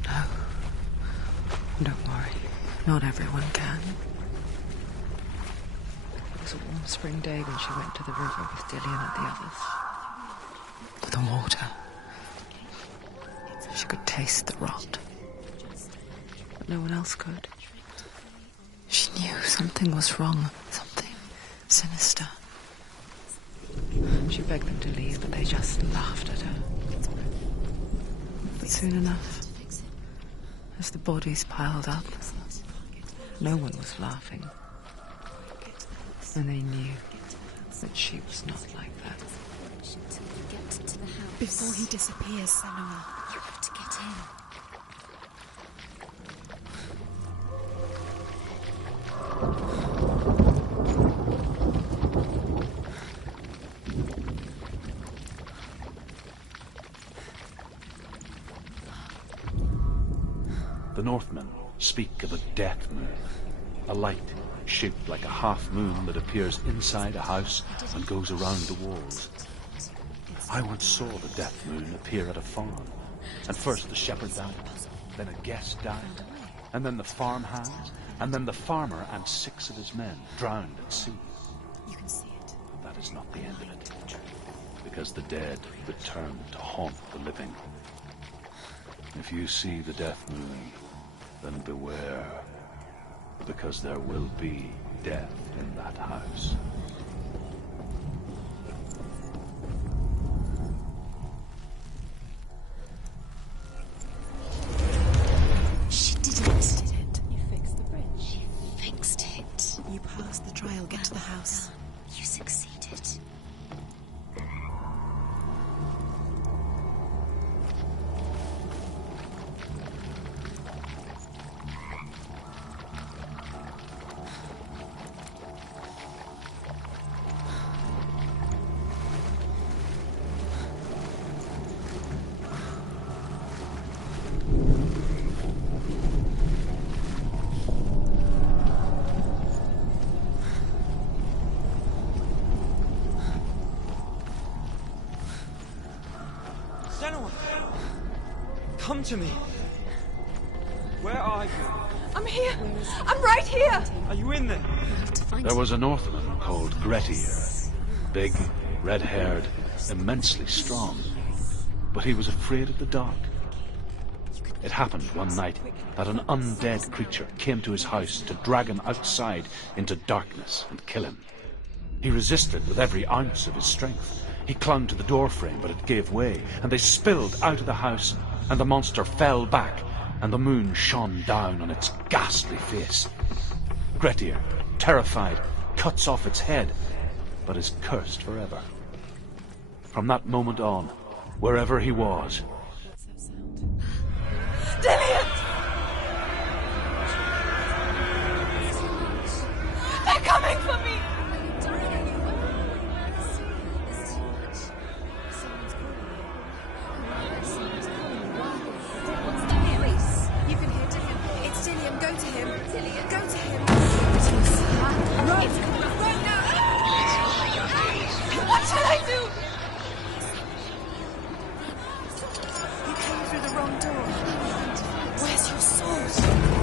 No. Don't worry. Not everyone can. It was a warm spring day when she went to the river with Dillian and the others. the water. She could taste the rot, but no one else could. She knew something was wrong, something sinister. She begged them to leave, but they just laughed at her. But soon enough, as the bodies piled up, no one was laughing. And they knew that she was not like that. Before he disappears, Senua, you have to get in. The Northmen speak of a death moon, a light shaped like a half moon that appears inside a house and goes around the walls. I once saw the death moon appear at a farm, and first the shepherd died, then a guest died, and then the farmhand, and then the farmer and 6 of his men drowned at sea. You can see it. But that is not the end of it, because the dead return to haunt the living. If you see the death moon, then beware, because there will be death in that house. She did it. You fixed the bridge. She fixed it. You passed the trial. Get to the house. You succeeded. Senua! Come to me! Where are you? I'm here! I'm right here! Are you in there? There was a Northman called Grettir, big, red-haired, immensely strong, but he was afraid of the dark. It happened one night that an undead creature came to his house to drag him outside into darkness and kill him. He resisted with every ounce of his strength. He clung to the doorframe, but it gave way, and they spilled out of the house, and the monster fell back, and the moon shone down on its ghastly face. Grettir, terrified, cuts off its head, but is cursed forever. From that moment on, wherever he was, Dillian! They're coming for me! You can hear Dillian. It's Dillian. Go to him. Dillian, go to him. Run! Run now! What shall I do? You came through the wrong door. Where's your sword?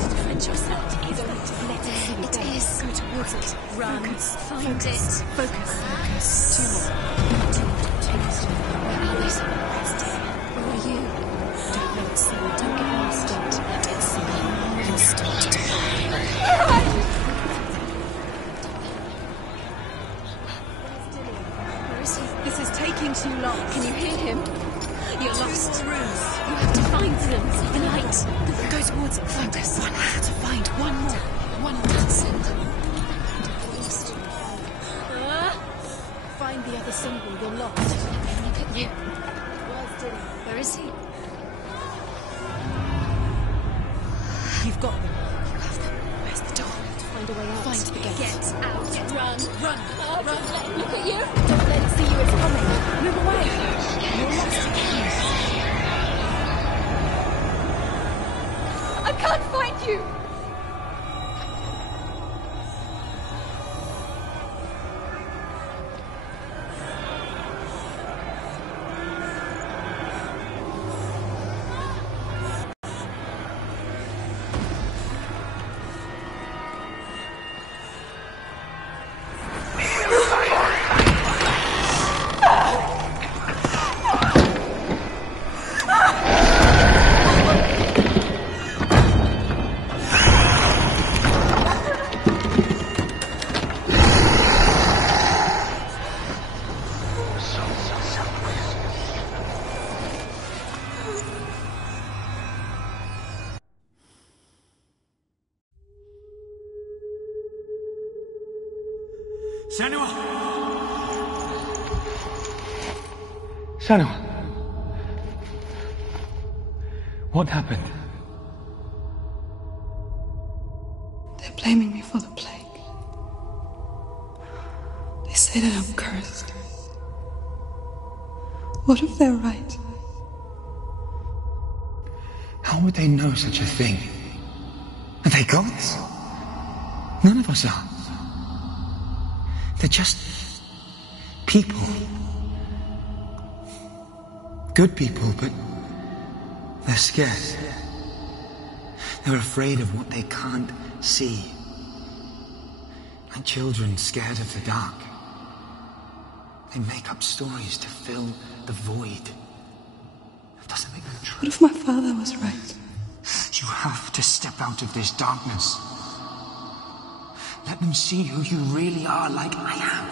Defend yourself. You don't need to let it see. It is. Go towards it. Run. Find it. Focus. Two more. Where are they? Who are you? Don't let it see you. Don't get lost. Don't let it see you. And start to Where are you? Where is he? This is taking too long. Can you hear him? You're lost. 2 more rooms. You have to find them. The light. Go towards it. Focus. One has to find. One more. One more. Find the other symbol. You're lost. Look at you. Where's Dilly? Where is he? You've got them. You have them. Where's the door? Find a way out. Find the gate. Get out. Run. Run. Run. Look at you. Don't let it see you. It's coming. Move away. You're lost again. I can't find you! Senua! Senua! What happened? They're blaming me for the plague. They say that I'm cursed. What if they're right? How would they know such a thing? Are they gods? None of us are. They're just people. Good people, but they're scared. They're afraid of what they can't see. Like children scared of the dark. They make up stories to fill the void. That doesn't make them true. What if my father was right? You have to step out of this darkness. Let them see who you really are, like I am.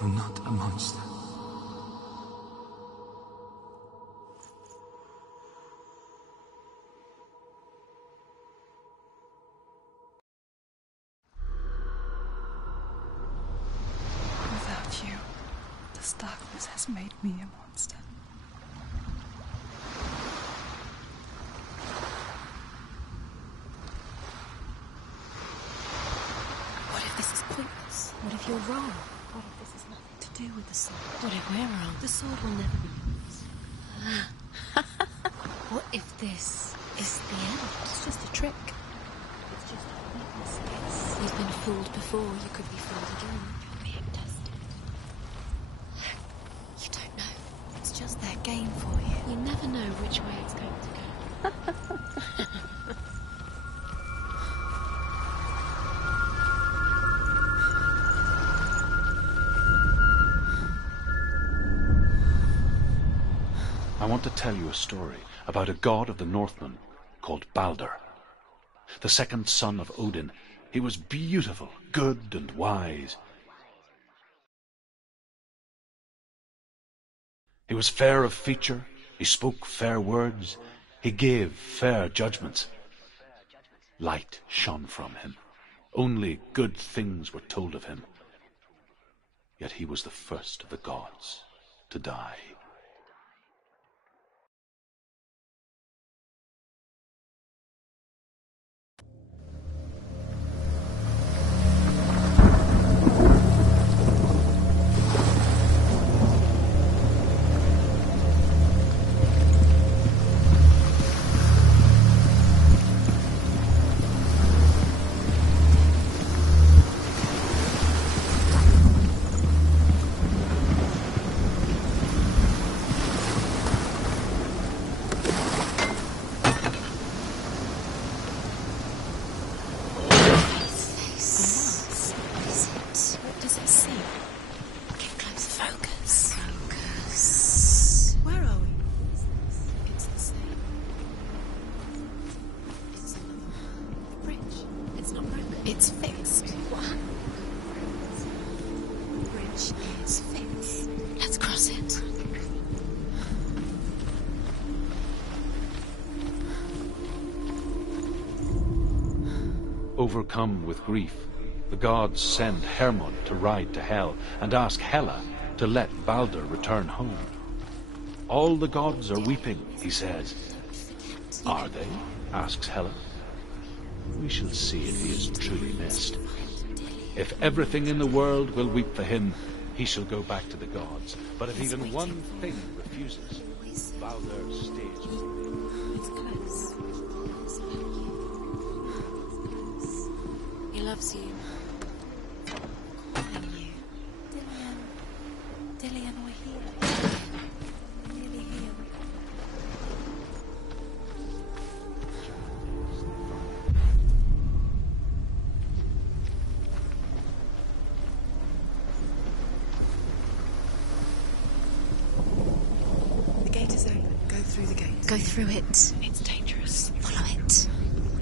You're not a monster. Without you, this darkness has made me a monster. What if this is pointless? What if you're wrong? What if this has nothing to do with the sword? What if we're wrong? The sword will never be yours. What if this is the end? It's just a trick. It's just a weakness. You've been fooled before. You could be fooled again. You're being tested. You don't know. It's just their game for you. You never know which way it's going to go. I want to tell you a story about a god of the Northmen called Balder. The second son of Odin. He was beautiful, good and wise. He was fair of feature, he spoke fair words, he gave fair judgments. Light shone from him. Only good things were told of him. Yet he was the first of the gods to die. It's fixed. What happened? The bridge is fixed. Let's cross it. Overcome with grief, the gods send Hermod to ride to Hell and ask Hela to let Balder return home. All the gods are weeping, he says. Are they? Asks Hela. We shall see if he is truly missed. If everything in the world will weep for him, he shall go back to the gods. But if even one thing refuses, Balder stays. It's close. He loves you. And you. Dillian, we're here. We're nearly here. The gate is open. Go through the gate. Go through it. It's dangerous. Follow it.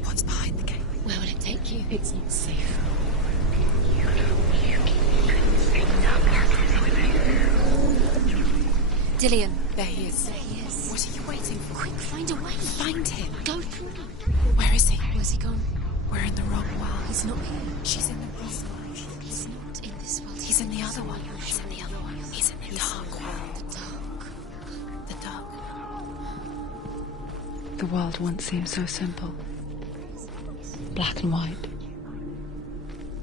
What's behind the gate? Where will it take you? It's not safe. Dillian. There he is. There he is. What are you waiting for? Quick, find a way. Find him. Go through. Where is he? Where's he gone? We're in the wrong world. He's not here. She's in the wrong world. He's not in this world. He's in the other one. He's in the other one. He's in the dark world. The dark. The world once seemed so simple. Black and white.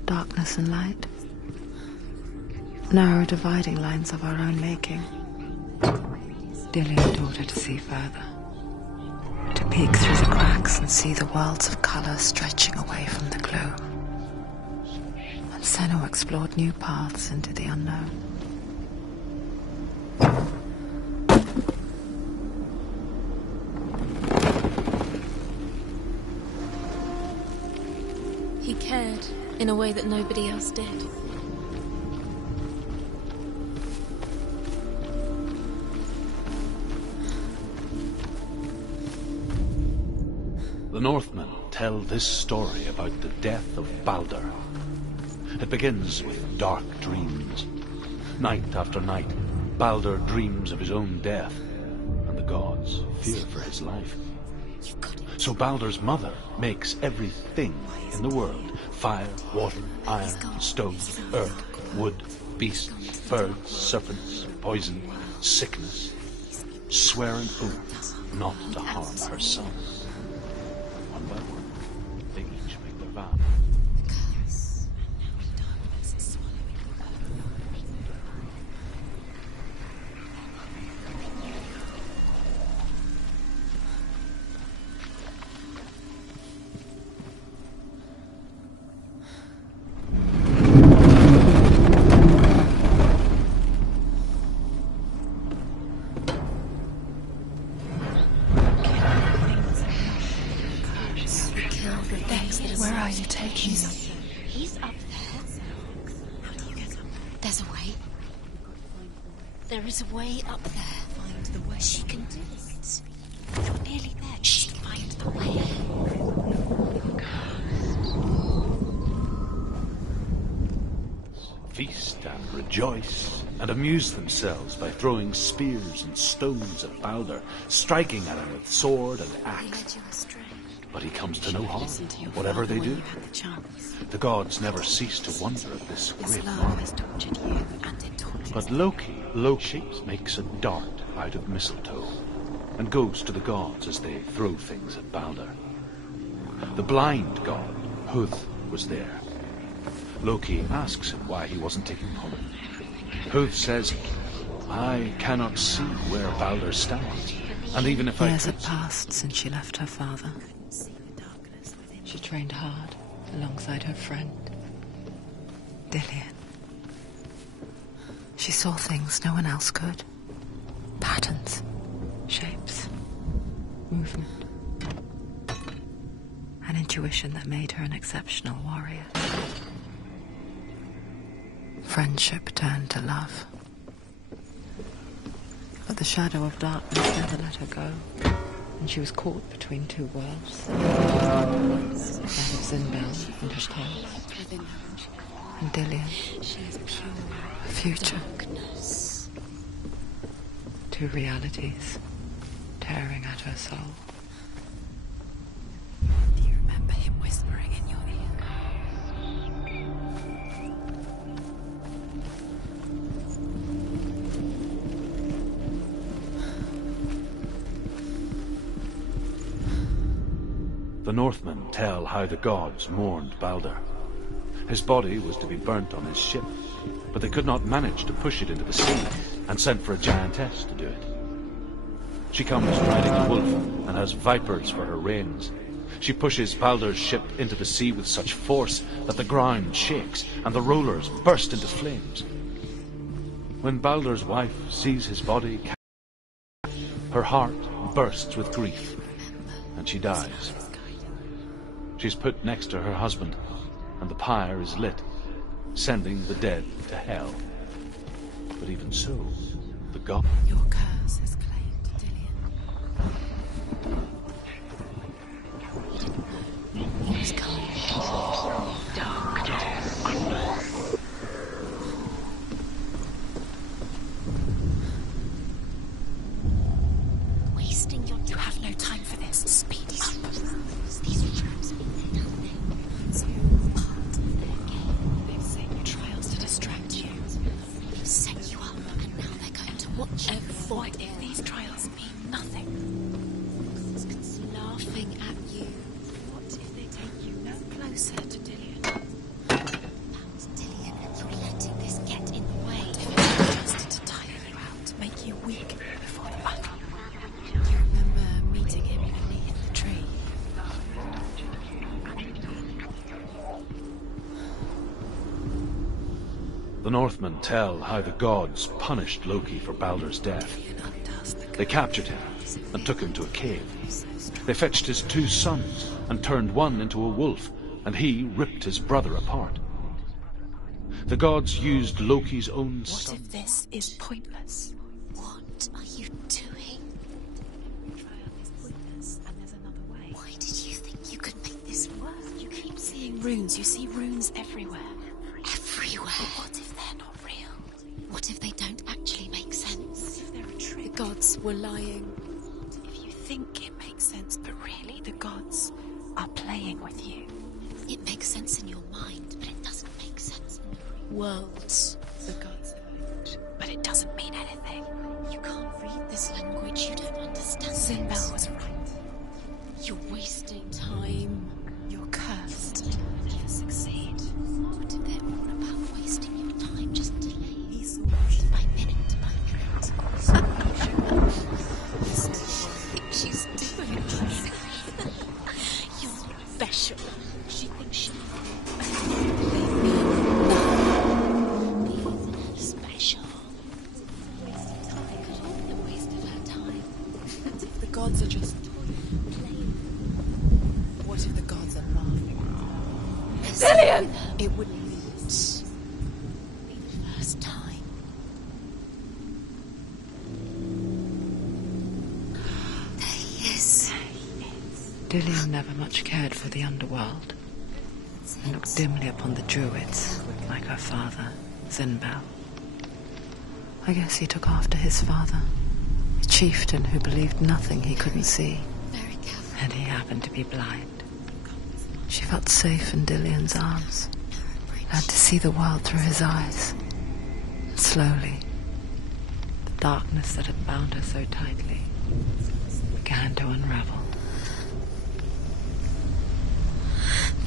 Darkness and light. Narrow dividing lines of our own making. Dillian taught her to see further. To peek through the cracks and see the worlds of colour stretching away from the gloom. And Senua explored new paths into the unknown. He cared in a way that nobody else did. The Northmen tell this story about the death of Baldur. It begins with dark dreams. Night after night, Baldur dreams of his own death, and the gods fear for his life. So Baldur's mother makes everything in the world: fire, water, iron, stone, earth, wood, beast, birds, serpents, poison, sickness, swear an oath not to harm her son. One by one, they each make their vow. Where are you taking me? He's up there. How do you get up there? There's a way. There is a way up there. Find the way. She can do it. You're nearly there. She can find the way. Feast and rejoice and amuse themselves by throwing spears and stones at Baldur, striking at him with sword and axe. But he comes to no harm, whatever they do. The gods never cease to wonder at this great marvel. But Loki makes a dart out of mistletoe and goes to the gods as they throw things at Baldur. The blind god, Huth, was there. Loki asks him why he wasn't taking part. Huth says, "I cannot see where Baldur stands, and even if Years I had passed since she left her father. She trained hard alongside her friend, Dillian. She saw things no one else could. Patterns, shapes, movement. An intuition that made her an exceptional warrior. Friendship turned to love. But the shadow of darkness never let her go, and she was caught between two worlds. That of Zinbel and her tale. And Dillian, a future. Two realities tearing at her soul. Do you remember him whispering in your ear? The Northmen tell how the gods mourned Baldur. His body was to be burnt on his ship, but they could not manage to push it into the sea, and sent for a giantess to do it. She comes riding a wolf and has vipers for her reins. She pushes Baldur's ship into the sea with such force that the ground shakes and the rollers burst into flames. When Baldur's wife sees his body, her heart bursts with grief, and she dies. She's put next to her husband, and the pyre is lit, sending the dead to hell. But even so, the god... Your curse has claimed Dillian. He's coming. Wasting your time. You have no time for this. Speed up. These are traps. They're down there. What if these trials mean nothing? It's laughing at you. What if they take you no closer to Dillian? Dillian, you're letting this get in the way. Just to tire you out, to make you weak before the battle. You remember meeting him beneath the tree? The Northmen tell how the gods punished Loki for Baldur's death. They captured him and took him to a cave. They fetched his 2 sons and turned one into a wolf, and he ripped his brother apart. The gods used Loki's own son. What if this is pointless? What are you doing? The trial is pointless, and there's another way. Why did you think you could make this work? You keep seeing runes. You see runes everywhere. Everywhere. But what if they're not real? What if they don't actually make sense? What if they're a trick? The gods were lying. If you think it makes sense, but really the gods are playing with you. It makes sense in your mind, but it doesn't make sense in the real world. The gods are but it doesn't mean anything. You can't read this language. You don't understand. Sinbel was right. You're wasting time. You're cursed. You'll never succeed. What if they're all about wasting your time, just delay? He's Minute by minute by minute. She's doing it. You're special. She thinks she's special. Wasted time. The waste of her time. And if the gods are just Playing. what if the gods are laughing? Dillian! It wouldn't be. Be the first time. There he is. Dillian never much cared for the underworld, and looked dimly upon the druids, like her father, Sinbel. I guess he took after his father, a chieftain who believed nothing he couldn't see, Very careful. and he happened to be blind. She felt safe in Dillian's arms, had to see the world through his eyes. Slowly, the darkness that had bound her so tightly began to unravel.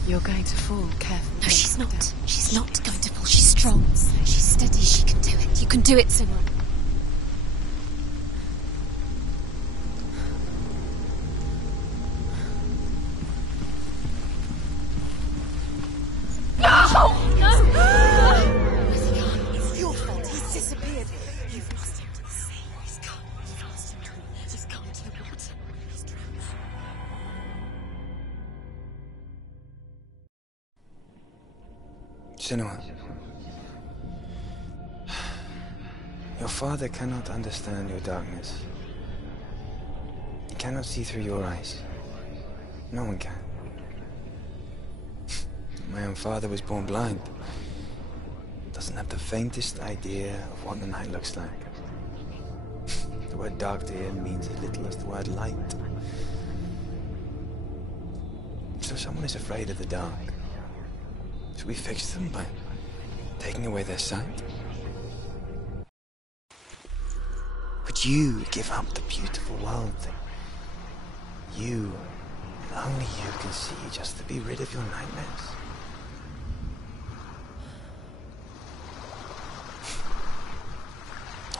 You're going to fall, careful. No, she's not. She's not going to fall. She's strong. She's steady. She can do it. You can do it, Senua. It's your fault. He's disappeared. You've lost him to the sea. He's gone. You've lost him to the... He's gone to the water. He's drowned. Senua, your father cannot understand your darkness. He cannot see through your eyes. No one can. My own father was born blind. Doesn't have the faintest idea of what the night looks like. The word dark to him means as little as the word light. So someone is afraid of the dark. Should we fix them by taking away their sight? Would you give up the beautiful world that you, and only you, can see just to be rid of your nightmares?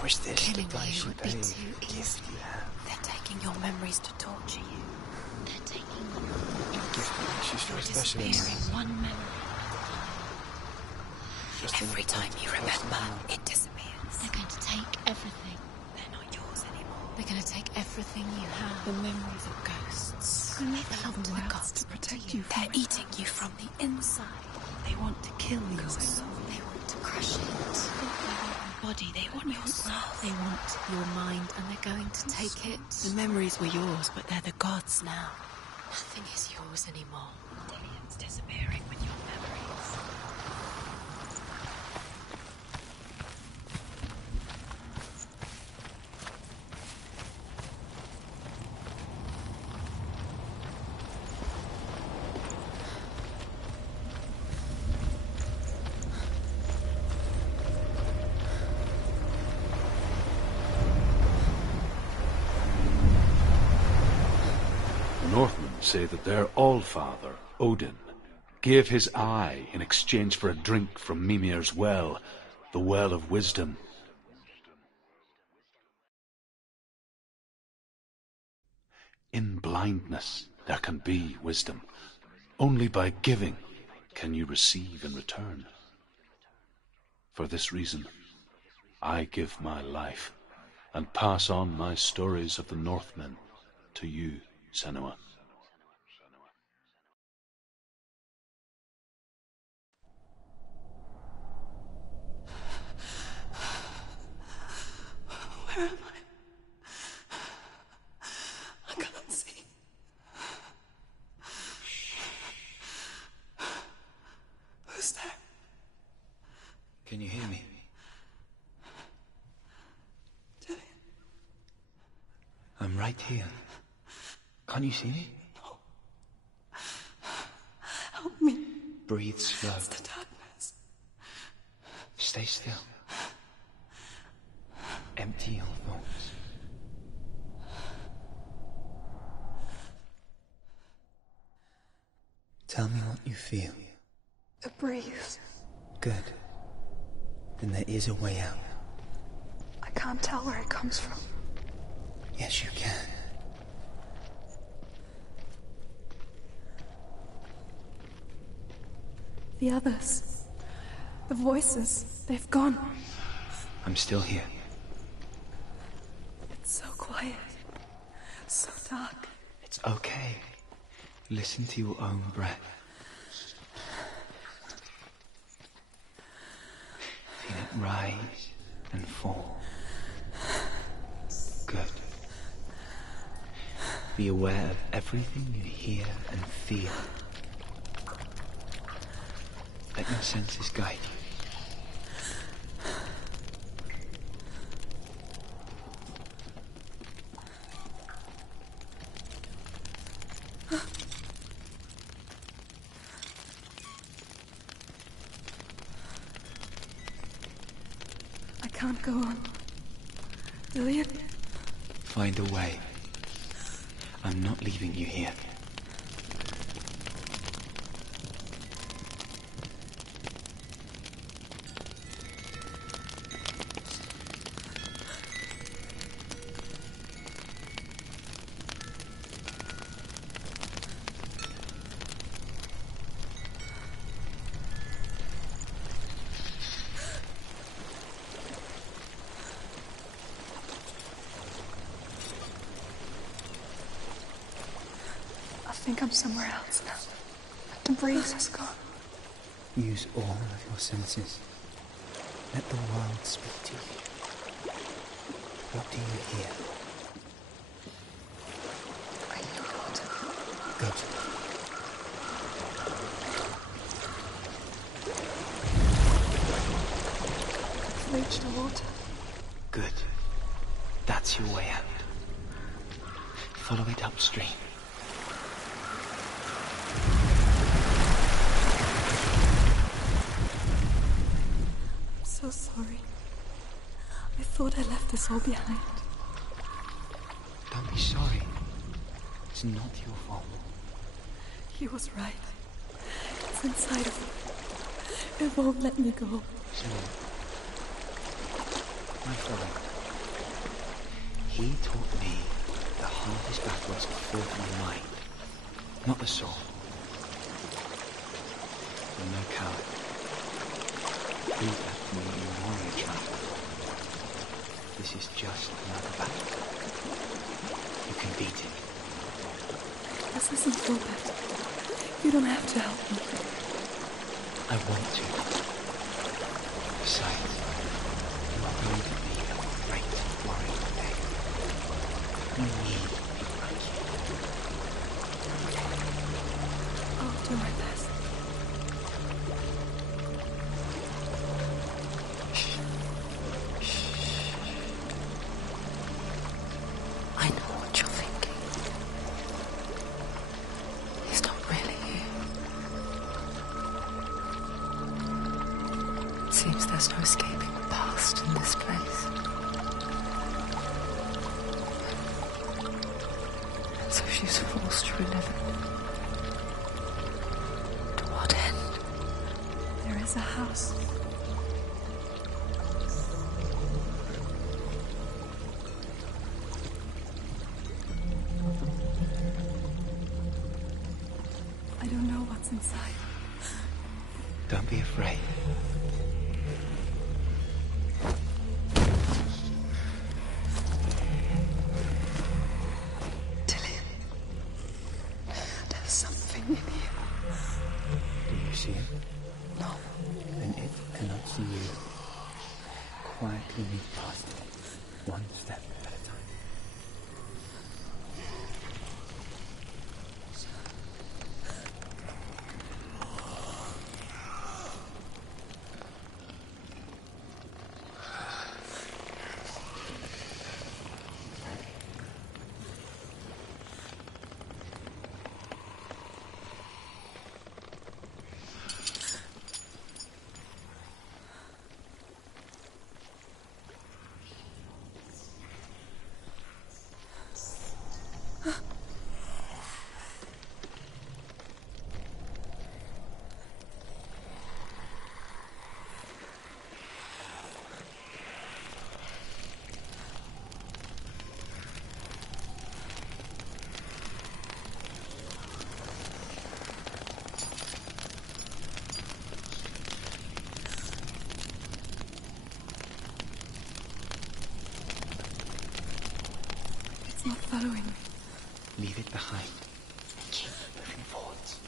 Or is this Killing the price you you would be pay too for the easy. gift you have? They're taking your memories to torture you. They're taking A gift that makes you so special. Disappearing one memory. Just Every enough time to you cross remember, the line. it disappears. They're going to take everything. They're not yours anymore. They're going to take everything you have. The memories of ghosts. They belong to the worlds gods. to protect you. They're eating you from the inside. They want to kill your soul. They want to crush it. They want your body. They want your soul. They want your mind, and they're going to take it. The memories were yours, but they're the gods now. Nothing is yours anymore. Dillian's disappearing with your memories. say that their Allfather, Odin, gave his eye in exchange for a drink from Mimir's well, the Well of Wisdom. In blindness there can be wisdom. Only by giving can you receive in return. For this reason, I give my life and pass on my stories of the Northmen to you, Senua. Where am I? I can't see. Who's there? Can you hear me? Dillian. I'm right here. Can't you see me? No. Help me. Breathe slow. It's the darkness. Stay still. Empty your thoughts. Tell me what you feel. The breeze. Good. Then there is a way out. I can't tell where it comes from. Yes, you can. The others. The voices. They've gone. I'm still here. It's so quiet. So dark. It's okay. Listen to your own breath. Feel it rise and fall. Good. Be aware of everything you hear and feel. Let your senses guide you. I can't go on. Dillian? Find a way. I'm not leaving you here. I think I'm somewhere else now. The breeze has gone. Use all of your senses. Let the world speak to you. What do you hear? I hear water. Good. I've reached the water. Good. That's your way out. Follow it upstream. So sorry. I thought I left this all behind. Don't be sorry. It's not your fault. He was right. It's inside of me. It won't let me go. Senua, my friend, he taught me the hardest battles are fought in the mind, not the soul. You're no coward. Prove that to me in warrior training. This is just another battle. You can beat it. This isn't your battle. You don't have to help me. I want to. Besides, you are going to be a great warrior today. You need people like you. I'll do my best. I know what you're thinking. He's not really here. It seems there's no escaping the past in this place. And So she's forced to relive it. To what end? There is a house. I don't know what's inside. Don't be afraid. There's something in here. Do you see it? No. Then it cannot see you. Quietly move past it, one step at a time. It's not following me. Leave it behind. Keep moving forwards.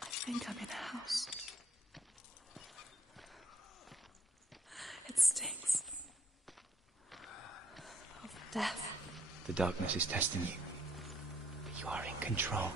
I think I'm in a house. It stinks. Of death. The darkness is testing you. But you are in control.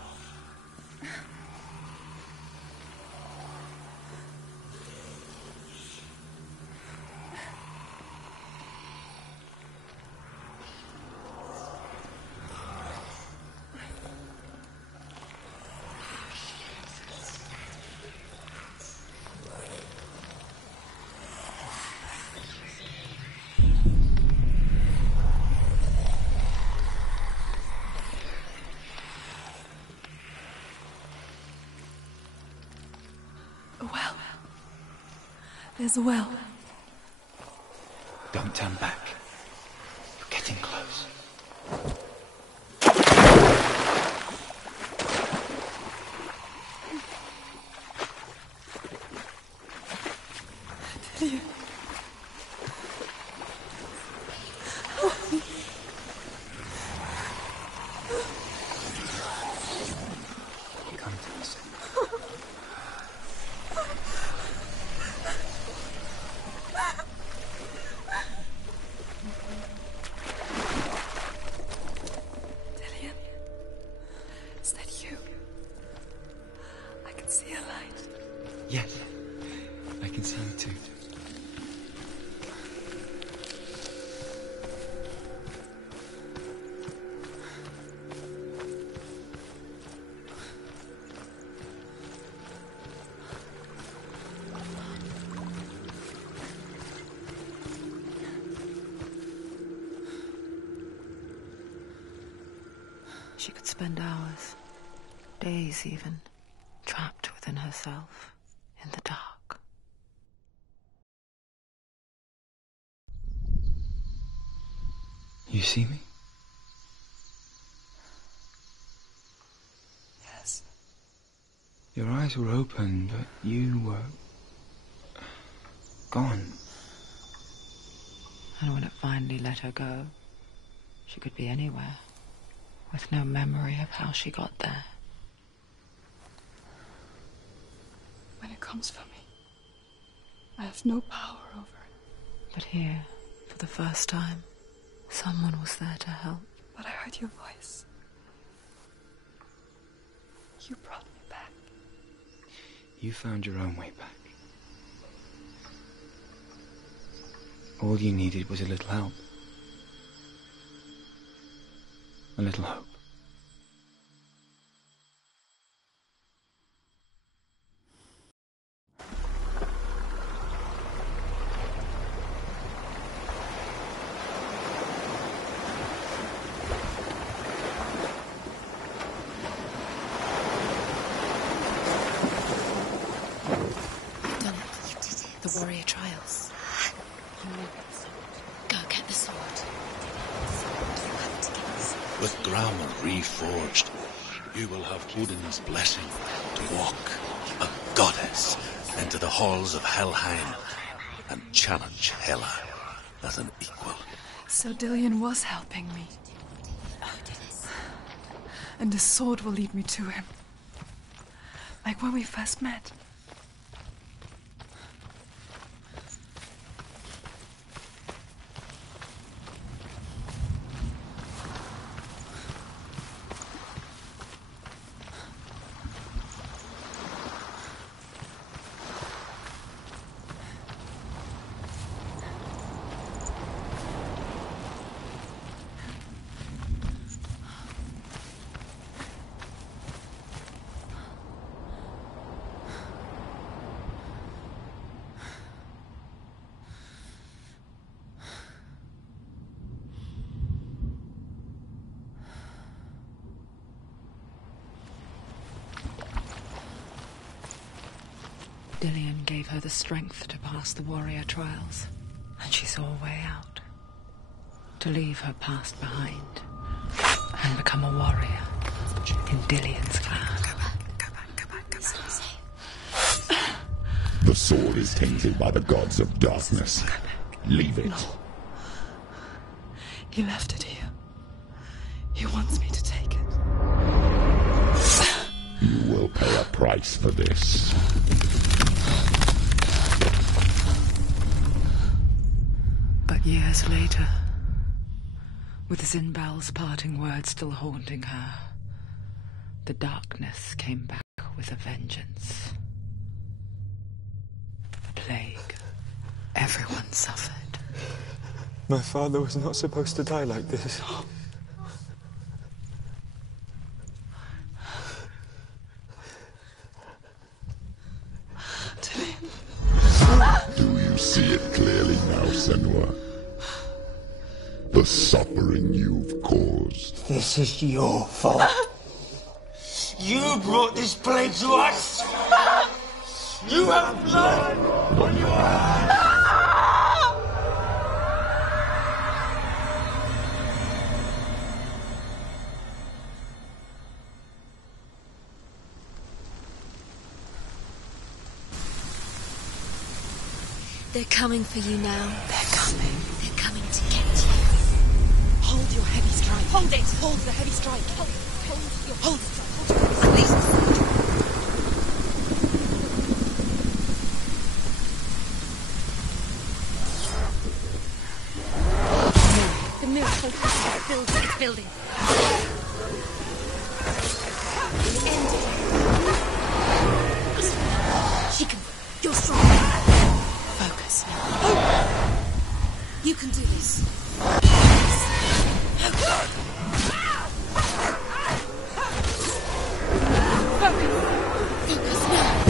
There's a well. Don't turn back. You're getting close. Delia, can see you too. She could spend hours, days even, trapped within herself, in the dark. You see me? Yes. Your eyes were open, but you were gone. And when it finally let her go, she could be anywhere, with no memory of how she got there. When it comes for me, I have no power over it. But here, for the first time, someone was there to help. But I heard your voice. You brought me back. You found your own way back. All you needed was a little help. A little hope. The warrior trials. Go get the sword. You have to get the sword. With Grauman reforged, you will have Odin's blessing to walk, a goddess, into the halls of Helheim and challenge Hela as an equal. So Dillion was helping me. And the sword will lead me to him. Like when we first met. Dillion gave her the strength to pass the warrior trials, and she saw a way out. To leave her past behind and become a warrior in Dillion's clan. Go back. It's not safe. The sword is tainted by the gods of darkness. Leave it. No. He left it here. He wants me to take it. You will pay a price for this. But years later, with Zinbal's parting words still haunting her, the darkness came back with a vengeance. The plague. Everyone suffered. My father was not supposed to die like this. Do you see it clearly now, Senua? The suffering you've caused. This is your fault. You brought this plague to us. You have blood on your hands. They're coming for you now. They're coming. They're coming to get you. Hold your heavy strike. Hold it. Hold the heavy strike. Hold the strike. Unleash the mirror. It's building. End it. She can. You're strong. Focus now. You can do this. Focus now.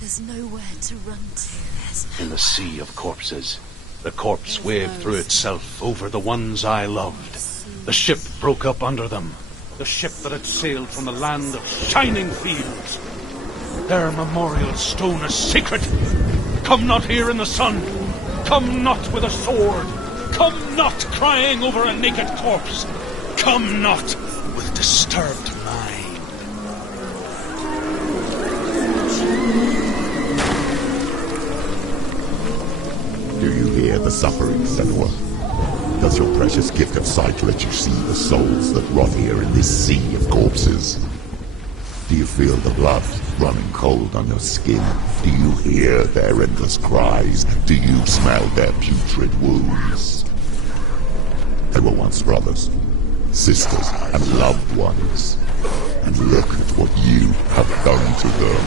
There's nowhere to run to. In the sea of corpses, the corpse waved through itself over the ones I loved. The ship broke up under them. The ship that had sailed from the land of shining fields. Their memorial stone is sacred. Come not here in the sun. Come not with a sword. Come not crying over a naked corpse. Come not with disturbed mind. Do you hear the suffering, Senua? Does your precious gift of sight let you see the souls that rot here in this sea of corpses? Do you feel the blood running cold on your skin? Do you hear their endless cries? Do you smell their putrid wounds? They were once brothers, sisters, and loved ones. And look at what you have done to them.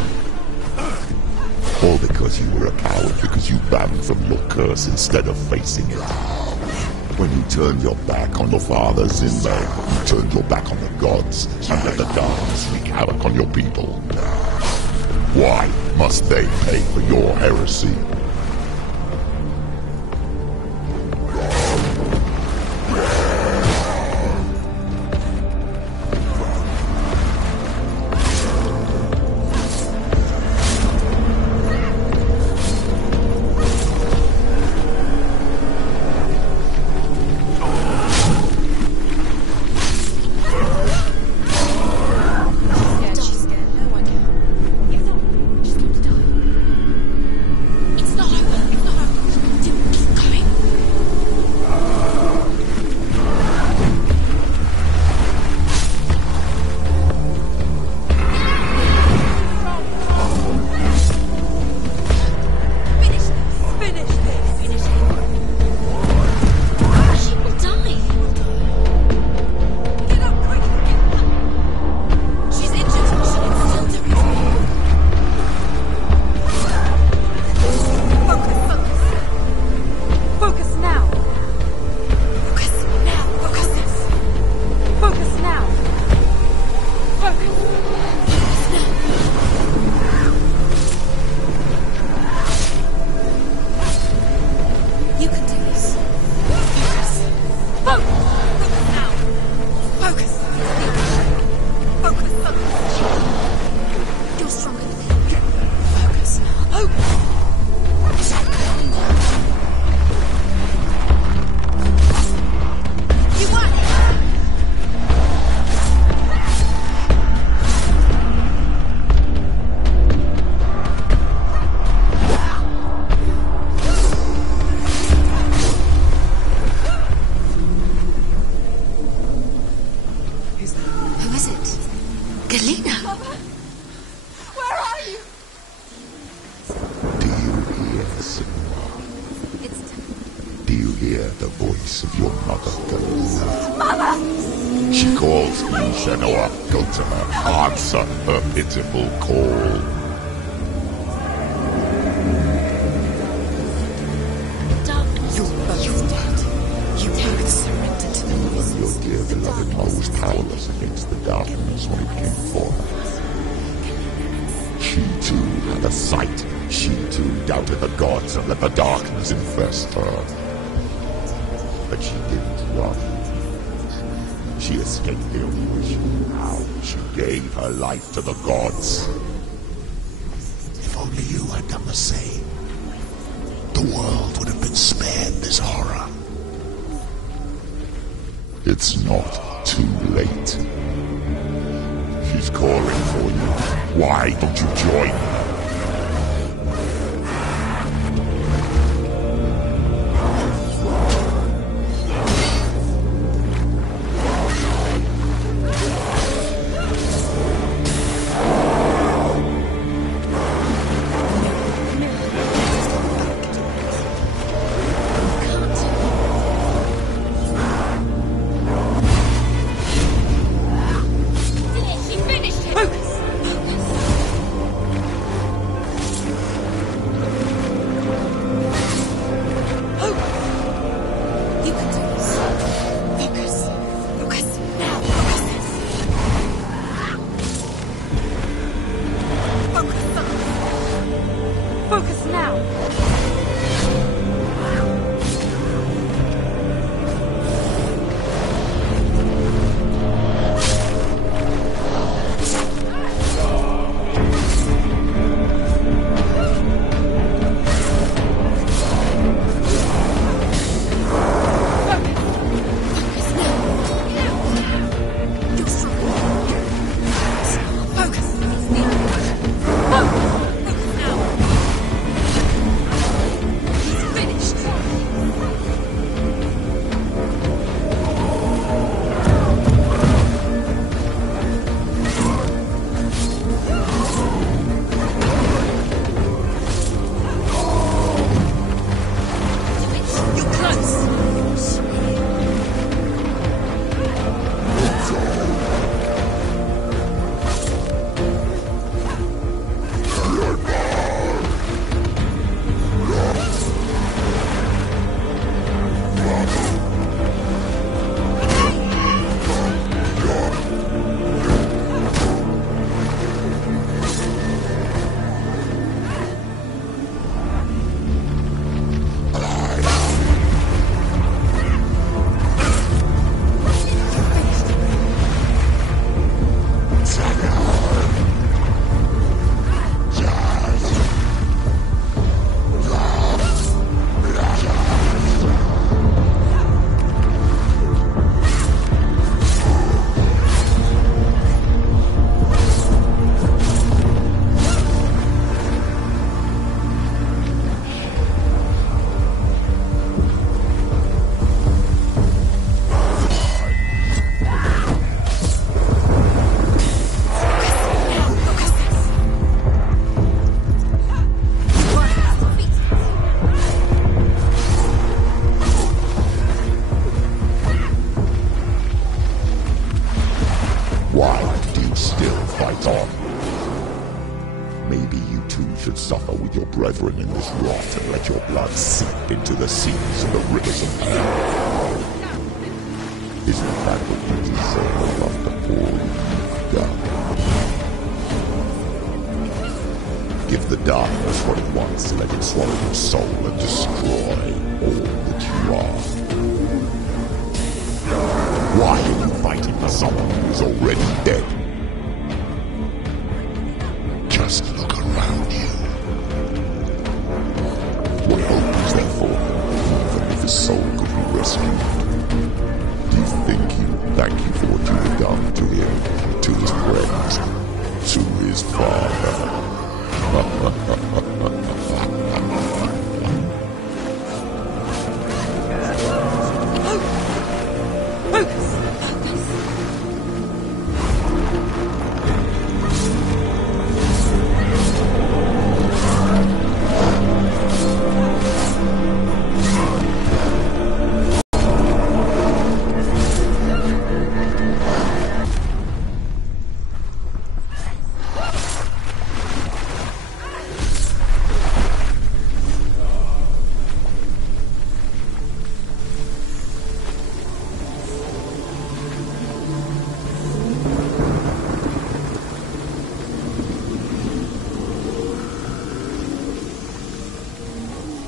All because you were a coward, because you ran from your curse instead of facing it. When you turned your back on your fathers in there, you turned your back on the gods, and let the darkness wreak havoc on your people. Why must they pay for your heresy? The voice of your mother, Galina. Mother! She calls you, Senua. Go to her. Answer her pitiful call. You're both dead. You both surrendered to the voices. Your dear beloved mother was powerless against the darkness when it came for her. She too had a sight. She too doubted the gods and let the darkness infest her. But she didn't run. She escaped the illusion. Now she gave her life to the gods. If only you had done the same, the world would have been spared this horror. It's not too late. She's calling for you. Why don't you join her? Why do you still fight on? Maybe you too should suffer with your brethren in this rot and let your blood seep into the seas and the rivers of hell. Isn't that what you deserve after all you've done? Give the darkness what it wants, let it swallow your soul and destroy all that you are. Why are you fighting for someone who is already dead? Just look around you. What hope is there for him, even if his soul could be rescued? Do you think he would thank you for what you have done to him, to his friends, to his father?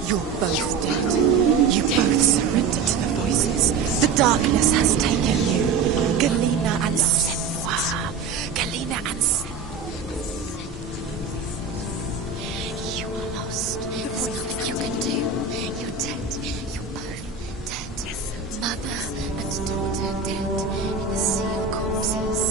You're both dead. You both surrendered to the voices. The darkness has taken you. Galena and Senua. Galena and Senua. You are lost. There's nothing you can do. You're dead. You're both dead. Mother and daughter dead in the sea of corpses.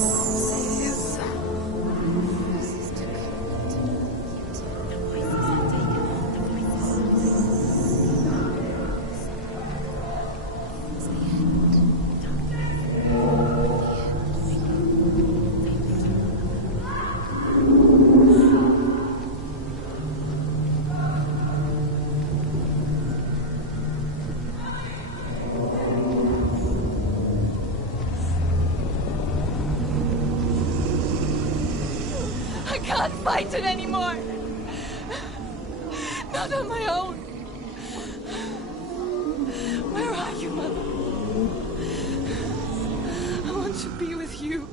I can't fight it anymore. Not on my own. Where are you, Mother? I want to be with you.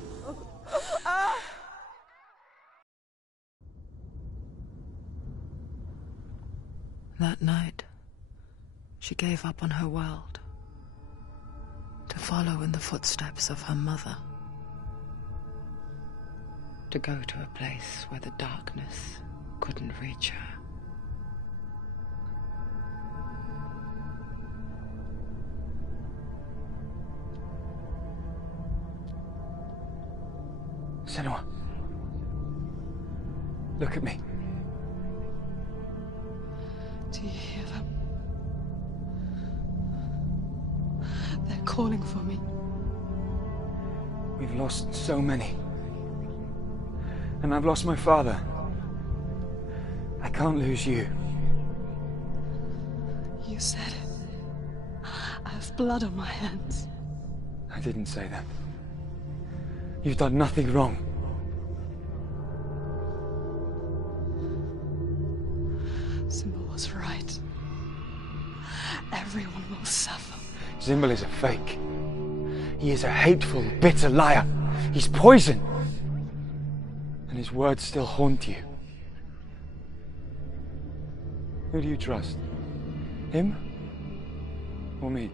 That night, she gave up on her world to follow in the footsteps of her mother, to go to a place where the darkness couldn't reach her. Senua. Look at me. Do you hear them? They're calling for me. We've lost so many. And I've lost my father. I can't lose you. You said it. I have blood on my hands. I didn't say that. You've done nothing wrong. Simba was right. Everyone will suffer. Zimbel is a fake. He is a hateful, bitter liar. He's poison. And his words still haunt you. Who do you trust? Him? Or me?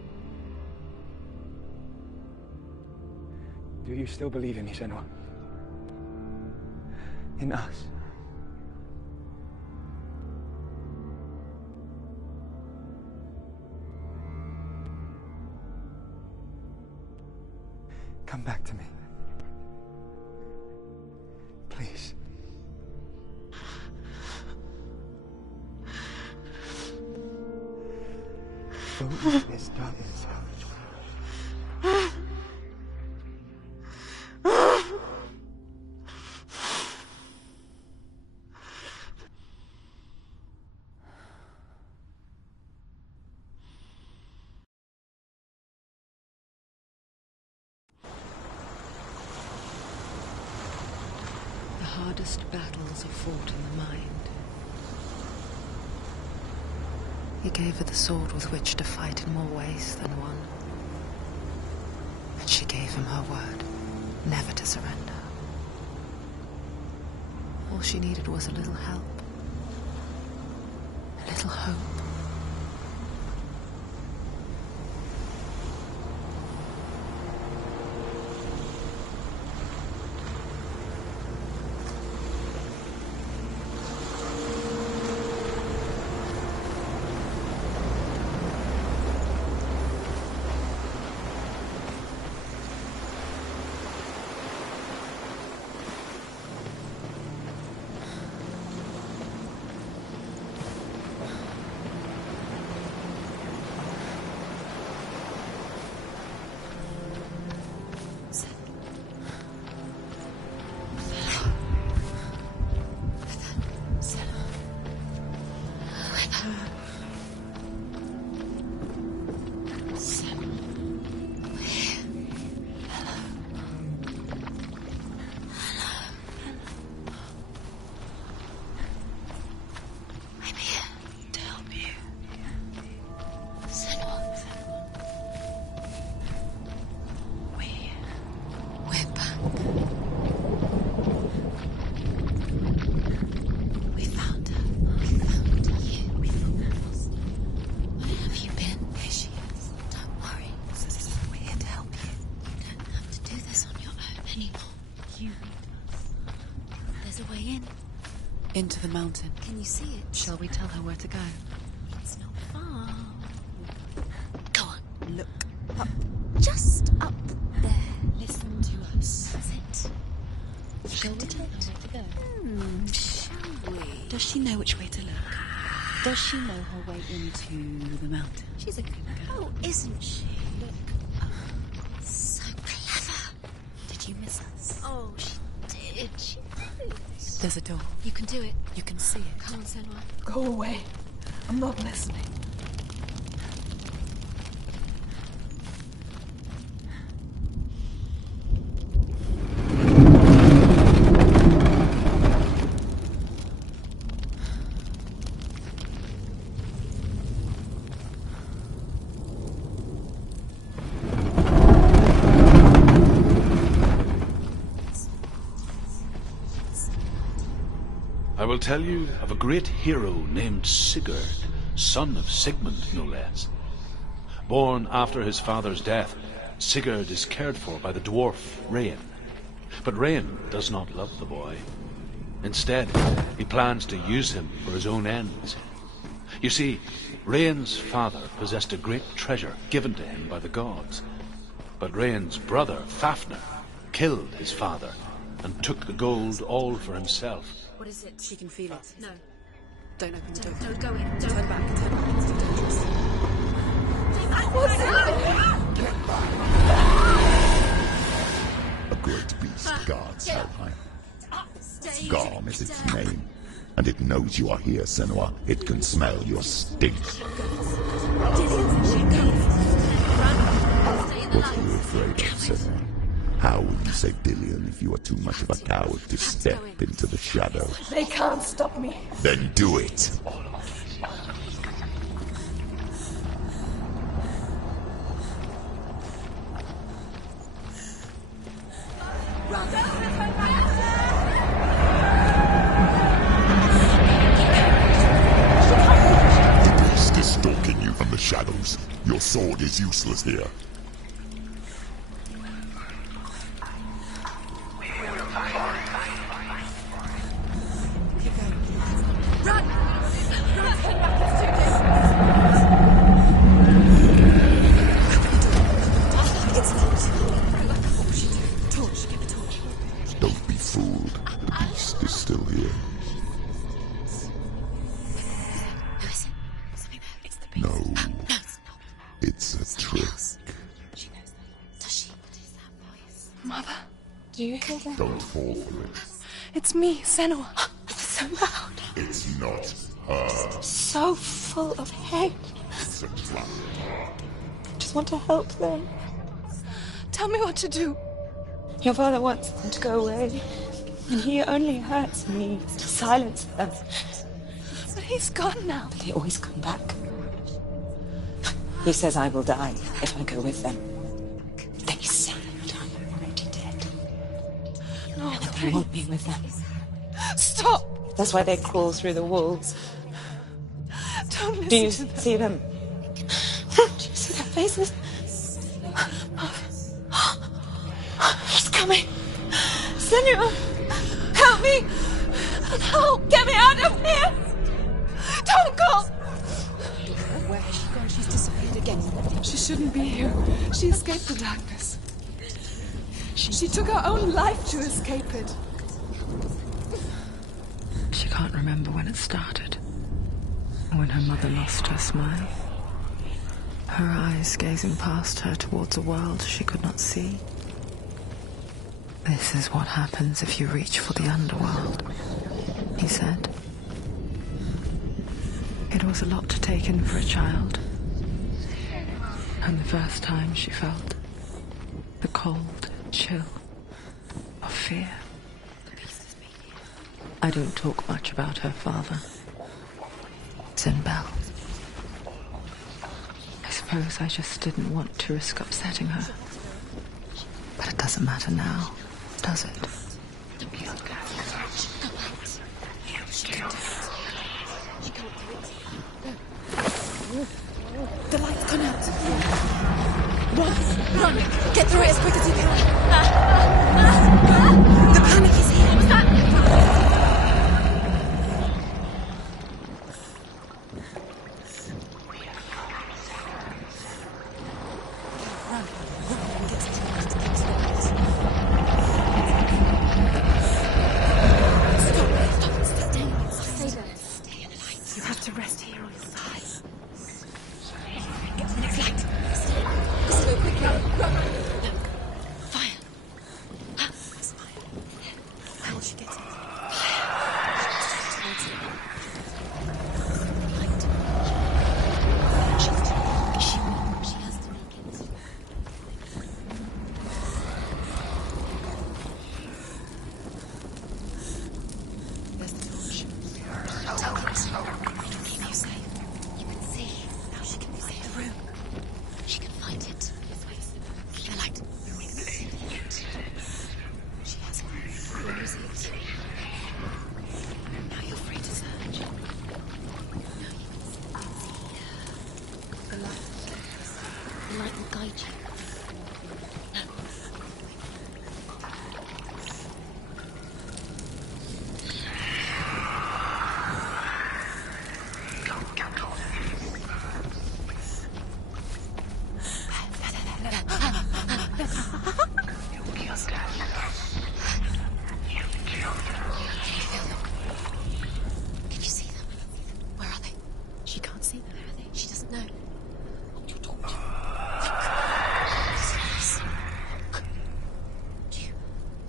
Do you still believe in me, Senua? In us? Come back to me. Please. Don't let this darkness out. hardest battles are fought in the mind. He gave her the sword with which to fight in more ways than one. And she gave him her word, never to surrender. All she needed was a little help. A little hope. Into the mountain. Can you see it? Shall we tell her where to go? It's not far. Go on. Look up. Just up there. Listen to us. That's it. Shall we tell her where to go? Shall we? Does she know which way to look? Does she know her way into the mountain? She's a good girl, isn't she? Look up. So clever. Did you miss us? Oh, she did. She did. There's a door. You can do it. You can see it. Come on, Senua. Go away. I'm not listening. I will tell you of a great hero named Sigurd, son of Sigmund, no less. Born after his father's death, Sigurd is cared for by the dwarf Rain. But Rain does not love the boy. Instead, he plans to use him for his own ends. You see, Rain's father possessed a great treasure given to him by the gods. But Rain's brother, Fafnir, killed his father and took the gold all for himself. What is it? She can feel it. No. Don't open the door. No, go in. Don't. Turn back. Turn back. It's too dangerous. What's it? Get back! A great beast guards Helheim. Garm is its name, and it knows you are here, Senua. It can smell your stink. What are you afraid of, Senua? How will you save Dillion if you are too much of a coward to step into the shadows? They can't stop me. Then do it! The beast is stalking you from the shadows. Your sword is useless here. Don't be fooled. The beast is still here. No. It's a trick. Mother, do you hear that? Don't fall for it. It's me, Senua. It's so loud. It's not her. So full of hate. It's a trap. I just want to help them. Tell me what to do. Your father wants them to go away. And he only hurts me to silence them. But he's gone now. But they always come back. He says I will die if I go with them. They say that I'm already dead. No, And that they want me with them. Stop! That's why they crawl through the walls. Don't listen Do you to them. see them? Do you see their faces? He's coming! Senua! Help me! Help! Get me out of here! Don't go! Where has she gone? She's disappeared again. She shouldn't be here. She escaped the darkness. She took her own life to escape it. She can't remember when it started. When her mother lost her smile. Her eyes gazing past her towards a world she could not see. This is what happens if you reach for the underworld, he said. It was a lot to take in for a child. And the first time she felt the cold chill of fear. I don't talk much about her father. Belle. I suppose I just didn't want to risk upsetting her. But it doesn't matter now, does it? The light's gone out. Run! Get through it as quick as you can. The panic is here. What's that?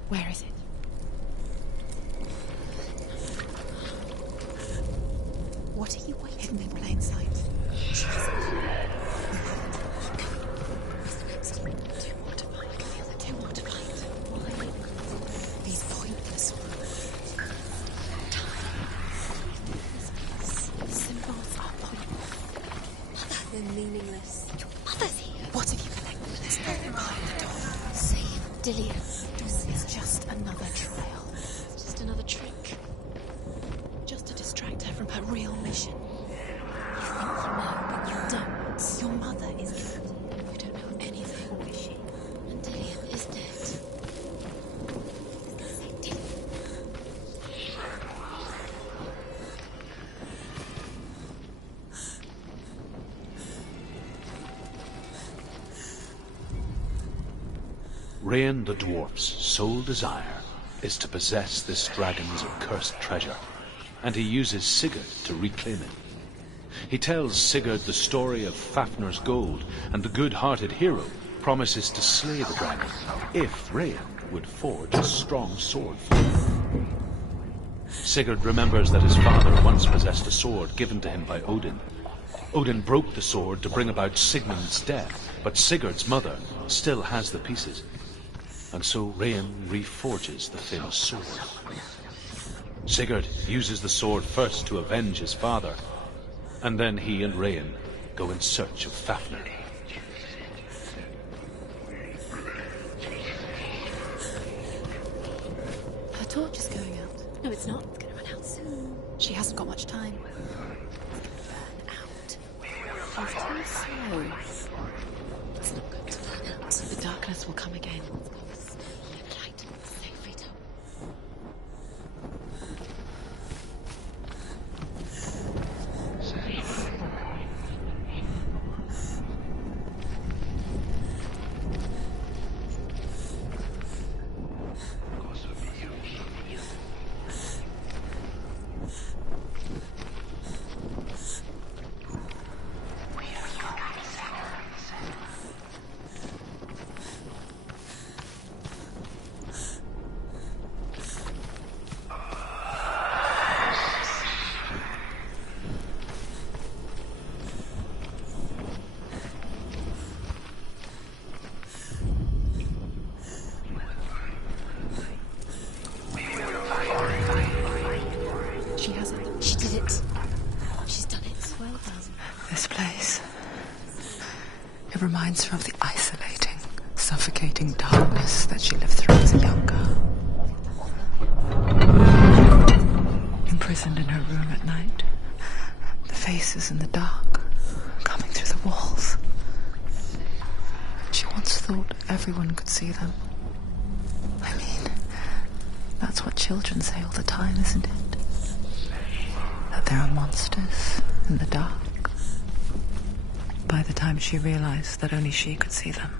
Where is it? What are you waiting in plain sight? Too mortified. I can feel they're too mortified. Why? These pointless words. Symbols are pointless. They're meaningless. Your mother's here. What have you collected? There's nothing behind the door. Save Dillian. It's just another trial. Just another trick. Just to distract her from her real mission. You think you know, but you don't. Your mother is dead. You don't know anything, or is she? And Dillian is dead. Rain the dwarf's sole desire is to possess this dragon's accursed treasure, and he uses Sigurd to reclaim it. He tells Sigurd the story of Fafnir's gold, and the good-hearted hero promises to slay the dragon if Rain would forge a strong sword for him. Sigurd remembers that his father once possessed a sword given to him by Odin. Odin broke the sword to bring about Sigmund's death, but Sigurd's mother still has the pieces. and so Rain reforges the famous sword. Sigurd uses the sword first to avenge his father, and then he and Rain go in search of Fafnir. Her torch is going out. No, it's not. It's going to run out soon. She hasn't got much time. Out. She's too slow. It's not going to burn out. The darkness will come again. Light, safe, Rita. She has it. She did it. She's done it. Well done. This place. It reminds her of the isolating, suffocating darkness that she lived through as a young girl. Imprisoned in her room at night, the faces in the dark, coming through the walls. She once thought everyone could see them. I mean, that's what children say all the time, isn't it? That there are monsters in the dark. By the time she realized that only she could see them,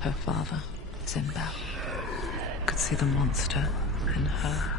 her father, Sinbad, could see the monster in her.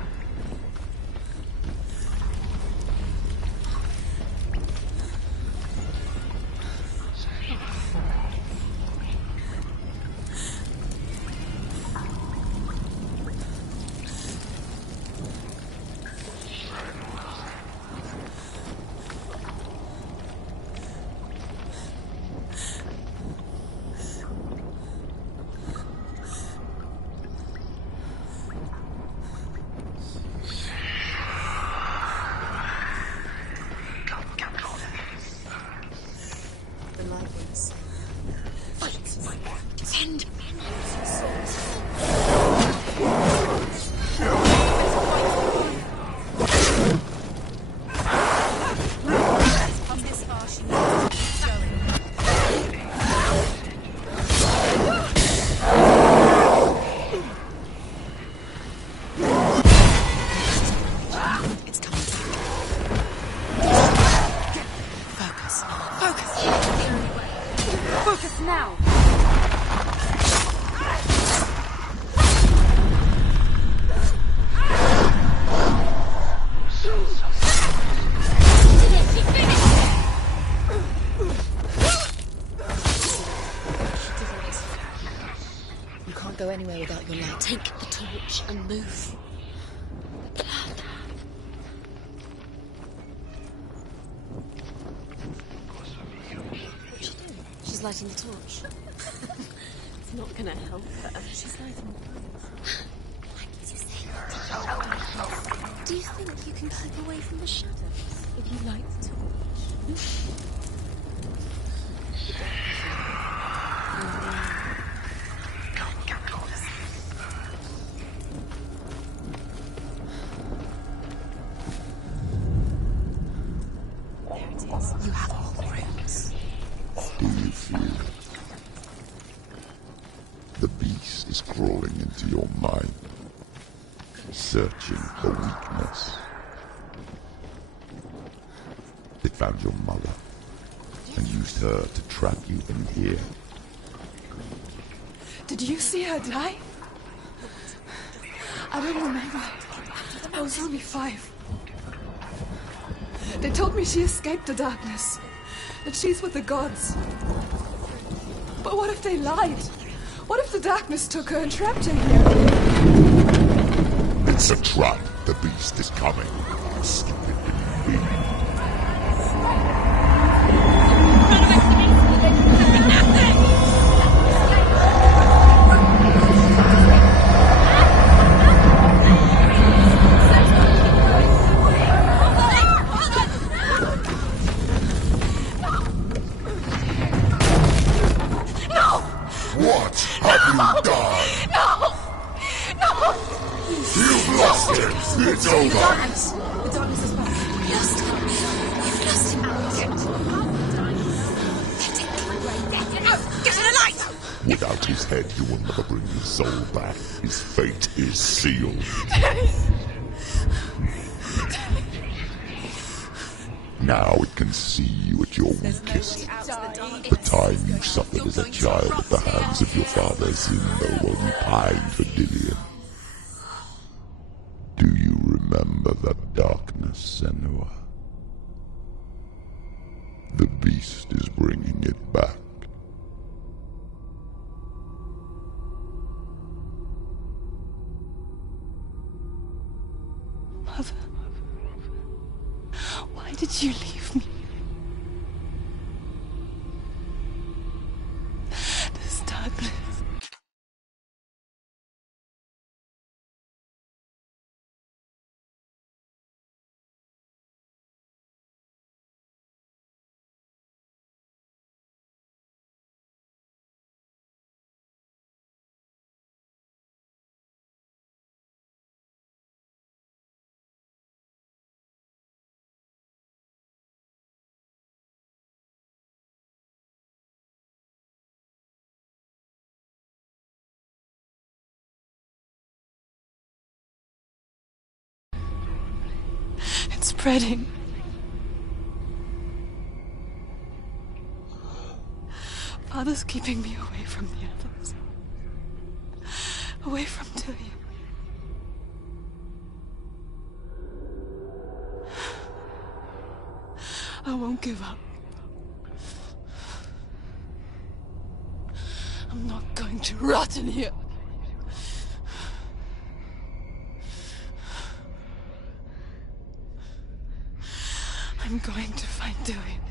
Go anywhere without your light. Take the torch and move. Blood. What's she doing? She's lighting the torch. It's not going to help her. She's lighting the fire. Why did you say that? Do you think you can keep away from the shadows if you light the torch? You have all the rooms. Do you feel it? The beast is crawling into your mind, searching for weakness. It found your mother and used her to trap you in here. Did you see her die? I don't remember. I was only 5. They told me she escaped the darkness, that she's with the gods. But what if they lied? What if the darkness took her and trapped her here? It's a trap. The beast is coming. Stupid human being. It's over. The darkness is back. We lost him. We've lost him. Get to the light! Without his head, you will never bring his soul back. His fate is sealed. Now it can see you at your weakest. The time you suffered as a child at the hands of your father Zindo while you pined for Dillion. Do you remember that darkness, Senua? The beast is bringing it back. Mother, why did you leave me? This darkness. It's spreading. Father's keeping me away from the others. Away from Dillion. I won't give up. I'm not going to rot in here. I'm going to find Dillion.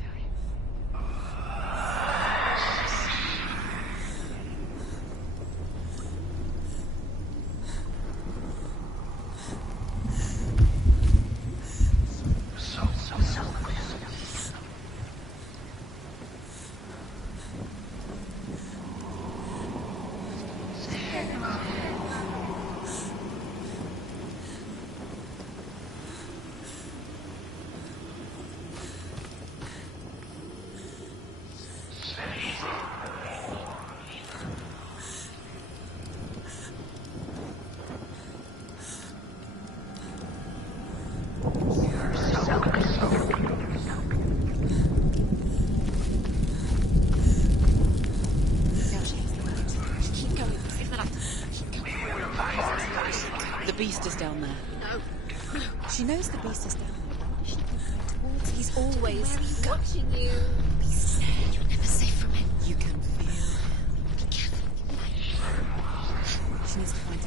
The beast is down there. No. She knows the beast is down there. She's going towards. He's always watching you. Be scared. You're never safe from him. You can feel him. She needs to find it.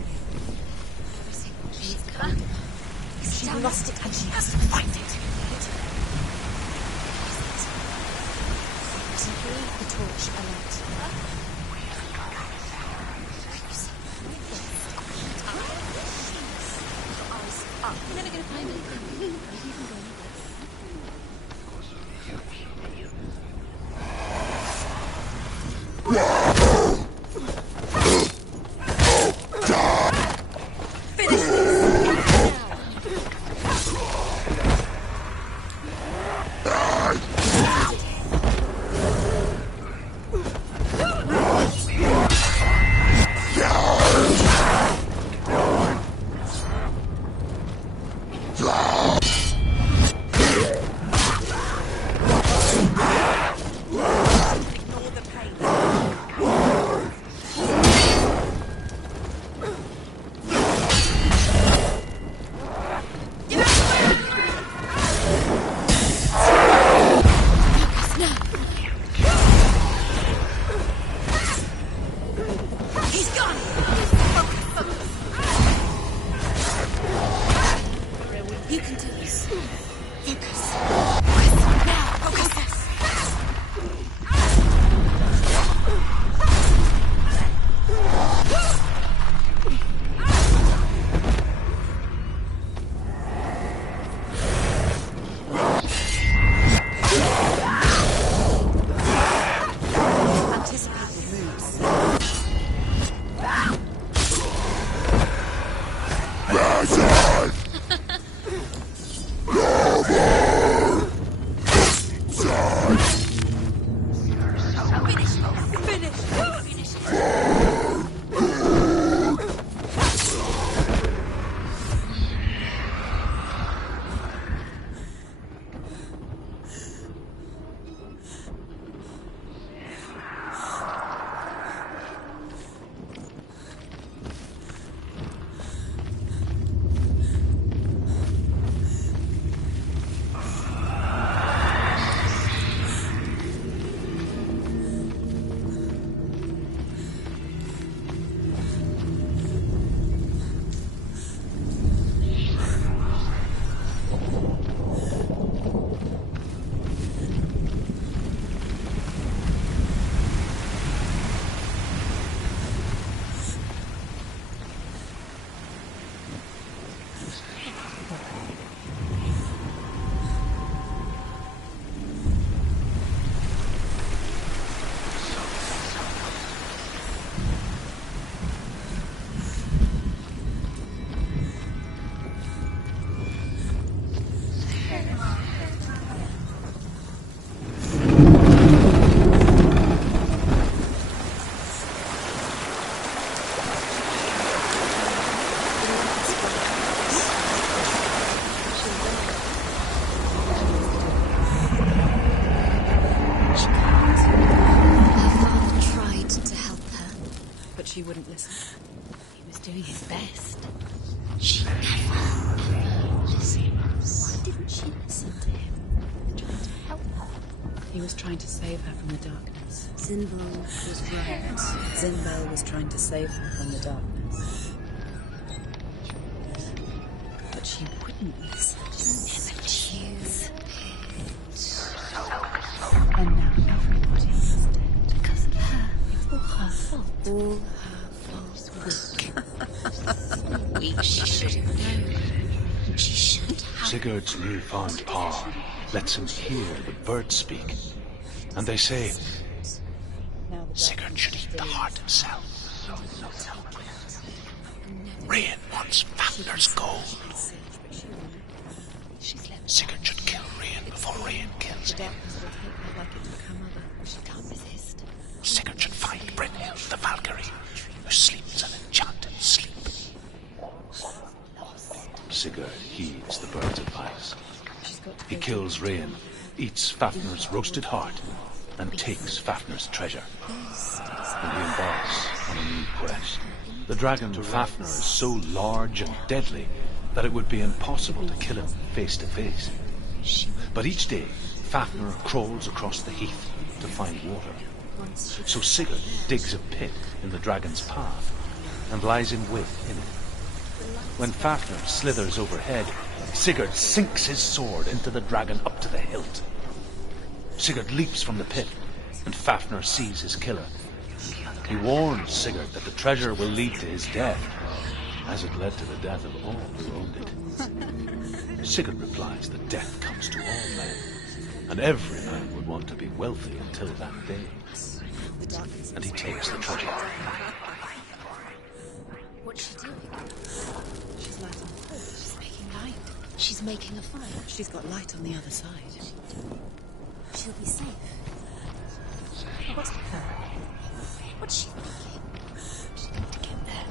She needs to find it. She lost it and she has to find it. The torch alight. You're never going to find anything. You can go. resist. She never listens. Why didn't she listen to him? Trying to help her. He was trying to save her from the darkness. Zinbel was right. Zinbel was trying to save her from the darkness. But she wouldn't listen. Never choose. And now everybody is dead. Because of her. It's all her fault. All her fault. She should have known. She should have. Sigurd's newfound power lets him hear the birds speak. And they say, Sigurd should eat the heart himself. Rian wants Fafnir's gold. Sigurd should kill Rian before Rian kills him. She can't resist. Sigurd should find Brynhild the Valkyrie, who sleeps an enchanted sleep. Sigurd heeds the bird's advice. He kills Rian, eats Fafnir's roasted heart, and takes Fafnir's treasure. And he embarks on a new quest. The dragon Fafnir is so large and deadly that it would be impossible to kill him face to face. But each day, Fafnir crawls across the heath to find water. So Sigurd digs a pit in the dragon's path and lies in wait in it. When Fafnir slithers overhead, Sigurd sinks his sword into the dragon up to the hilt. Sigurd leaps from the pit, and Fafnir sees his killer. He warns Sigurd that the treasure will lead to his death, as it led to the death of all who owned it. Sigurd replies that death comes to all men, and every man would want to be wealthy until that day. And he takes the treasure. What's she doing? She's lighting a fire. She's making light. She's making a fire. She's got light on the other side. She'll be safe. What's her? What's she thinking? She's going to get there.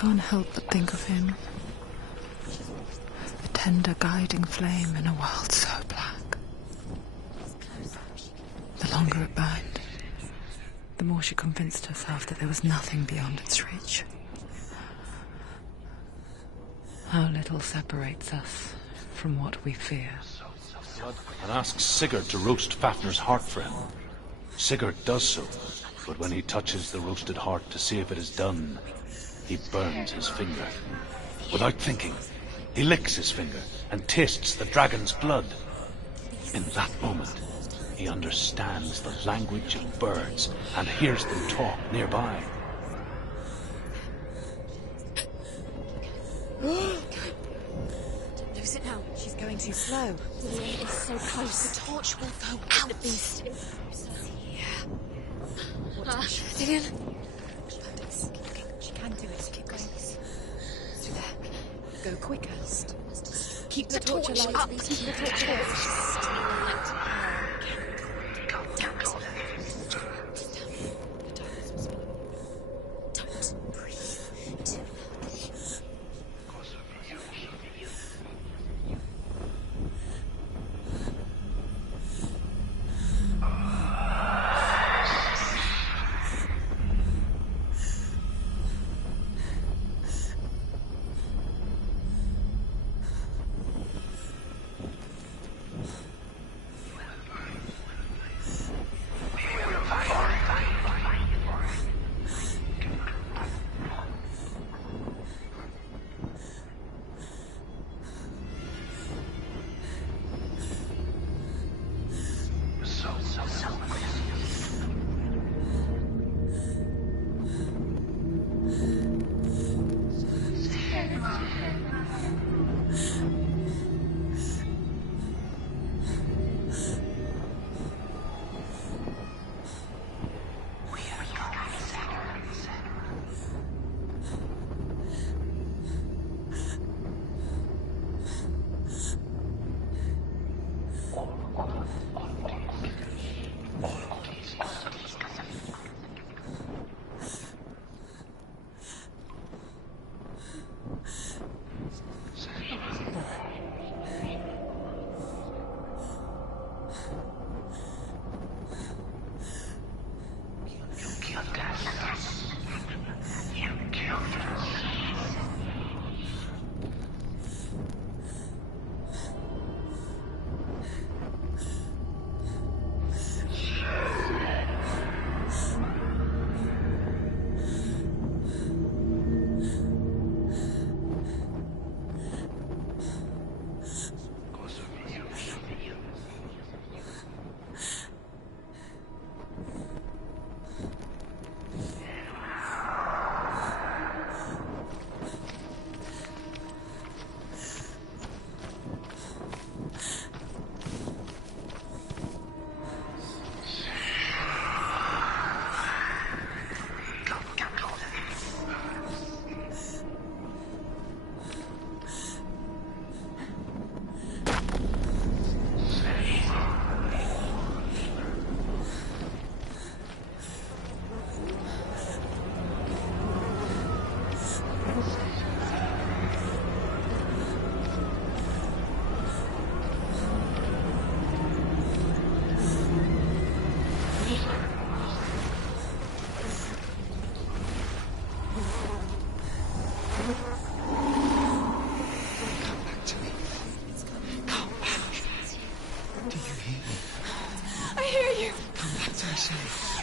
Can't help but think of him. The tender guiding flame in a world so black. The longer it burned, the more she convinced herself that there was nothing beyond its reach. How little separates us from what we fear. And asks Sigurd to roast Fafnir's heart for him. Sigurd does so, but when he touches the roasted heart to see if it is done, he burns his finger. Without thinking, he licks his finger and tastes the dragon's blood. In that moment, he understands the language of birds and hears them talk nearby. Don't lose it now. She's going too slow. Dillian is so close. The torch will go out. The beast. Yeah. Dillian. She can do it. Keep going. Through there. Go quicker. Keep the torch up. Keep the torch alight. Don't breathe too loudly.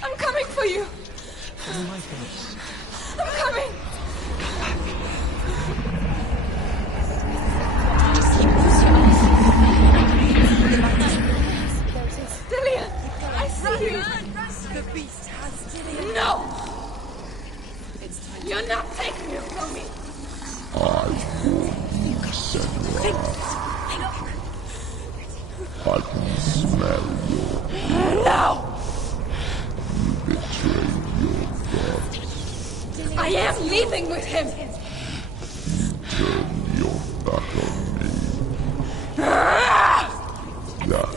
I'm coming for you. Follow my voice. I'm coming. Dillian, I see you. The beast has Dillian. No! You're not taking it from me. I warn you, Senua. I can smell your... No! You betrayed your God. I am leaving with him. You turned your back on me. That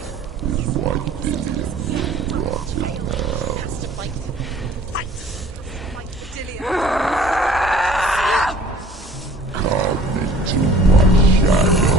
is why Dillian will rot in hell. Come into my shadow.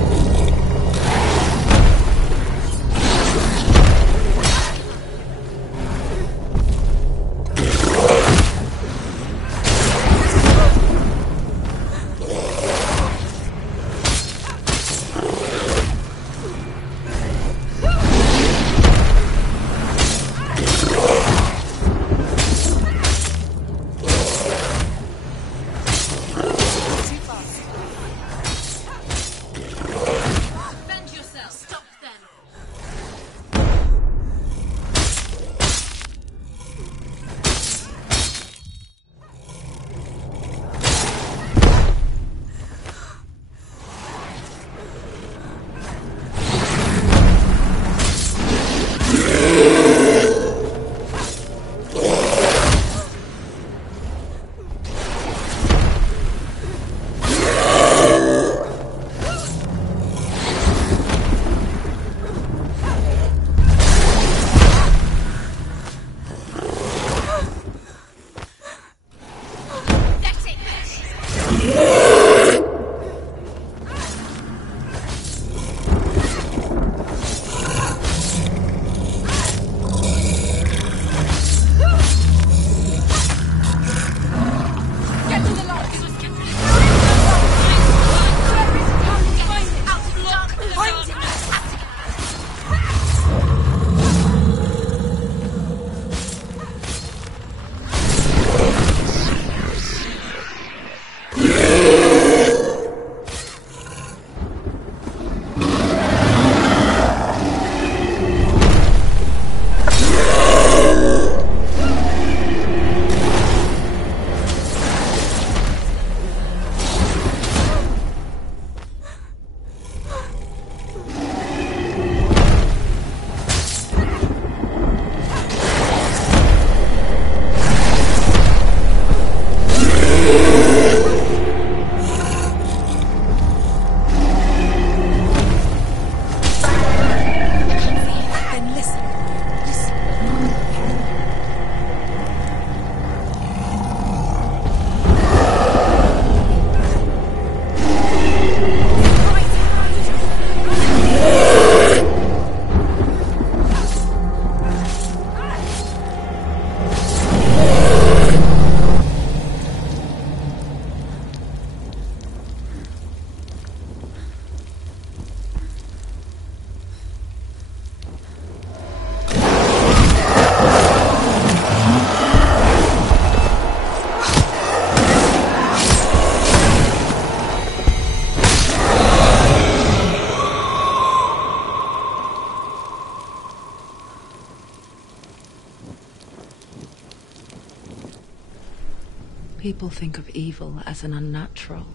People think of evil as an unnatural,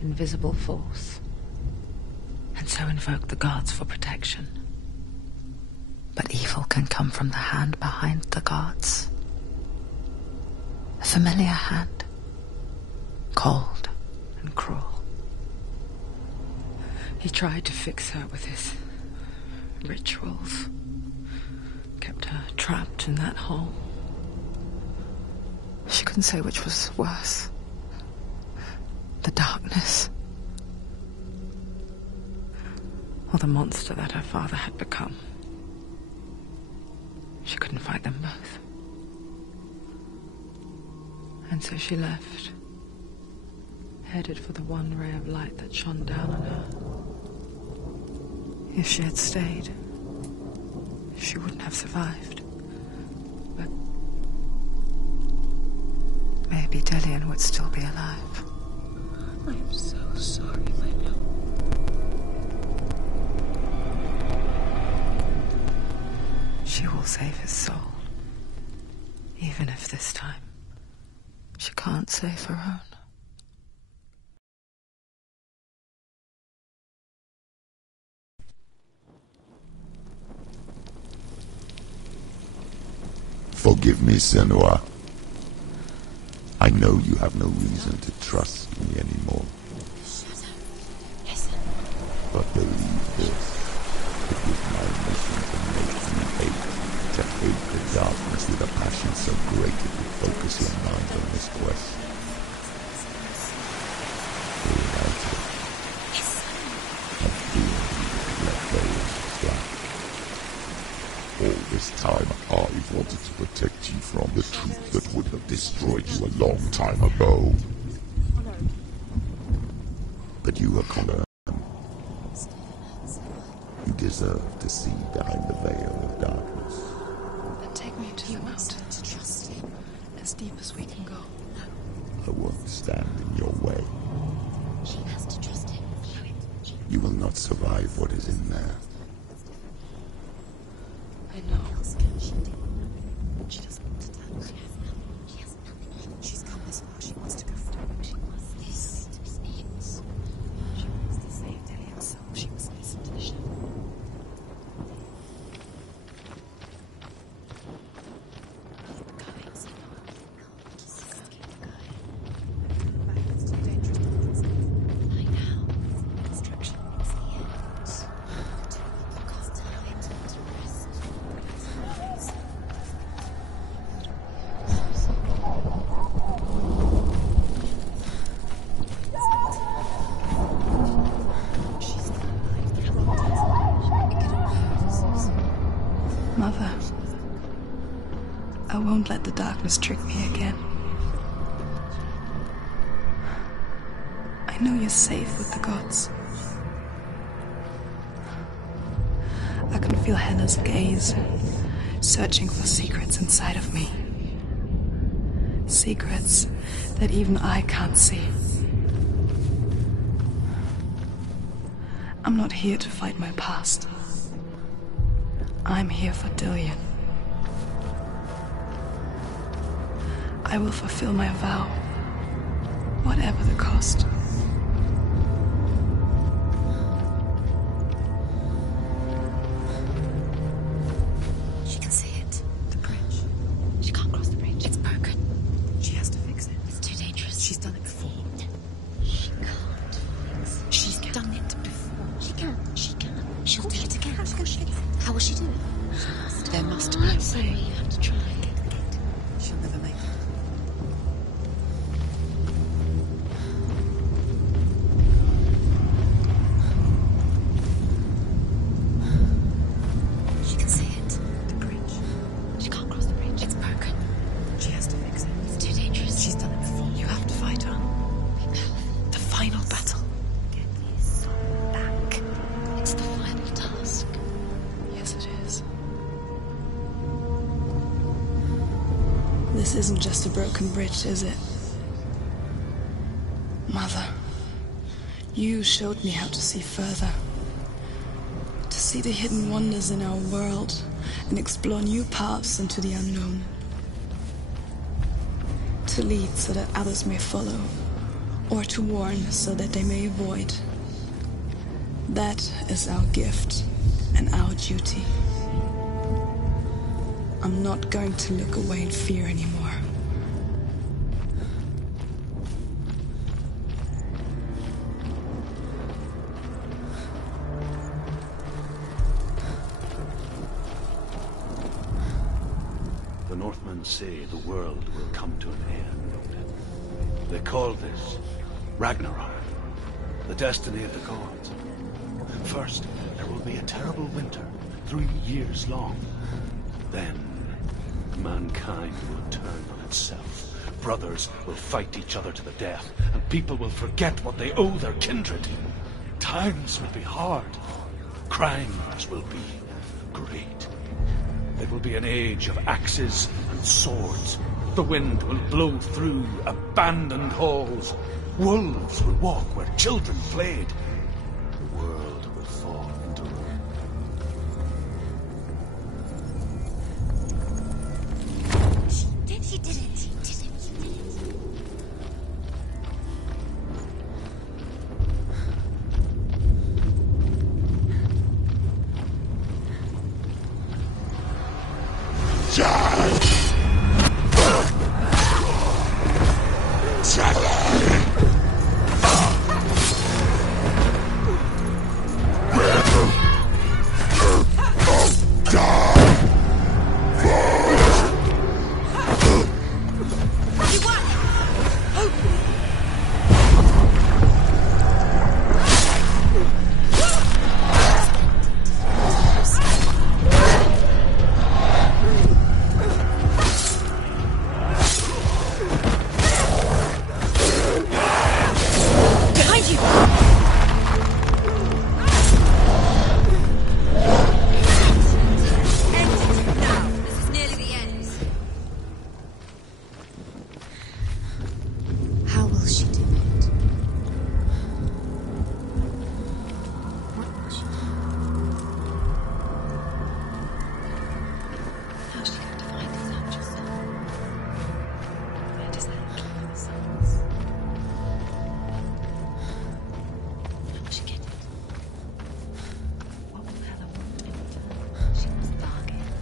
invisible force, and so invoke the gods for protection. But evil can come from the hand behind the gods. A familiar hand, cold and cruel. He tried to fix her with his rituals, kept her trapped in that hole. She couldn't say which was worse. The darkness, or the monster that her father had become. She couldn't fight them both. And so she left, headed for the one ray of light that shone down on her. If she had stayed, she wouldn't have survived. But maybe Dillian would still be alive. I am so sorry, my love. She will save his soul. Even if this time she can't save her own. Forgive me, Senua. I know you have no reason to trust me anymore. Listen. But believe this. It was my mission to make you hate. To hate the darkness with a passion so great it would focus your mind on this quest. Reunited. And fear you let go of flat. All this time I wanted to protect you from the truth that would have destroyed you a long time ago. But you have come. You deserve to see behind the veil of darkness. Then take me to the mountain to trust you, as deep as we can go. I won't stand in your way. She has to trust him. You will not survive what is in there. I know. She doesn't want to tell. She has nothing. She's come this far. She wants to go forward. She wants this to be it. She wants to save Dillian's soul. She must listen to the shadow. Mother, I won't let the darkness trick me again. I know you're safe with the gods. I can feel Hela's gaze, searching for secrets inside of me. Secrets that even I can't see. I'm not here to fight my past. I'm here for Dillian. I will fulfill my vow, whatever the cost. She can see it. The bridge. She can't cross the bridge. It's broken. She has to fix it. It's too dangerous. She's done it before. She can't fix it. She's done it before. She can. She can. She'll do it again. How will she do it? There must be a way. You have to try. She'll never make it. She can see it. The bridge. She can't cross the bridge. It's broken. She has to fix it. It's too dangerous. She's done it before. You have to fight her. Be powerful. The final battle. Get his soul back. It's the final task. Yes, it is. This isn't just a broken bridge, is it? Mother, you showed me how to see further. To see the hidden wonders in our world and explore new paths into the unknown. To lead so that others may follow, or to warn so that they may avoid. That is our gift and our duty. I'm not going to look away in fear anymore. The Northmen say the world will come to an end. They call this Ragnarok, the destiny of the gods. First, there will be a terrible winter, 3 years long. Then, mankind will turn on itself. Brothers will fight each other to the death, and people will forget what they owe their kindred. Times will be hard. Crimes will be great. It will be an age of axes and swords. The wind will blow through abandoned halls. Wolves will walk where children played. The world will fall into ruin. She did it.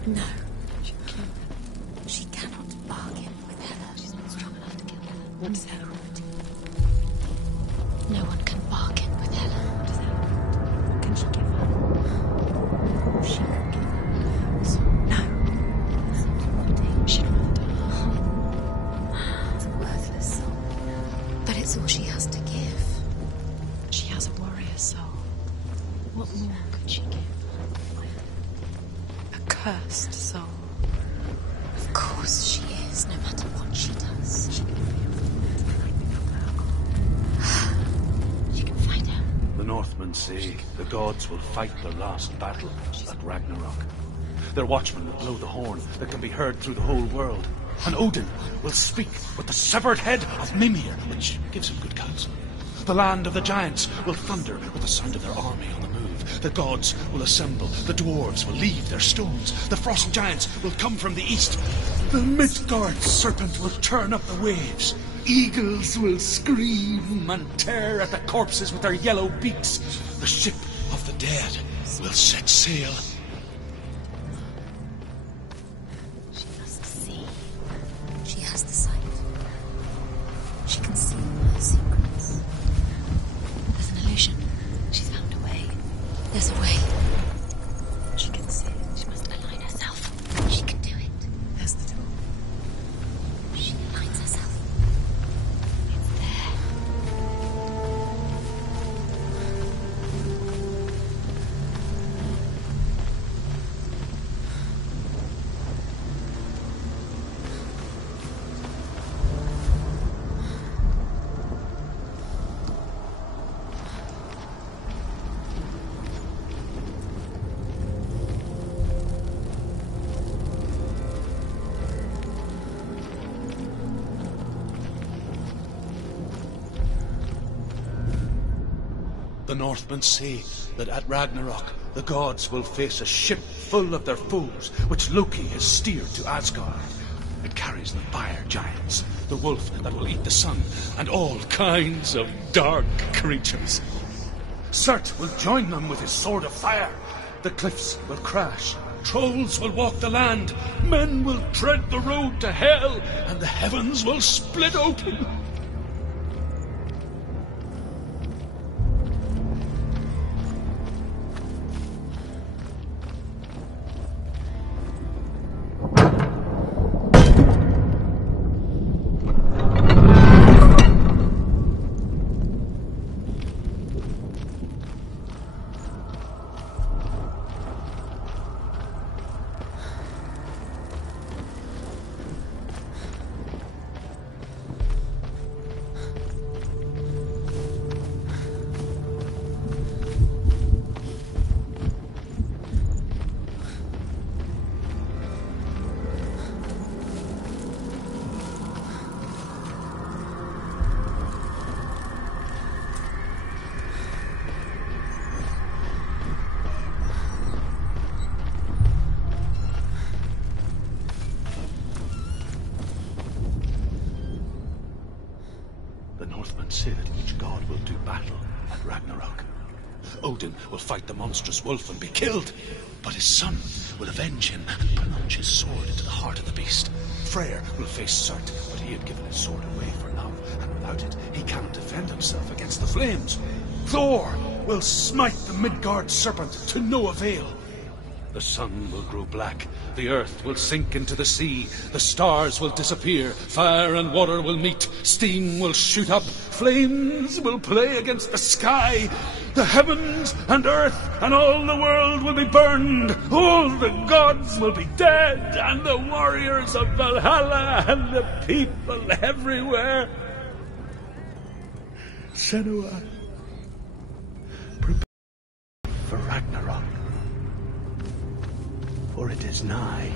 No. She cannot bargain with Hela. She's not strong enough to kill Hela. What does Hela want to do? No one can bargain with Hela. What does Hela want? What can she give her? She can give her. So, no. She'd rather die. It's a worthless soul. But it's all she has to give. She has a warrior soul. What more could she give? A cursed soul. Of course she is, no matter what she does. She can find her. The Northmen say the gods will fight their last battle at Ragnarok. Their watchmen will blow the horn that can be heard through the whole world. And Odin will speak with the severed head of Mimir, which gives him good counsel. The land of the giants will thunder with the sound of their army on the move. The gods will assemble. The dwarves will leave their stones. The frost giants will come from the east. The Midgard serpent will turn up the waves. Eagles will scream and tear at the corpses with their yellow beaks. The ship of the dead will set sail. She must see. She has the sight. She can see her secrets. There's an illusion. She's found a way. There's a way. She can see it. She must align herself. She can do it. There's the door. She aligns herself. It's there. The Northmen say that at Ragnarok, the gods will face a ship full of their foes, which Loki has steered to Asgard. It carries the fire giants, the wolf that will eat the sun, and all kinds of dark creatures. Surt will join them with his sword of fire. The cliffs will crash. Trolls will walk the land. Men will tread the road to hell, and the heavens will split open. Say that each god will do battle at Ragnarok. Odin will fight the monstrous wolf and be killed, but his son will avenge him and plunge his sword into the heart of the beast. Freyr will face Surt, but he had given his sword away for love, and without it he cannot defend himself against the flames. Thor will smite the Midgard serpent to no avail. The sun will grow black, the earth will sink into the sea, the stars will disappear, fire and water will meet, steam will shoot up, flames will play against the sky, the heavens and earth and all the world will be burned, all the gods will be dead, and the warriors of Valhalla and the people everywhere. Senua, prepare for Ragnarok, for it is nigh.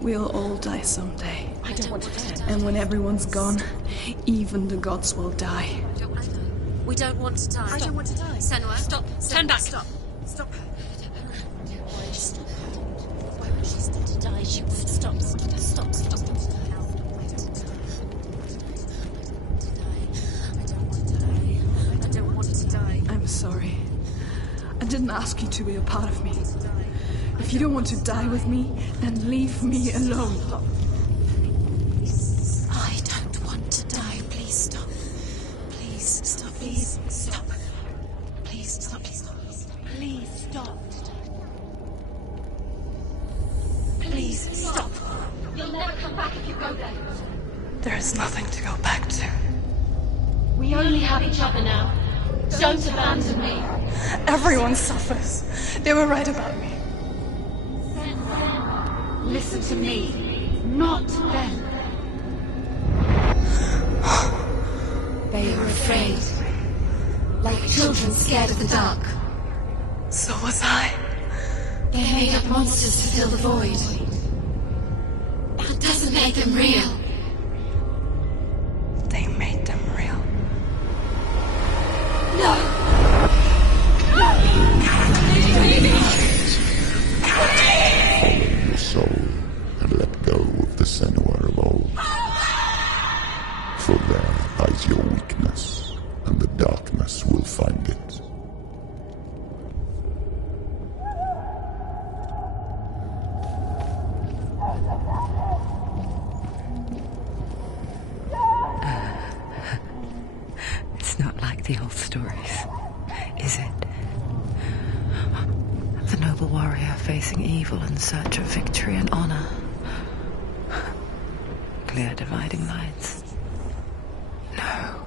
We'll all die someday. I don't want to die. And when everyone's gone, even the gods will die. We don't want to die. I don't want to die. Senua, stop. Turn back. Stop. Stop her. Why would she stop her? Why would she stop to die? She would stop. Stop. I don't want to die. I'm sorry. I didn't ask you to be a part of me. If you don't want to die with me, then leave me alone. I don't want to die. Please stop. Please stop. Please stop. Please stop. Please stop. Please stop. You'll never come back if you go there. There is nothing to go back to. We only have each other now. Don't abandon me. Everyone suffers. They were right about me. Listen to me, not them. They were afraid. Like children scared of the dark. So was I. They made up monsters to fill the void. That doesn't make them real. They made them real. No! Follow your soul and let go of the Senua of old. For there lies your weakness, and the darkness will find it. It's not like the old stories, is it? The noble warrior facing evil in search of victory and honor. Clear dividing lines. No.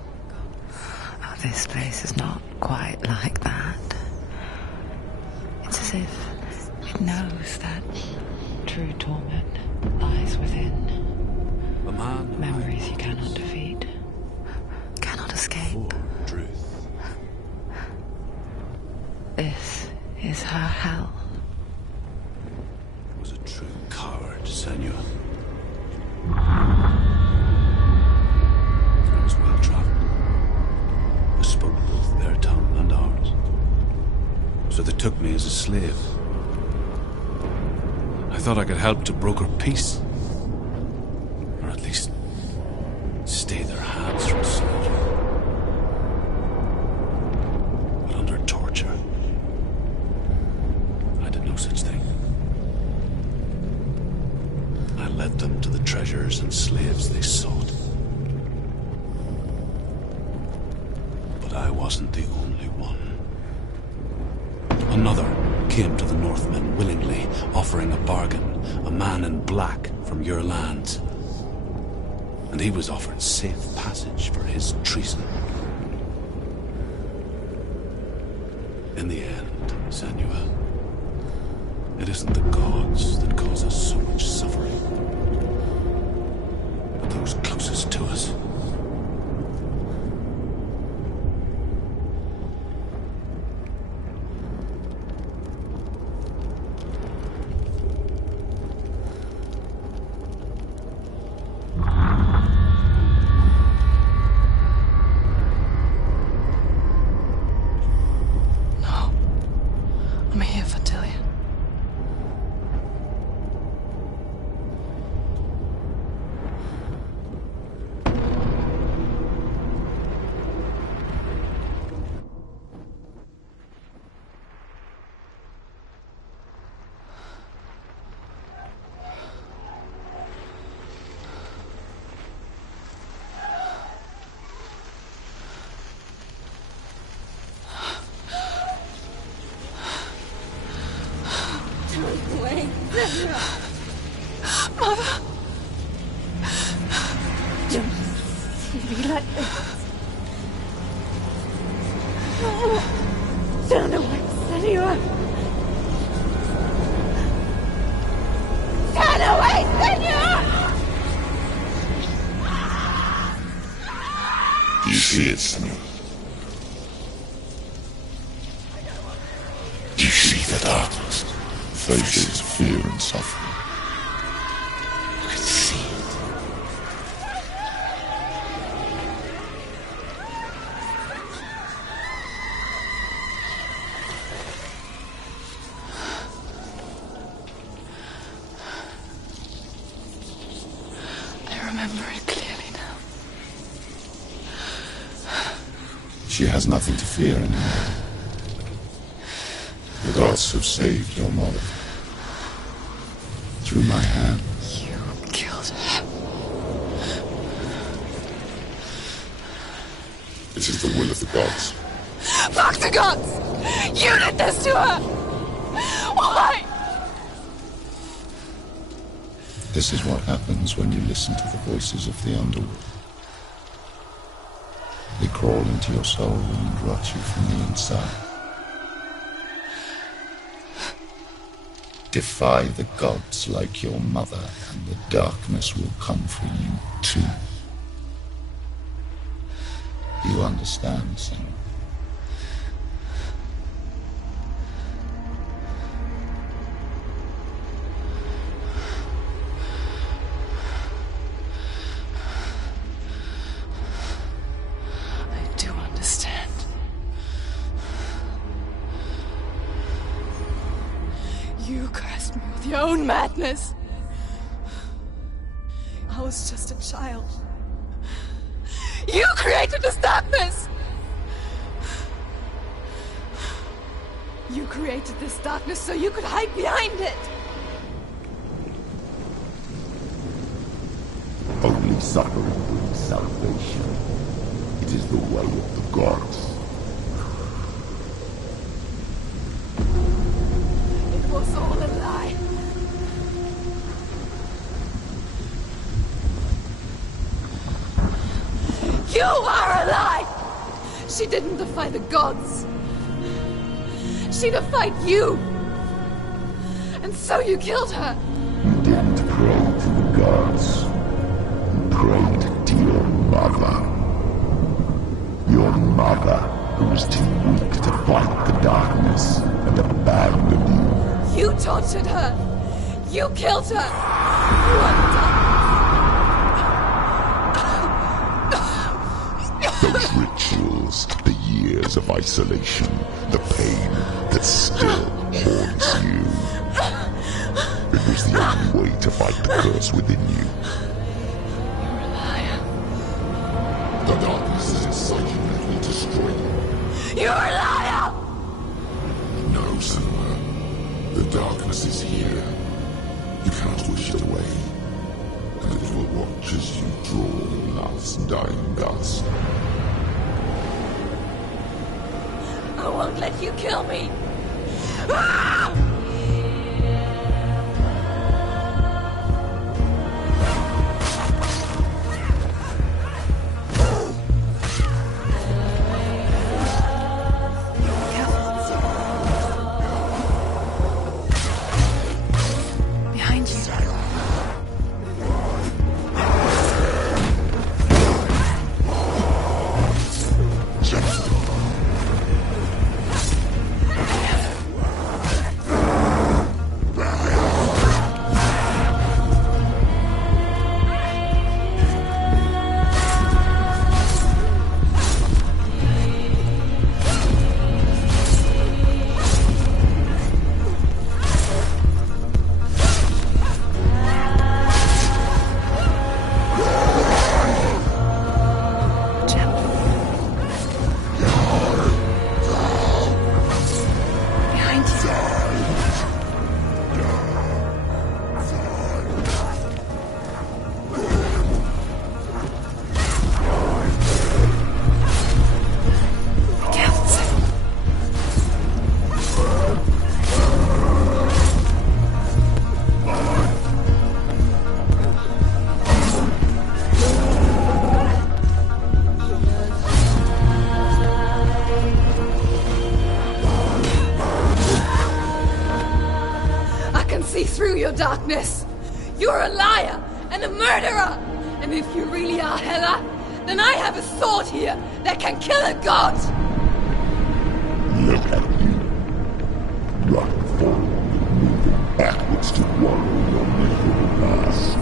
Oh, this place is not quite like that. It's as if it knows that true torment lies within. A man Memories you cannot defeat, cannot escape. truth. This is her hell. Was a true coward, Senua. Friends well traveled. Who spoke both their tongue and ours. after they took me as a slave. I thought I could help to broker peace. Or at least stay their hands from slaughter. But under torture, I did no such thing. I led them to the treasures and slaves they sought. But I wasn't the only one. Another came to the Northmen willingly, offering a bargain, a man in black from your lands. And he was offered safe passage for his treason. In the end, Senua, it isn't the gods that cause us so much suffering, but those closest to us. I'm here for Dillian. Mother! Don't see me like this. Turn away, Senua! Turn away, Senua! Do you see it, Senua? Do you see the darkness? Faces of fear and suffering. You can see it. I remember it clearly now. She has nothing to fear anymore. The gods have saved your mother. Through my hand. You killed her. It is the will of the gods. Fuck the gods! You did this to her! Why? This is what happens when you listen to the voices of the underworld. They crawl into your soul and rot you from the inside. Defy the gods like your mother, and the darkness will come for you too. You understand, Senua? I do understand. You cursed me with your own madness. I was just a child. You created this darkness! You created this darkness so you could hide behind it! Only suffering brings salvation. It is the way of the gods. It was all a lie. You are a lie! She didn't defy the gods. She defied you. And so you killed her. You didn't pray to the gods. You prayed to your mother. Your mother, who was too weak to fight the darkness and abandoned you. You tortured her. You killed her. You undone. Those rituals, the years of isolation, the pain that still haunts you. It was the only way to fight the curse within you. You're a liar. The darkness is inside you and it will destroy you. You're a liar! No, Senua. The darkness is here. You cannot wish it away. And it will watch as you draw your last dying gasp. I won't let you kill me! Ah! Behind you. Darkness! You're a liar and a murderer! And if you really are Hela, then I have a sword here that can kill a god! Look at you. Running forward and moving backwards to wallow your miserable past.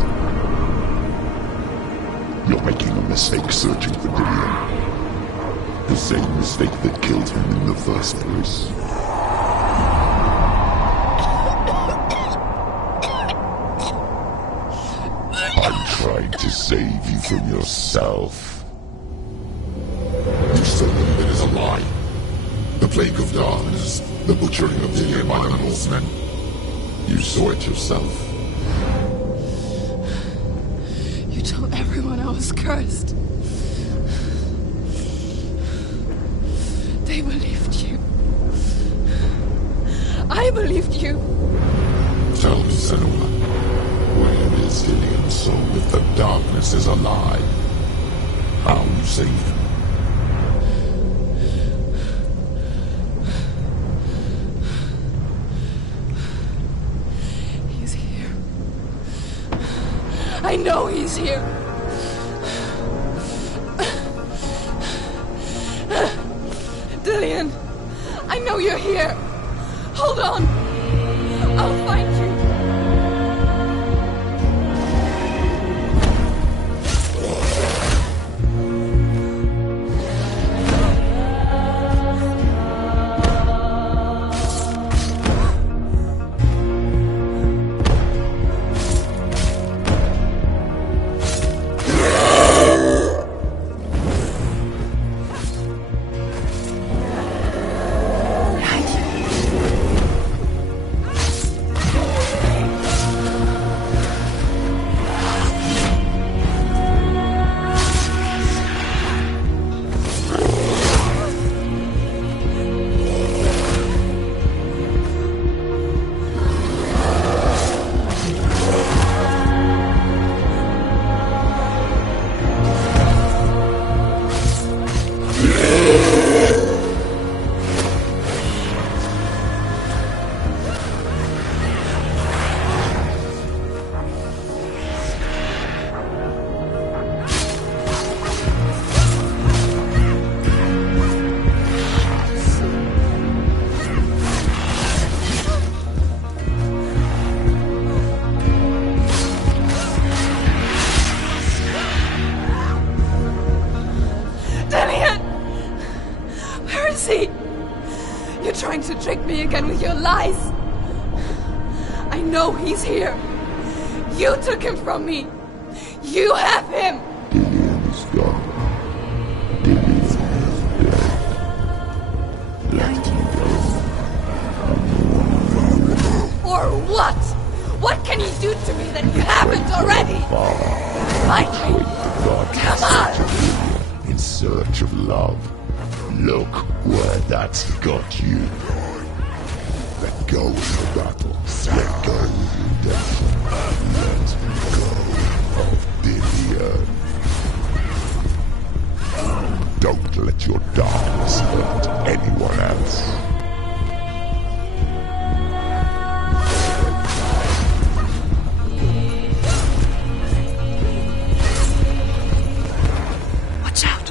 You're making a mistake searching for Dillion. The same mistake that killed him in the first place. Trying to save you from yourself. You said that it is a lie. The plague of darkness, the butchering of Dillion by the Northmen. You saw it yourself. You told everyone I was cursed. They believed you. I believed you. Tell me, Senua. Where is Dillion so if the darkness is a lie? How you save him? He's here. I know he's here. Dillion, I know you're here. Hold on. I'll find you. lies. I know he's here. You took him from me. You have him. Dillian is gone. Dillian is dead. Let him go. Or what? What can you do to me that you haven't already? Fight me. Come on. In search of love. Look where that's got you. Let go of the battle. Let go of redemption. Let go of Dillian. Don't let your darkness hurt anyone else. Watch out!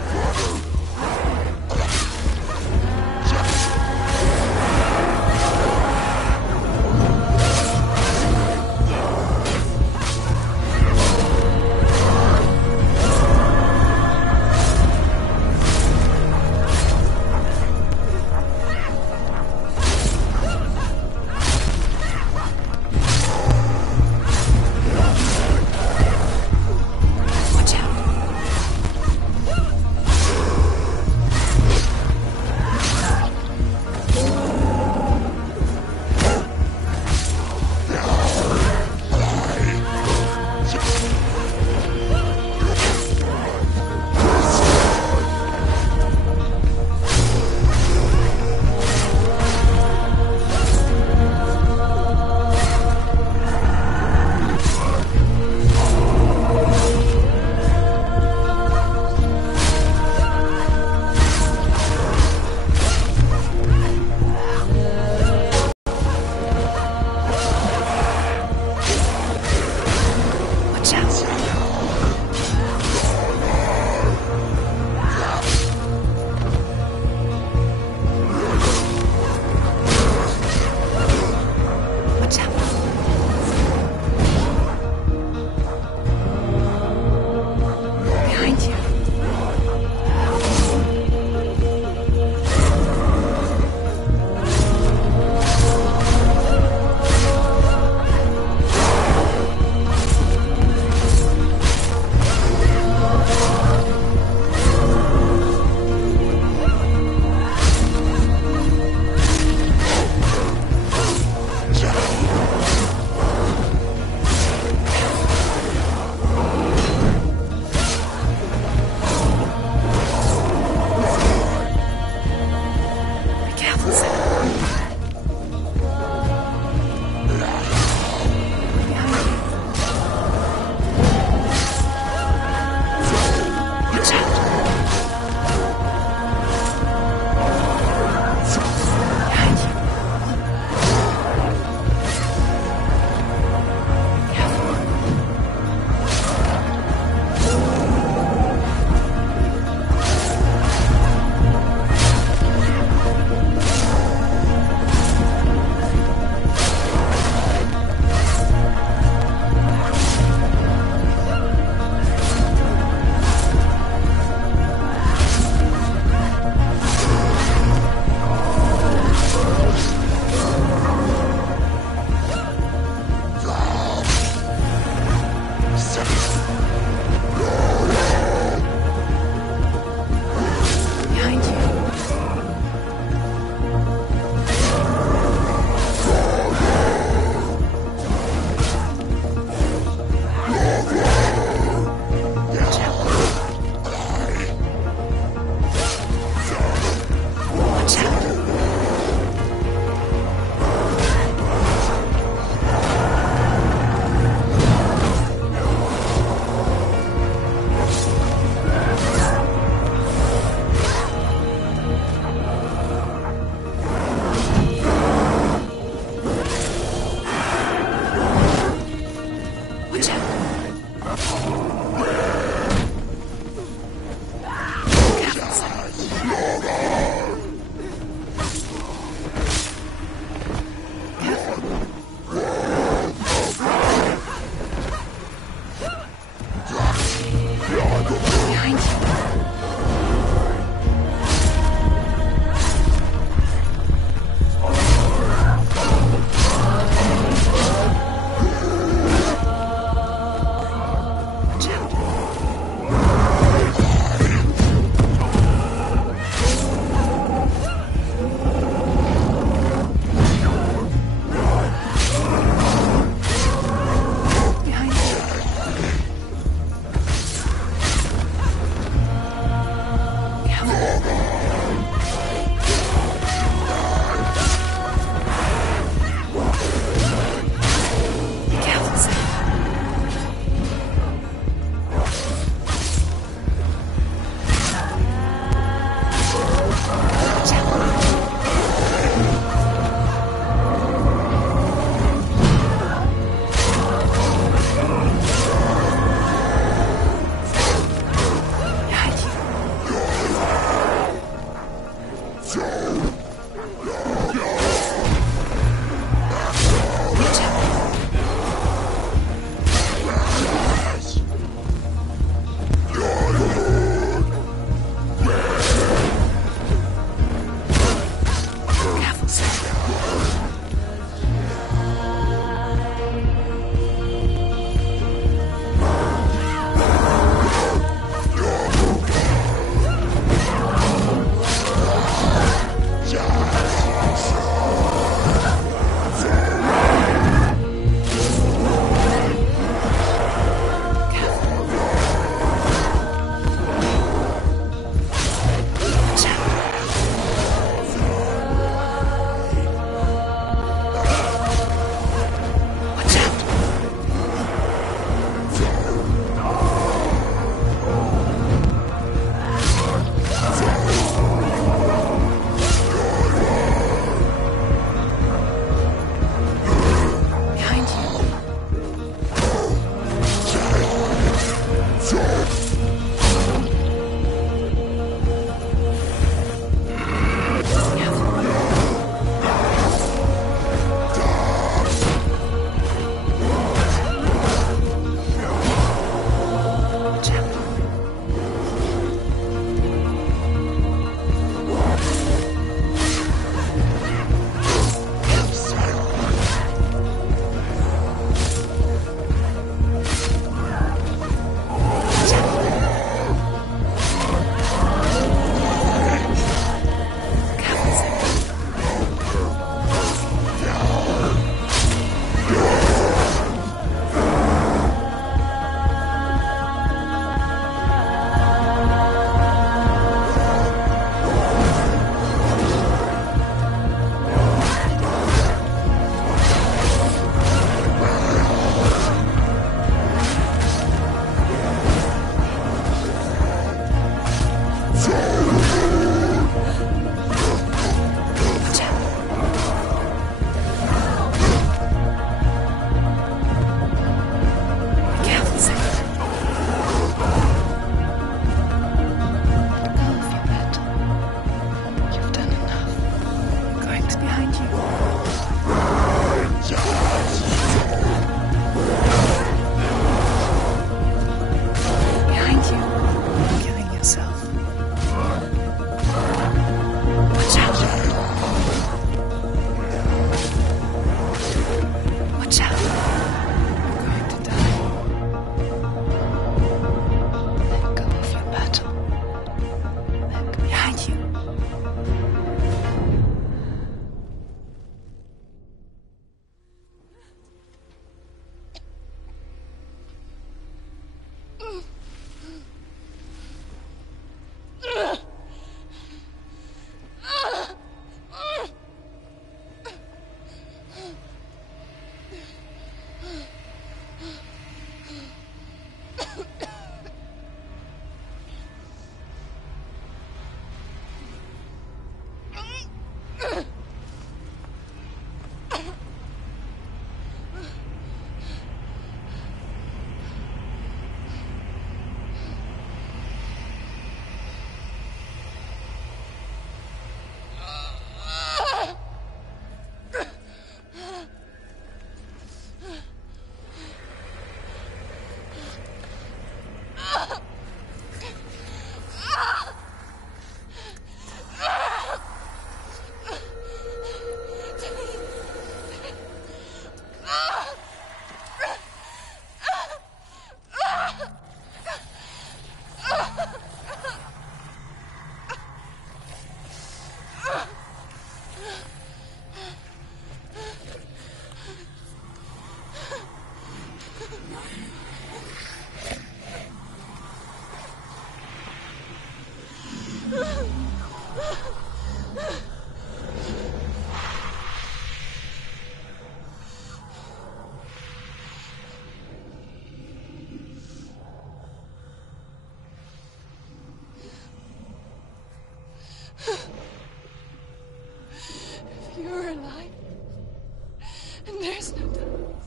There's no darkness.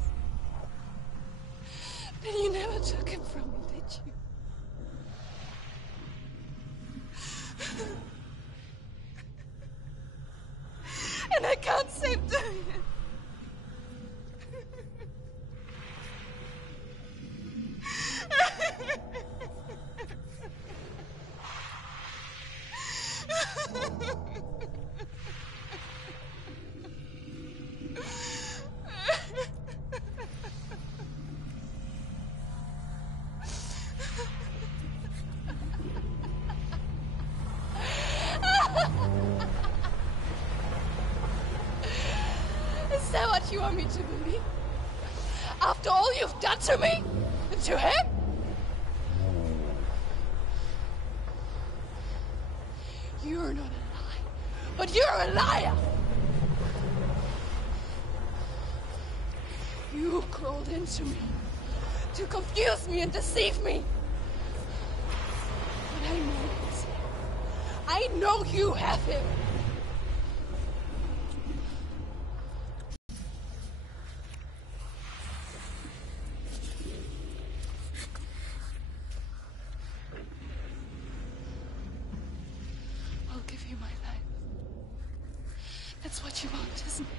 Then you never took him from me, did you? And I can't save doing it. Is that what you want me to believe? After all you've done to me? And to him? You're not a lie, but you're a liar! You crawled into me to confuse me and deceive me. But I know it. I know you have him. I'll give you my life. That's what you want, isn't it?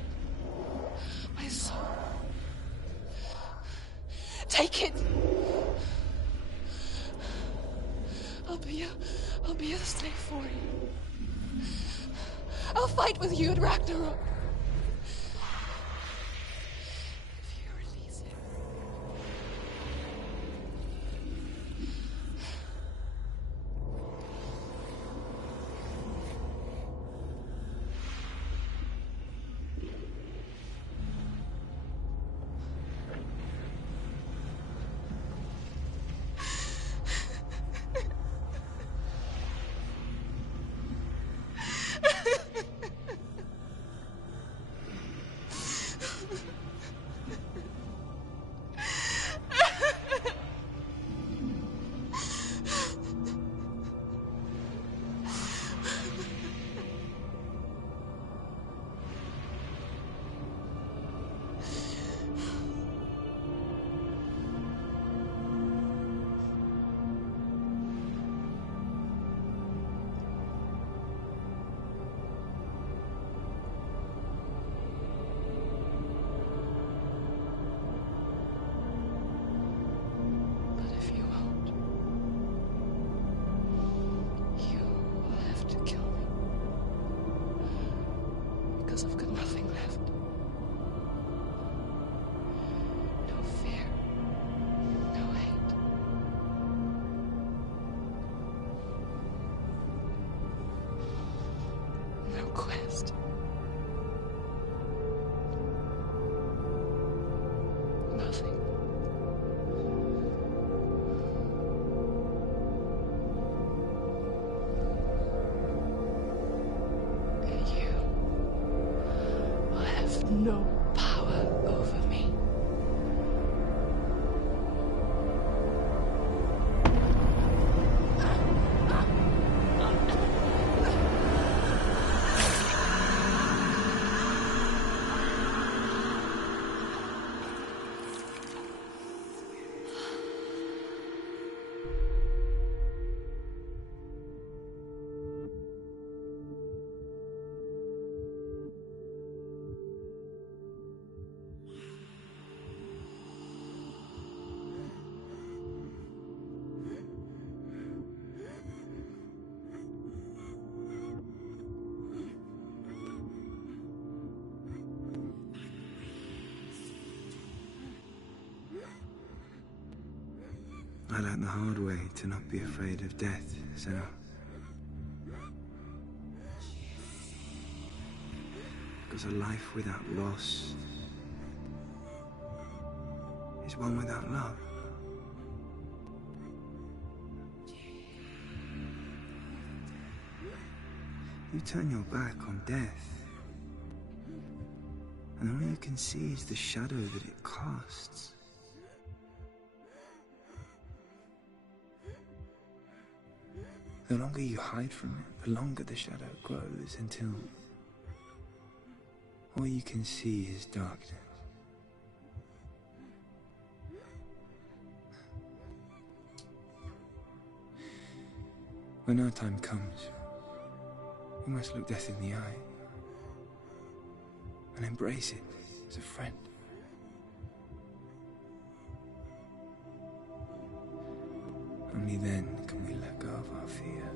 My soul. Take it. I'll be a slave for you. I'll fight with you at Ragnarok. If you release him. I've got nothing left. No fear. No hate. No quest. Nothing. No power over me. I learned the hard way to not be afraid of death, Senua. Because a life without loss is one without love. You turn your back on death, and all you can see is the shadow that it casts. The longer you hide from it, the longer the shadow grows until all you can see is darkness. When our time comes, we must look death in the eye and embrace it as a friend. Only then can we let go of our fear.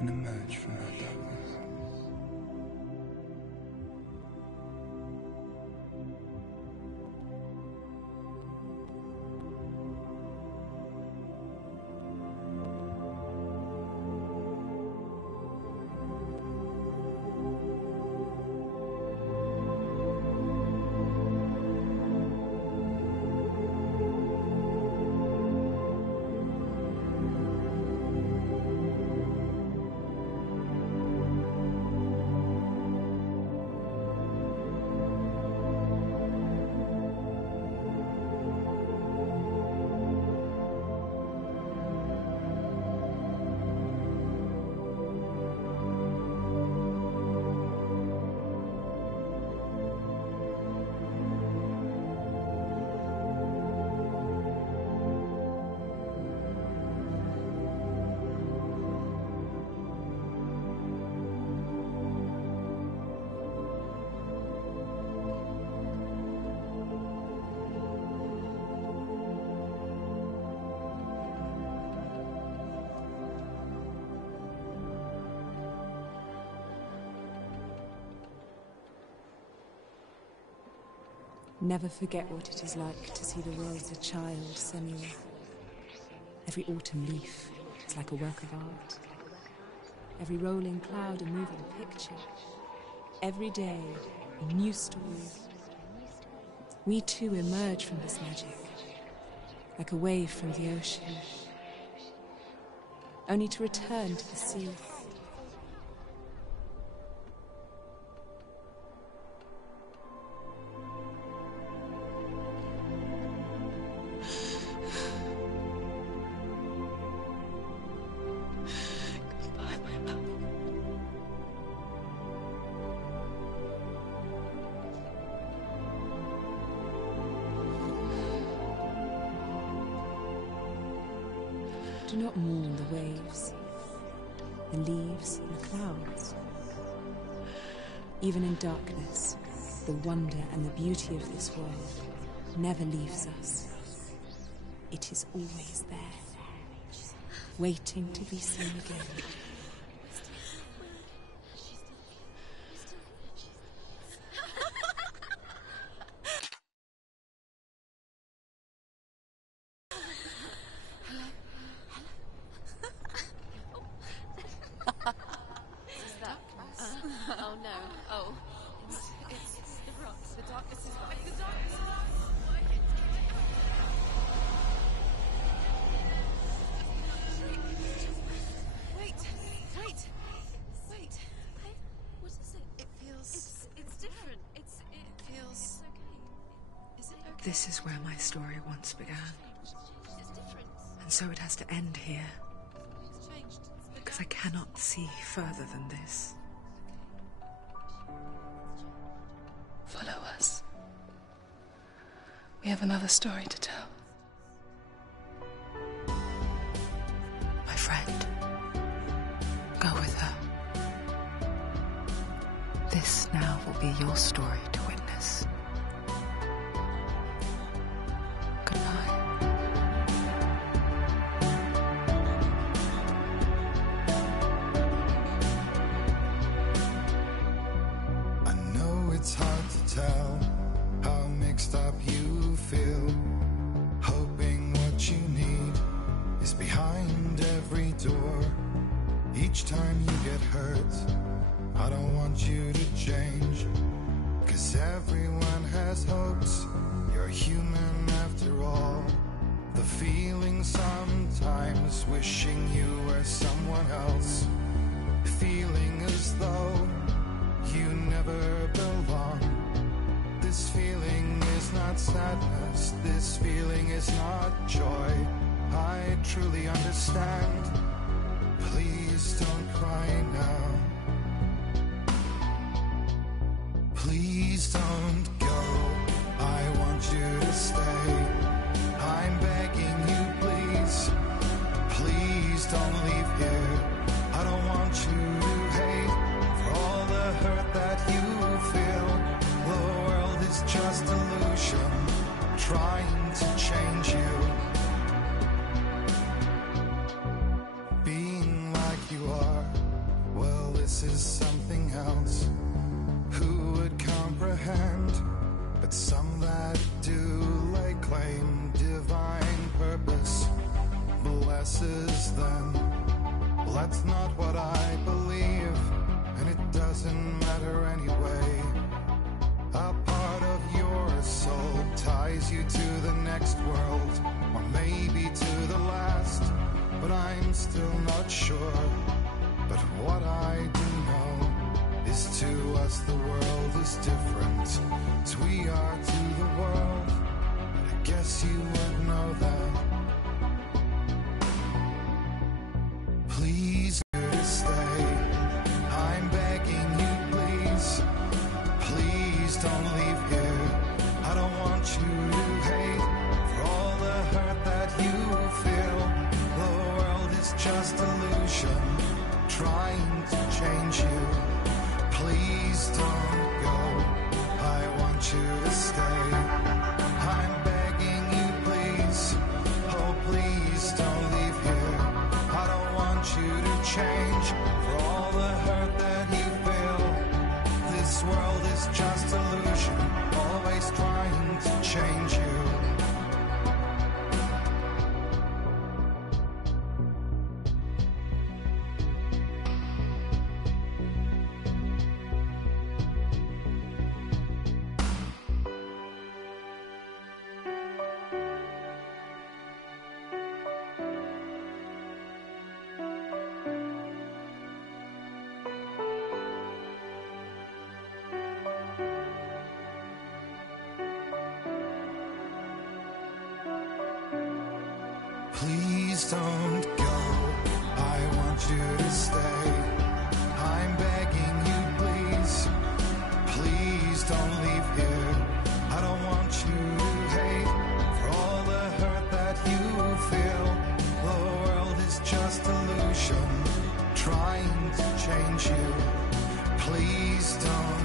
And emerge from our darkness. Never forget what it is like to see the world as a child, Senua. Every autumn leaf is like a work of art. Every rolling cloud a moving picture. Every day a new story. We too emerge from this magic, like a wave from the ocean, only to return to the sea. Do not mourn the waves, the leaves, and the clouds. Even in darkness, the wonder and the beauty of this world never leaves us. It is always there, waiting to be seen again. Oh no. Oh. It's the rocks. The darkness is right. The darkness is Wait. What is it? It feels... It's different. It feels... It's okay. Is it okay? This is where my story once began. It's different. And so it has to end here. It's changed. Because I cannot see further than this. Follow us. We have another story to tell. My friend, go with her. This now will be your story to witness. Goodbye. I know it's hard to tell how mixed up you feel, hoping what you need is behind every door. Each time you get hurt, I don't want you to change, 'cause everyone has hopes. You're human after all. The feeling sometimes wishing you were someone else, feeling as though you never belong. This feeling is not sadness, this feeling is not joy. I truly understand. Please don't cry now. Please don't go. I want you to stay. something else. Who would comprehend? But some that do lay claim divine purpose blesses them. Well, that's not what I believe, and it doesn't matter anyway. A part of your soul ties you to the next world, or maybe to the last, but I'm still not sure. But what I do know is to us the world is different as we are to the world. I guess you would know that. Please stay. I'm begging you, please. Please don't leave here. I don't want you to hate for all the hurt that you feel. The world is just illusion, trying to change you. Please don't go. I want you to stay. I'm begging you, please. Oh, please don't leave here. I don't want you to change for all the hurt that you feel. This world is just illusion, always trying to change you. Please don't go. I want you to stay. I'm begging you, please. Please don't leave here. I don't want you to hate for all the hurt that you feel. The world is just illusion, trying to change you. Please don't